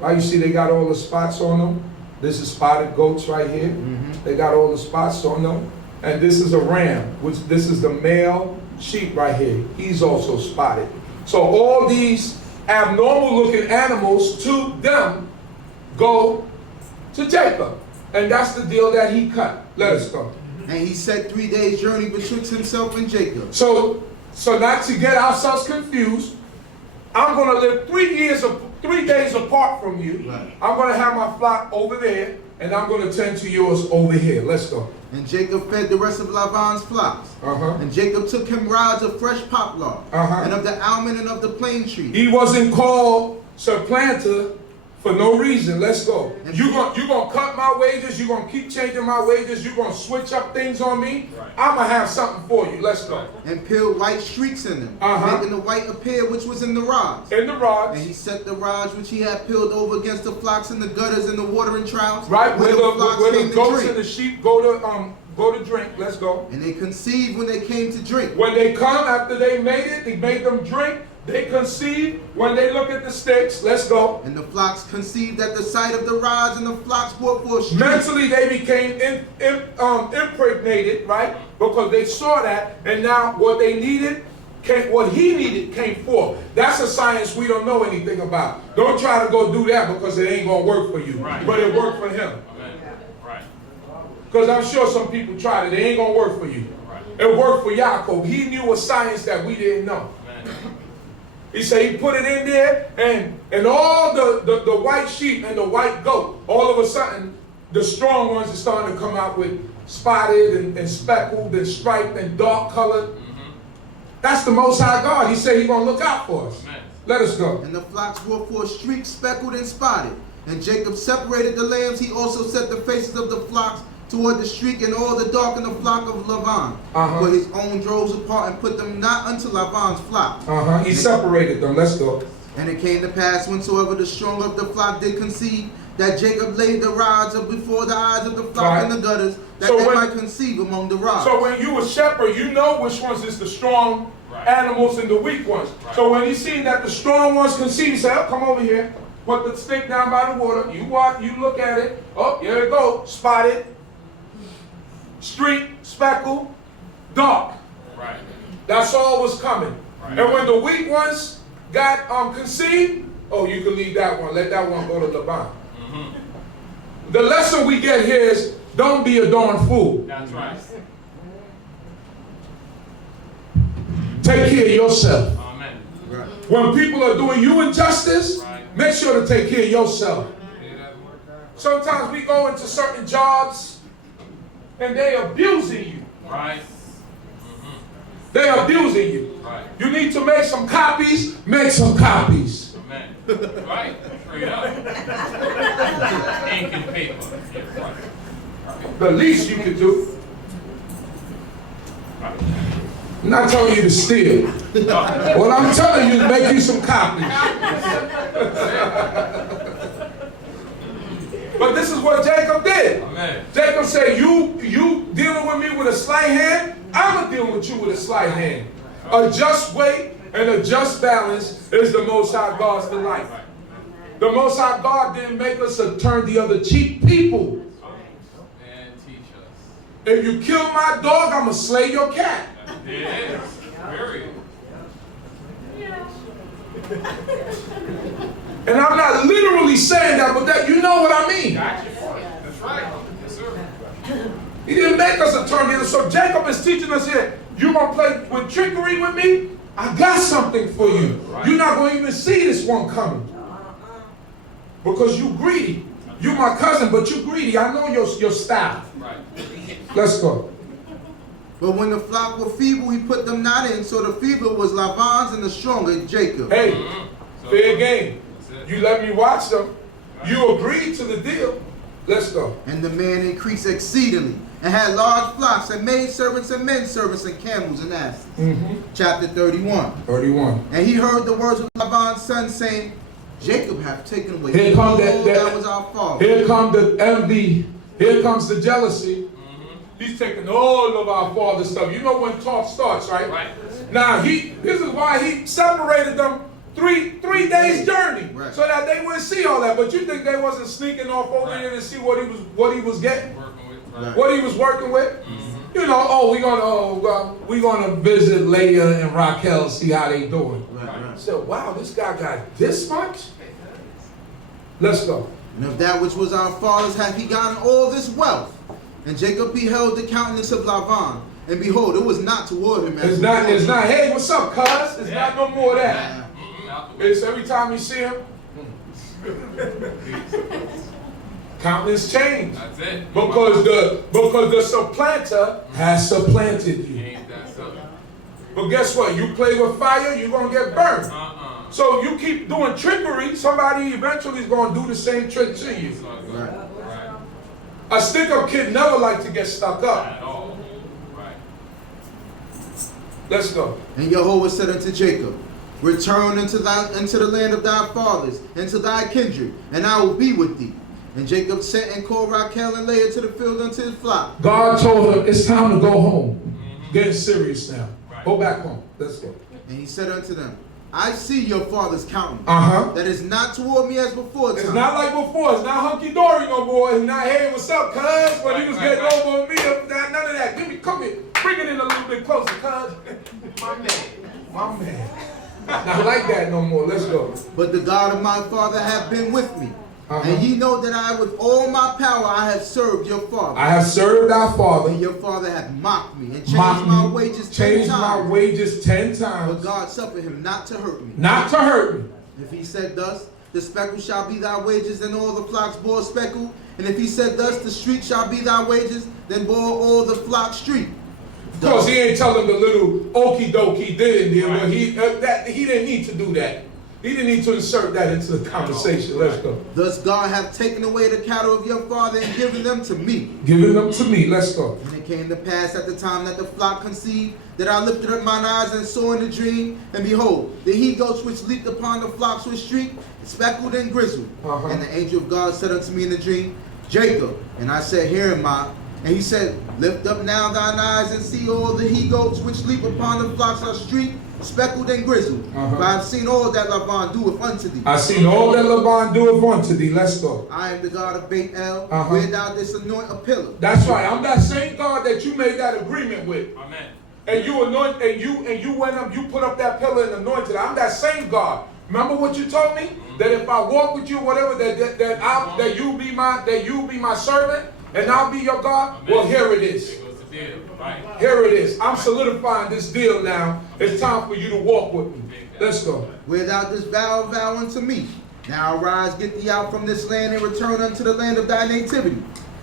Right? You see they got all the spots on them. This is spotted goats right here. Mm-hmm. They got all the spots on them. And this is a ram, which this is the male sheep right here. He's also spotted. So all these abnormal looking animals, to them, go to Jacob. And that's the deal that he cut. Let us go. And he said 3 days' journey betwixt himself and Jacob. So not to get ourselves confused, I'm going to live 3 days apart from you. Right. I'm going to have my flock over there, and I'm going to tend to yours over here. Let's go. And Jacob fed the rest of Laban's flocks. And Jacob took him rods of fresh poplar, and of the almond and of the plane tree. He wasn't called supplanter for no reason. Let's go. You're gonna cut my wages. You're going to keep changing my wages. You're going to switch up things on me. Right. I'm going to have something for you. Let's go. And peeled white streaks in them, making the white appear which was in the rods. In the rods. And he set the rods which he had peeled over against the flocks in the gutters and the watering troughs. Right, where the goats and the sheep go to drink. Let's go. And they conceived when they came to drink. When they come after they made them drink. They conceive when they look at the sticks. Let's go. And the flocks conceived at the sight of the rods, and the flocks brought forth streaks. Mentally, they became impregnated, right? Because they saw that, and now what he needed came forth. That's a science we don't know anything about. Don't try to go do that because it ain't gonna work for you. Right. But it worked for him. Right. Because I'm sure some people tried it. It ain't gonna work for you. Right. It worked for Yaakov. He knew a science that we didn't know. He said he put it in there, and all the white sheep and the white goat, all of a sudden, the strong ones are starting to come out with spotted and speckled and striped and dark colored. That's the Most High God. He said he's going to look out for us. Amen. Let us go. And the flocks brought forth streaks, speckled and spotted. And Jacob separated the lambs. He also set the faces of the flocks toward the streak, and all the dark in the flock of Laban, for his own droves apart, and put them not unto Laban's flock. He separated them. Let's go. And it came to pass, whensoever the strong of the flock did conceive, that Jacob laid the rods up before the eyes of the flock in the gutters, that they might conceive among the rods. So when you a shepherd, you know which ones is the strong animals and the weak ones. So when he seen that the strong ones conceive, he said, oh, come over here, put the stick down by the water, you walk, you look at it, oh, here it go, spotted, streak, speckle, dark. Right. That's all was coming. Right. And when the weak ones got conceived, oh, you can leave that one. Let that one go to Laban. The lesson we get here is don't be a darn fool. That's right. Take care of yourself. Amen. Right. When people are doing you injustice, make sure to take care of yourself. Sometimes we go into certain jobs and they abusing you. Right. They abusing you. Right. You need to make some copies, make some copies. Amen. Right. Straight up. Ink and paper. Right. The least you can do. Right. I'm not telling you to steal. What I'm telling you is make you some copies. But this is what Jacob did. Amen. Jacob said, you dealing with me with a slight hand, I'm going to deal with you with a slight hand. A just weight and a just balance is the Most High God's delight. The Most High God didn't make us a turn the other cheek people. And teach us. If you kill my dog, I'm going to slay your cat. Yes. Period. And I'm not literally saying that, but that you know what I mean. That's right. Yes, sir. He didn't make us a tornado. So Jacob is teaching us here, you gonna play with trickery with me? I got something for you. You're not gonna even see this one coming. Because you greedy. You my cousin, but you greedy. I know your style. Right. Let's go. But when the flock were feeble, he put them not in. So the feeble was Laban's and the stronger Jacob. Hey, So, fair game. that's it. You let me watch them. You agreed to the deal. Let's go. And the man increased exceedingly, and had large flocks, and maid servants, and men servants, and camels, and asses. Chapter 31. 31. And he heard the words of Laban's son, saying, Jacob hath taken away Here all come that was our father. Here comes the envy. Here comes the jealousy. He's taking all of our father's stuff. You know when talk starts, right? Right. Now this is why he separated them three days journey, Right. so that they wouldn't see all that. But you think they wasn't sneaking off over here to see what he was getting, Working with. Right. what he was working with? You know, we gonna visit Leah and Raquel, see how they doing. Right. So wow, this guy got this much. Let's go. And of that which was our father's hath he gotten all this wealth. And Jacob beheld the countenance of Laban, and behold, it was not toward him as It's not. before. It's not. Hey, what's up, cuz? It's not no more of that. Out the way. It's every time you see him, countenance change That's it. because the supplanter has supplanted you. Ain't that something? But guess what? You play with fire, you're gonna get burned. So you keep doing trickery, somebody eventually is gonna do the same trick to you. Right. Right. A stick-up kid never like to get stuck up. At all. Right. Let's go. And Jehovah said unto Jacob, return into the land of thy fathers, and to thy kindred, and I will be with thee. And Jacob sent and called Raquel and Leah to the field unto his flock. God told him it's time to go home. Getting serious now. Go back home. Let's go. And he said unto them, I see your father's countenance, that is not toward me as before time. It's not like before. It's not hunky-dory no more. It's not, hey, what's up, cuz? When he was getting over on me, none of that. Come here. Bring it in a little bit closer, cuz. My man. Not like that no more. Let's go. But the God of my father hath been with me. And ye know that I with all my power I have served your father. I have served our father. And your father hath mocked me and changed my wages 10 times. My wages 10 times. But God suffered him not to hurt me. Not to hurt me. If he said thus, the speckle shall be thy wages, then all the flocks bore speckle. And if he said thus, the street shall be thy wages, then bore all the flock street. Of course, he ain't telling the little okie dokie did in there, but he didn't need to do that. He didn't need to insert that into the conversation. Let's go. Thus God hath taken away the cattle of your father and given them to me. Giving them to me. Let's go. And it came to pass at the time that the flock conceived, that I lifted up mine eyes and saw in the dream, and behold, the he-goats which leaped upon the flocks were streaked, speckled, and grizzled. And the angel of God said unto me in the dream, Jacob. And I said, Here am I. And he said, Lift up now thine eyes and see all the he-goats which leap upon the flocks are streaked, speckled, and grizzled. For I have seen all that Laban doeth unto thee. I seen all that Laban doeth unto thee. Let's go. I am the God of Beit-El, where thou didst anoint a pillar. That's right. I'm that same God that you made that agreement with. Amen. And you anoint, and you went up, you put up that pillar and anointed. I'm that same God. Remember what you told me? That if I walk with you, whatever, that you be my servant, and I'll be your God. Amen. Well, here it is. It was the deal. Right. Here it is. I'm solidifying this deal now. It's time for you to walk with me. Let's go. Where thou didst vow unto me. Now arise, get thee out from this land, and return unto the land of thy nativity.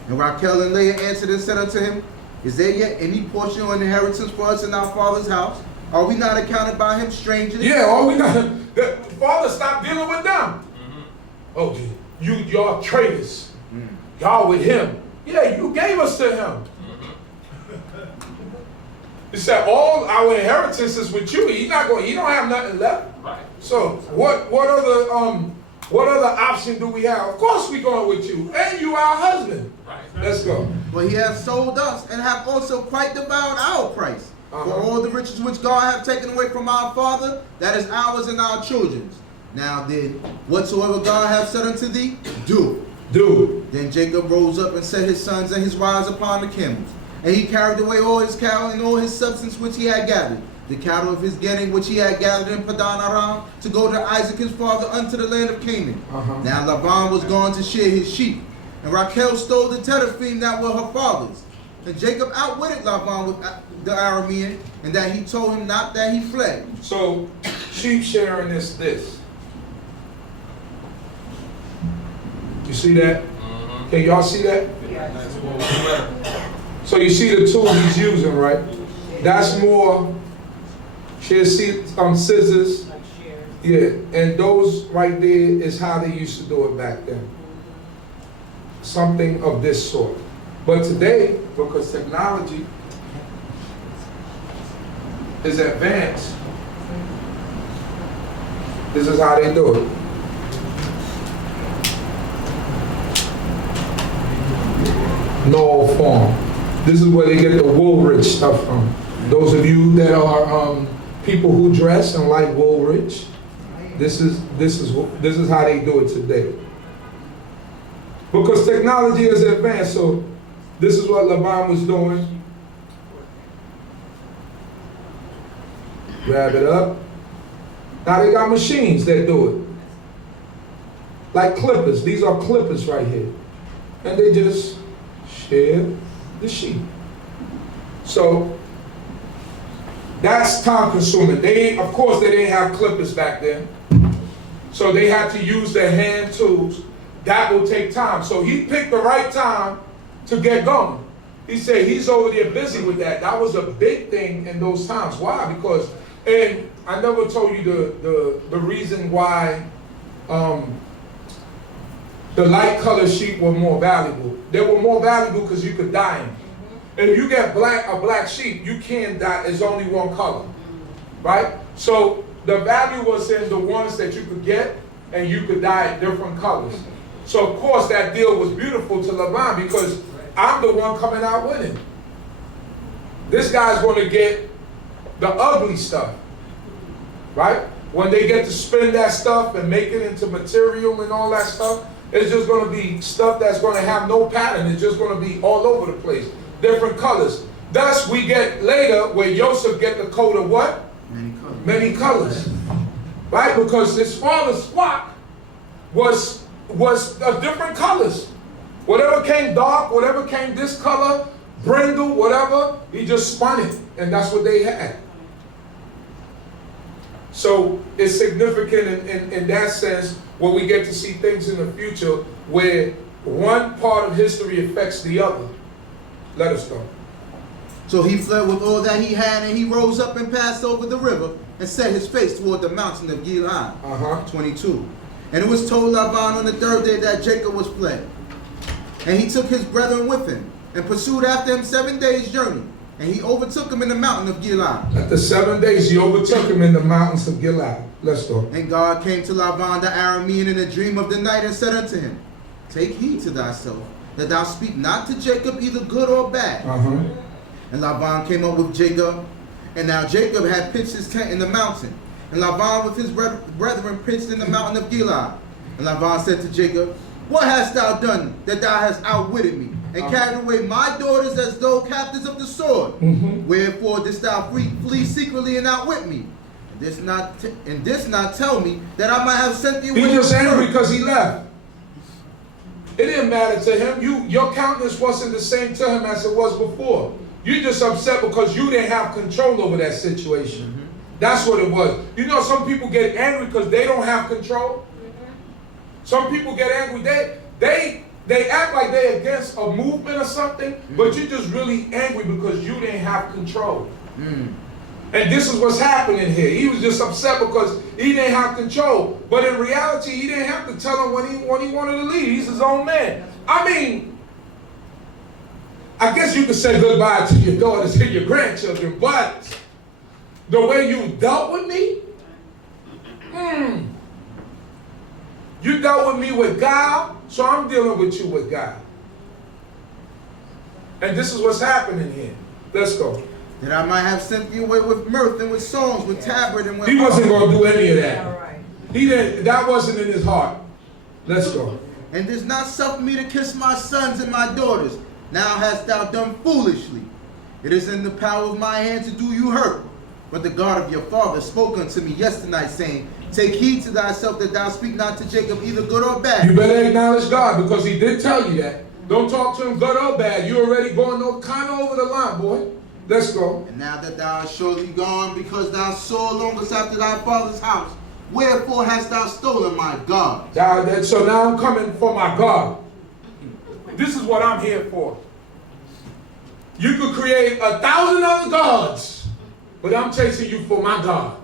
And Raquel and Leah answered and said unto him, Is there yet any portion or inheritance for us in our father's house? Are we not accounted by him strangers? Yeah, all we got. The Father, stop dealing with them. Oh, y'all traitors. Y'all with him. Yeah, you gave us to him. He said all our inheritance is with you. He don't have nothing left. Right. So what other option do we have? Of course we going with you, and you our husband. Right. Let's go. For he hath sold us, and hath also quite devoured our price. For all the riches which God hath taken away from our father, that is ours and our children's. Now then, whatsoever God hath said unto thee, do. Then Jacob rose up and set his sons and his wives upon the camels. And he carried away all his cattle and all his substance which he had gathered. the cattle of his getting which he had gathered in Padan Aram, to go to Isaac his father unto the land of Canaan. Now Laban was gone to shear his sheep, and Rachel stole the teraphim that were her father's. And Jacob outwitted Laban with the Aramean, and that he told him not that he fled. So, sheep sharing is this. You see that? Can y'all see that? So you see the tool he's using, right? That's more, scissors. Yeah, and those right there is how they used to do it back then. Something of this sort. But today, because technology is advanced, this is how they do it. No form. This is where they get the Woolrich stuff from. Those of you that are people who dress and like Woolrich, this is how they do it today. Because technology is advanced, so this is what Laban was doing. Grab it up. Now they got machines that do it. Like clippers. These are clippers right here. And they just shear the sheep. So that's time consuming. Of course, they didn't have clippers back then. So they had to use their hand tools. That will take time. So he picked the right time to get going. He said he's over there busy with that. That was a big thing in those times. Why? Because, and I never told you the reason why the light colored sheep were more valuable. They were more valuable because you could dye them. And if you get a black sheep, you can't dye, it's only one color, right? So the value was in the ones that you could get and you could dye different colors. So of course that deal was beautiful to Laban because I'm the one coming out winning. This guy's going to get the ugly stuff, right? When they get to spin that stuff and make it into material and all that stuff, it's just going to be stuff that's going to have no pattern. It's just going to be all over the place, different colors. Thus, we get later where Joseph get the coat of what? Many colors. Right? Because his father's flock was different colors. Whatever came dark, whatever came this color, brindle, whatever, he just spun it. And that's what they had. So it's significant in that sense where we get to see things in the future where one part of history affects the other. Let us go. So he fled with all that he had, and he rose up and passed over the river and set his face toward the mountain of Gilead. 22. And it was told Laban on the third day that Jacob was fled. And he took his brethren with him and pursued after him 7 days' journey. And he overtook him in the mountain of Gilead. After 7 days, he overtook him in the mountains of Gilead. Let's go. And God came to Laban the Aramean in a dream of the night and said unto him, Take heed to thyself, that thou speak not to Jacob either good or bad. And Laban came up with Jacob, and now Jacob had pitched his tent in the mountain. And Laban with his brethren pitched in the mountain of Gilead. And Laban said to Jacob, What hast thou done that thou hast outwitted me, and carried away my daughters as though captives of the sword? Wherefore didst thou flee secretly and outwit me? And this not tell me that I might have sent thee away. He was angry because he left. It didn't matter to him. Your countenance wasn't the same to him as it was before. You're just upset because you didn't have control over that situation. That's what it was. You know, some people get angry because they don't have control. Some people get angry. They act like they're against a movement or something, but you're just really angry because you didn't have control. And this is what's happening here. He was just upset because he didn't have control. But in reality, he didn't have to tell him when he wanted to leave. He's his own man. I mean, I guess you could say goodbye to your daughters and your grandchildren, but the way you dealt with me, you dealt with me with God, so I'm dealing with you with God. And this is what's happening here. Let's go. That I might have sent thee away with mirth and with songs, with tabret and with... He wasn't going to do any of that. He didn't. That wasn't in his heart. Let's go. And didst not suffer me to kiss my sons and my daughters. Now hast thou done foolishly. It is in the power of my hand to do you hurt. But the God of your father spoke unto me yesternight, saying, Take heed to thyself that thou speak not to Jacob either good or bad. You better acknowledge God, because he did tell you that. Don't talk to him good or bad. You're already going kind of over the line, boy. Let's go. And now that thou art surely gone, because thou sore longest after thy father's house, wherefore hast thou stolen my God? So now I'm coming for my God. This is what I'm here for. You could create 1,000 other gods, but I'm chasing you for my God.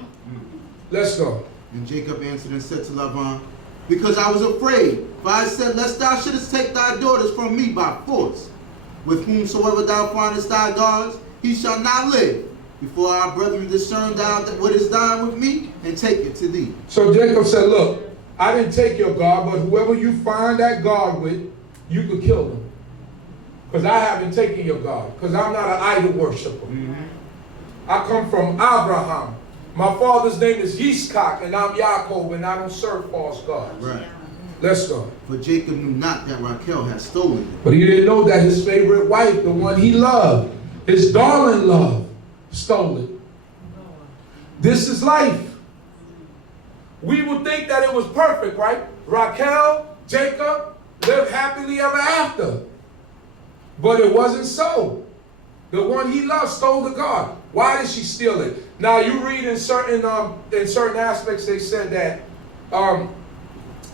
Let's go. And Jacob answered and said to Laban, Because I was afraid, for I said, Lest thou shouldest take thy daughters from me by force. With whomsoever thou findest thy gods, he shall not live, before our brethren discern thou that what is thine with me, and take it to thee. So Jacob said, look, I didn't take your God, but whoever you find that God with, you could kill them. Because I haven't taken your God, because I'm not an idol worshiper. I come from Abraham. My father's name is Yitzchak, and I'm Yaakov, and I don't serve false gods. Right. Let's go. For Jacob knew not that Rachel had stolen it. But he didn't know that his favorite wife, the one he loved, his darling love, stole it. This is life. We would think that it was perfect, right? Raquel, Jacob, lived happily ever after. But it wasn't so. The one he loved stole the God. Why did she steal it? Now you read in certain aspects, they said that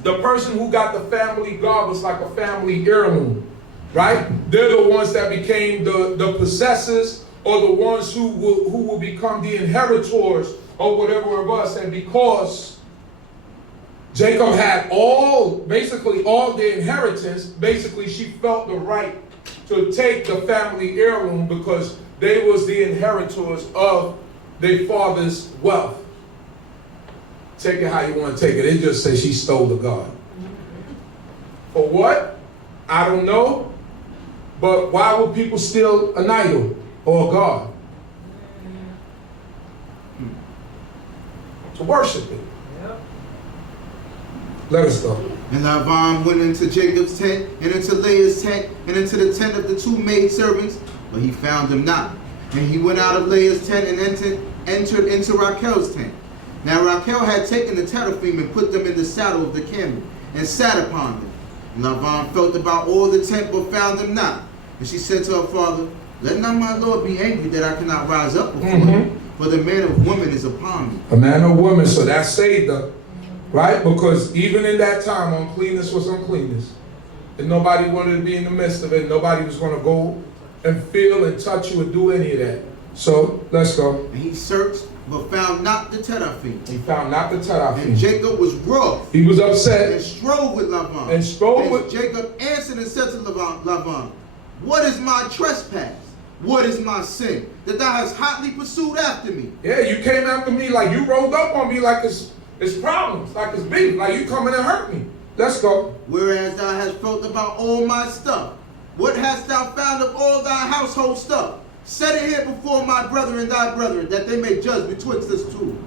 the person who got the family God was like a family heirloom, right? They're the ones that became the possessors, or the ones who will become the inheritors, or whatever it was. And because Jacob had basically all the inheritance, basically she felt the right to take the family heirloom, because they was the inheritors of their father's wealth. Take it how you want to take it. It just says she stole the God. For what? I don't know. But why would people steal an idol or a God? To worship it. Let us go. And Laban went into Jacob's tent, and into Leah's tent, and into the tent of the two maidservants, but he found them not. And he went out of Leah's tent and entered into Rachel's tent. Now Rachel had taken the teraphim and put them in the saddle of the camel, and sat upon them. And Laban felt about all the tent, but found them not. And she said to her father, Let not my lord be angry that I cannot rise up before him, for the man of woman is upon me. A man or woman, so that saved her. Right? Because even in that time, uncleanness was uncleanness. And nobody wanted to be in the midst of it. Nobody was going to go and feel and touch you and do any of that. So, let's go. And he searched, but found not the teraphim. He found not the teraphim. And Jacob was wroth. He was upset. And strove with Laban. And Jacob answered and said to Laban, What is my trespass? What is my sin? That thou hast hotly pursued after me. Yeah, you came after me like you rolled up on me like it's problems, like it's beef, like you coming to hurt me. Let's go. Whereas thou hast felt about all my stuff. What hast thou found of all thy household stuff? Set it here before my brethren and thy brethren, that they may judge betwixt us two.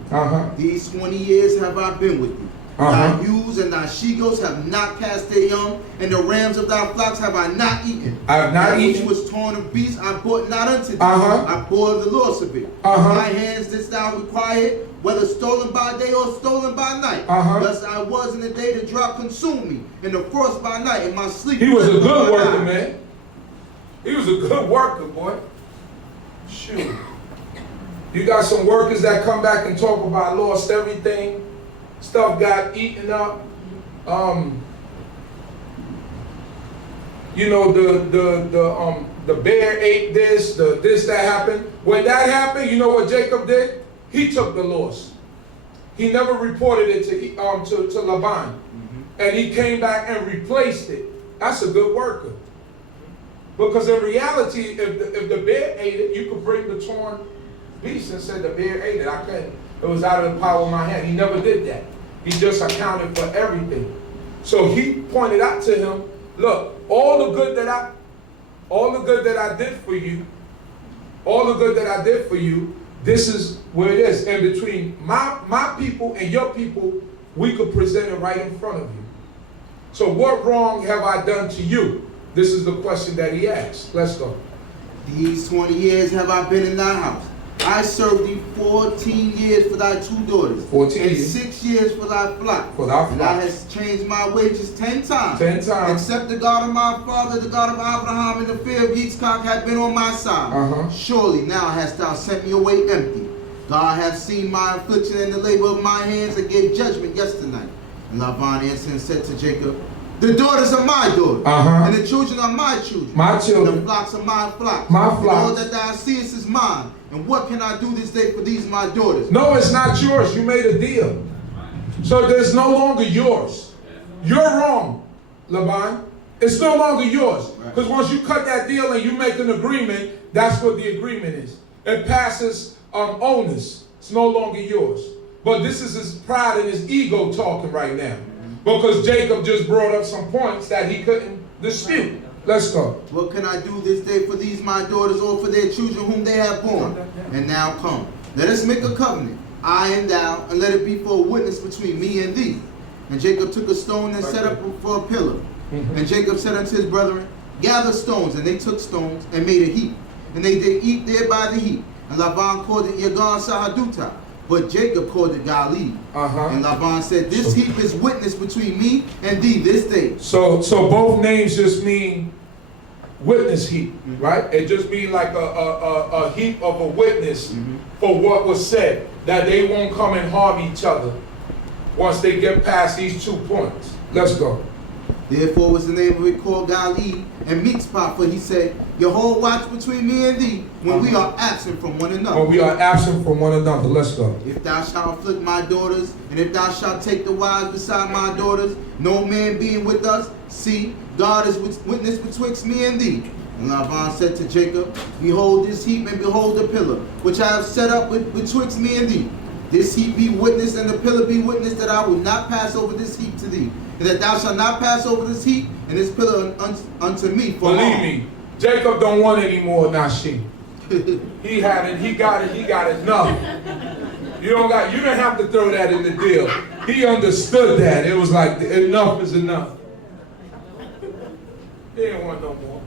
These 20 years have I been with thee. Thy ewes and thy she-goats have not cast their young, and the rams of thy flocks have I not eaten. I have not eaten. Which was torn of beasts, I brought not unto thee. I bore the loss of it. My hands didst thou require it, whether stolen by day or stolen by night. Thus I was in the day, the drought consumed me, and the frost by night, and my sleep. He was a good worker, man. He was a good worker, boy. Shoot. You got some workers that come back and talk about lost everything. Stuff got eaten up. You know, the bear ate this, this that happened. When that happened, you know what Jacob did? He took the loss. He never reported it to Laban. And he came back and replaced it. That's a good worker. Because in reality, if the bear ate it, you could bring the torn beast and say the bear ate it. I couldn't. It was out of the power of my hand. He never did that. He just accounted for everything. So he pointed out to him, look, all the good that I did for you, this is where it is. And between my people and your people, we could present it right in front of you. So what wrong have I done to you? This is the question that he asked. Let's go. These 20 years have I been in thy house, I served thee 14 years for thy 2 daughters, 14 and years. 6 years for thy flock. For thy And flock. thou hast changed my wages 10 times. 10 times. Except the God of my father, the God of Abraham, and the fear of Yitzchak had been on my side. Surely now hast thou sent me away empty. God hath seen my affliction and the labor of my hands, and gave judgment yesternight. And Laban answered and said to Jacob, the daughters are my daughters, and the children are my children. My children. The flocks are my flocks. My And all flocks. that thou seest is mine. And what can I do this day for these my daughters? No, it's not yours. You made a deal. So there's no longer yours. You're wrong, Laban. It's no longer yours. Because once you cut that deal and you make an agreement, that's what the agreement is. It passes onus. It's no longer yours. But this is his pride and his ego talking right now. Because Jacob just brought up some points that he couldn't dispute. Let's go. What can I do this day for these my daughters, or for their children whom they have born? And now come, let us make a covenant, I and thou, and let it be for a witness between me and thee. And Jacob took a stone and set up for a pillar. And Jacob said unto his brethren, gather stones. And they took stones and made a heap. And they did eat there by the heap. And Laban called it Yagan Sahaduta, but Jacob called it Galid. And Laban said, this heap is witness between me and thee this day. So both names just mean witness heap, right? It just means like a heap of a witness for what was said, that they won't come and harm each other once they get past these 2 points. Let's go. Therefore was the name of it called Galid and Mitzpah, for he said, your whole watch between me and thee, when we are absent from one another. When we are absent from one another. Let's go. If thou shalt afflict my daughters, and if thou shalt take the wives beside my daughters, no man being with us, see, God is witness betwixt me and thee. And Laban said to Jacob, behold this heap, and behold the pillar, which I have set up betwixt me and thee. This heap be witness, and the pillar be witness, that I will not pass over this heap to thee, and that thou shalt not pass over this heap and this pillar unto me for Believe harm. me, Jacob don't want any more Nashim. He had it, he got enough. You didn't have to throw that in the deal. He understood that. It was like enough is enough. He didn't want no more.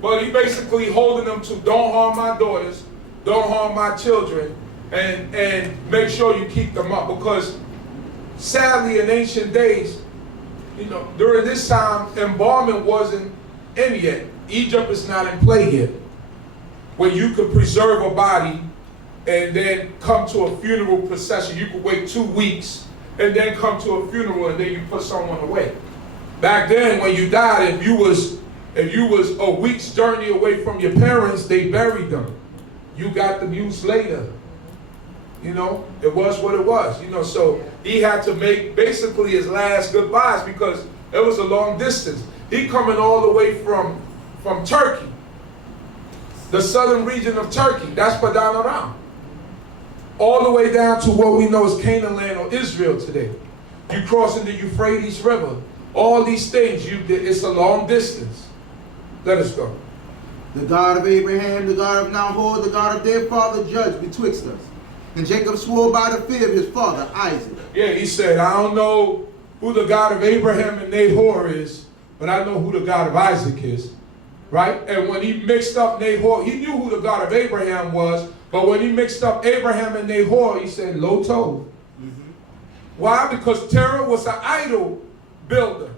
But he basically holding them to don't harm my daughters, don't harm my children, and make sure you keep them up. Because sadly in ancient days, during this time, embalming wasn't in yet. Egypt is not in play yet. When you could preserve a body and then come to a funeral procession, you could wait 2 weeks and then come to a funeral and then you put someone away. Back then, when you died, if you was a week's journey away from your parents, they buried them. You got the news later. It was what it was. So he had to make basically his last goodbyes because it was a long distance. He coming all the way from Turkey, the southern region of Turkey. That's Padan Aram. All the way down to what we know as Canaan land or Israel today. You crossing the Euphrates River. All these things, it's a long distance. Let us go. The God of Abraham, the God of Nahor, the God of their father, judge betwixt us. And Jacob swore by the fear of his father, Isaac. Yeah, he said, I don't know who the God of Abraham and Nahor is, but I know who the God of Isaac is. Right? And when he mixed up Nahor, he knew who the God of Abraham was, but when he mixed up Abraham and Nahor, he said, Lo Tov. Why? Because Terah was an idol builder.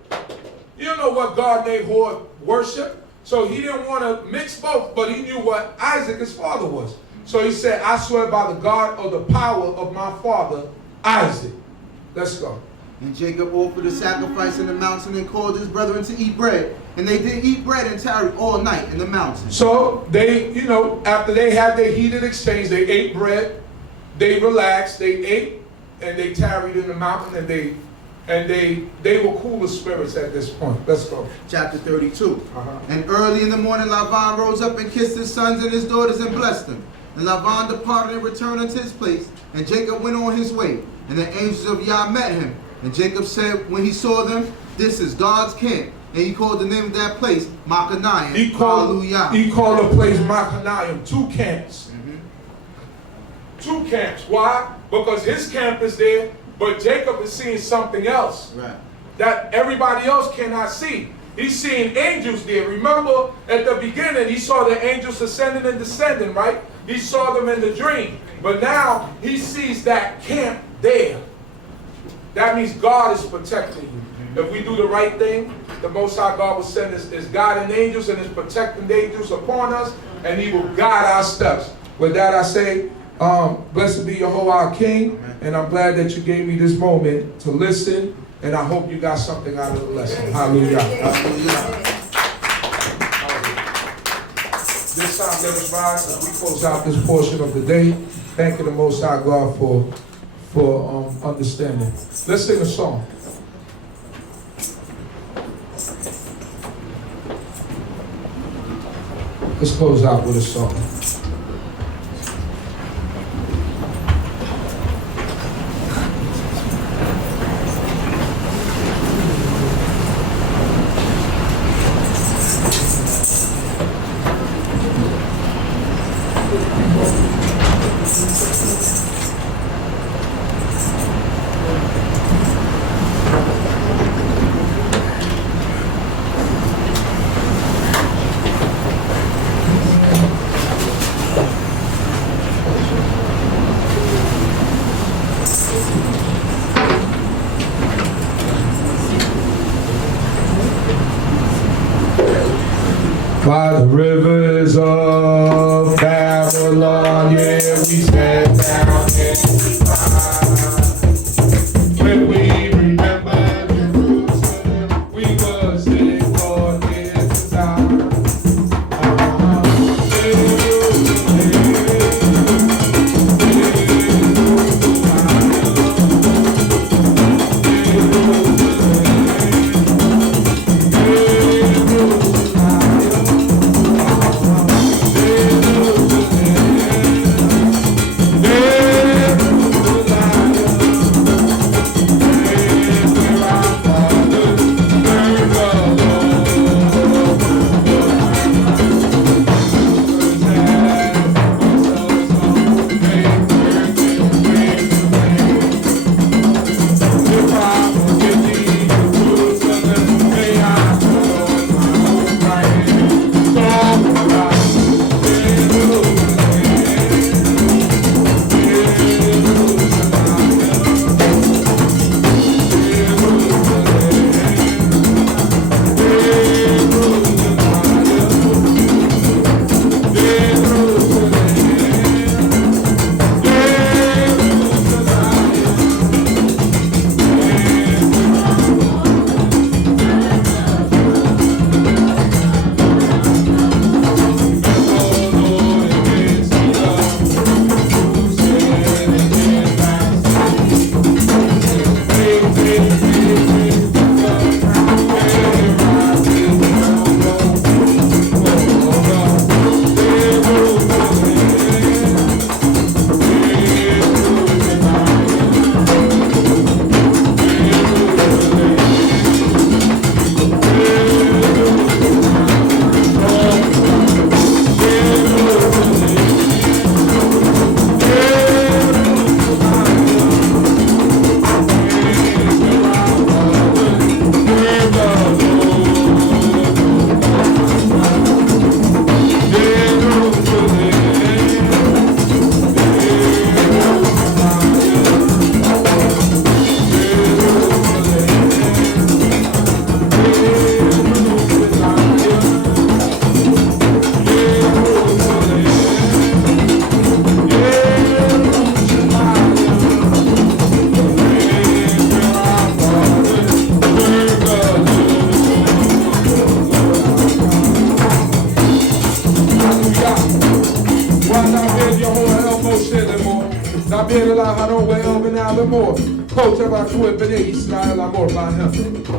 You don't know what God Nahor worshiped, so he didn't want to mix both, but he knew what Isaac, his father, was. So he said, I swear by the God of the power of my father, Isaac. Let's go. And Jacob offered a sacrifice in the mountain and called his brethren to eat bread. And they did eat bread and tarried all night in the mountain. So they, after they had their heated exchange, they ate bread, they relaxed, they ate, and they tarried in the mountain, and they were cooler spirits at this point. Let's go. Chapter 32. And early in the morning Laban rose up and kissed his sons and his daughters and blessed them. And Laban departed and returned unto his place. And Jacob went on his way. And the angels of Yah met him. And Jacob said when he saw them, this is God's camp. And he called the name of that place Machanaim. He called the place Machanaim. 2 camps. 2 camps. Why? Because his camp is there, but Jacob is seeing something else that everybody else cannot see. He's seeing angels there. Remember at the beginning, he saw the angels ascending and descending, right? He saw them in the dream. But now he sees that camp there. That means God is protecting you. If we do the right thing, the Most High God will send his guiding angels and his protecting angels upon us, and he will guide our steps. With that I say, blessed be Yehovah our King, and I'm glad that you gave me this moment to listen, and I hope you got something out of the lesson. Hallelujah. Hallelujah. This time let us rise as we close out this portion of the day. Thank you the Most High God for understanding. Let's sing a song. Let's close out with a song. By the rivers of Babylon, yeah, we sat down and we cried. When we remember Jerusalem, we was exalted to die.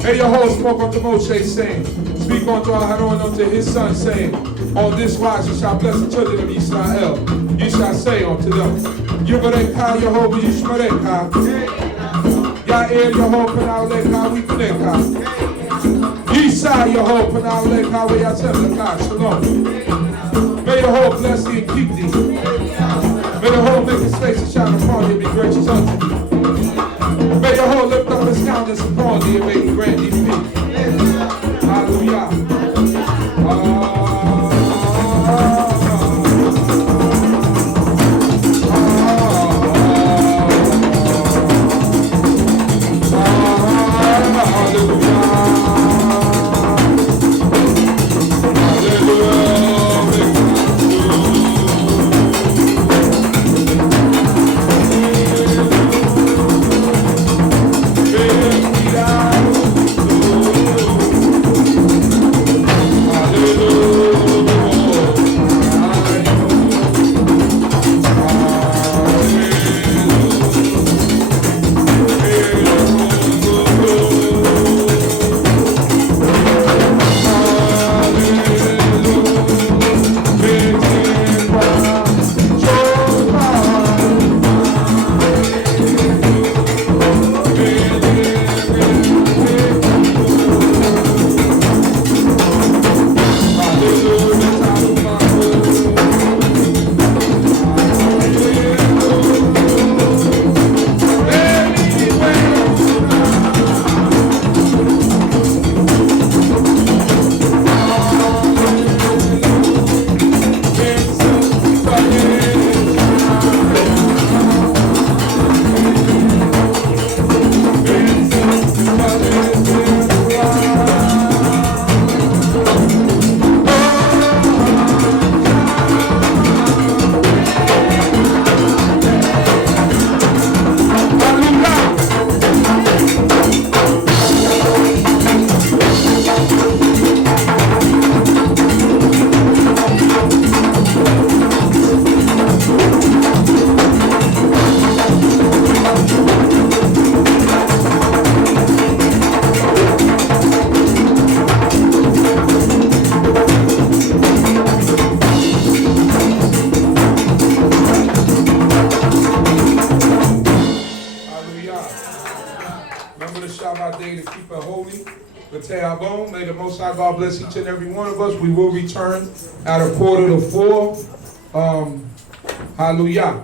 Hey, Yehovah spoke unto Moshe, saying, speak unto Aharon, unto his son, saying, on this wise you shall bless the children of Yisrael. You shall say unto them, Yivareka Yehovah Yishmareka, Ya'er Yehovah Panaleka Wipaneka, Yisa Yehovah Panaleka Wayetzei, Shalom. May Yehovah bless thee and keep thee. May Yehovah make his face to shine upon thee and be gracious unto thee. May Yehovah lift up his countenance upon thee and make grant thee peace. Hallelujah. day to keep it holy. May the Most High God bless each and every one of us. We will return at 3:45. Hallelujah.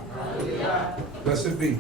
Blessed be.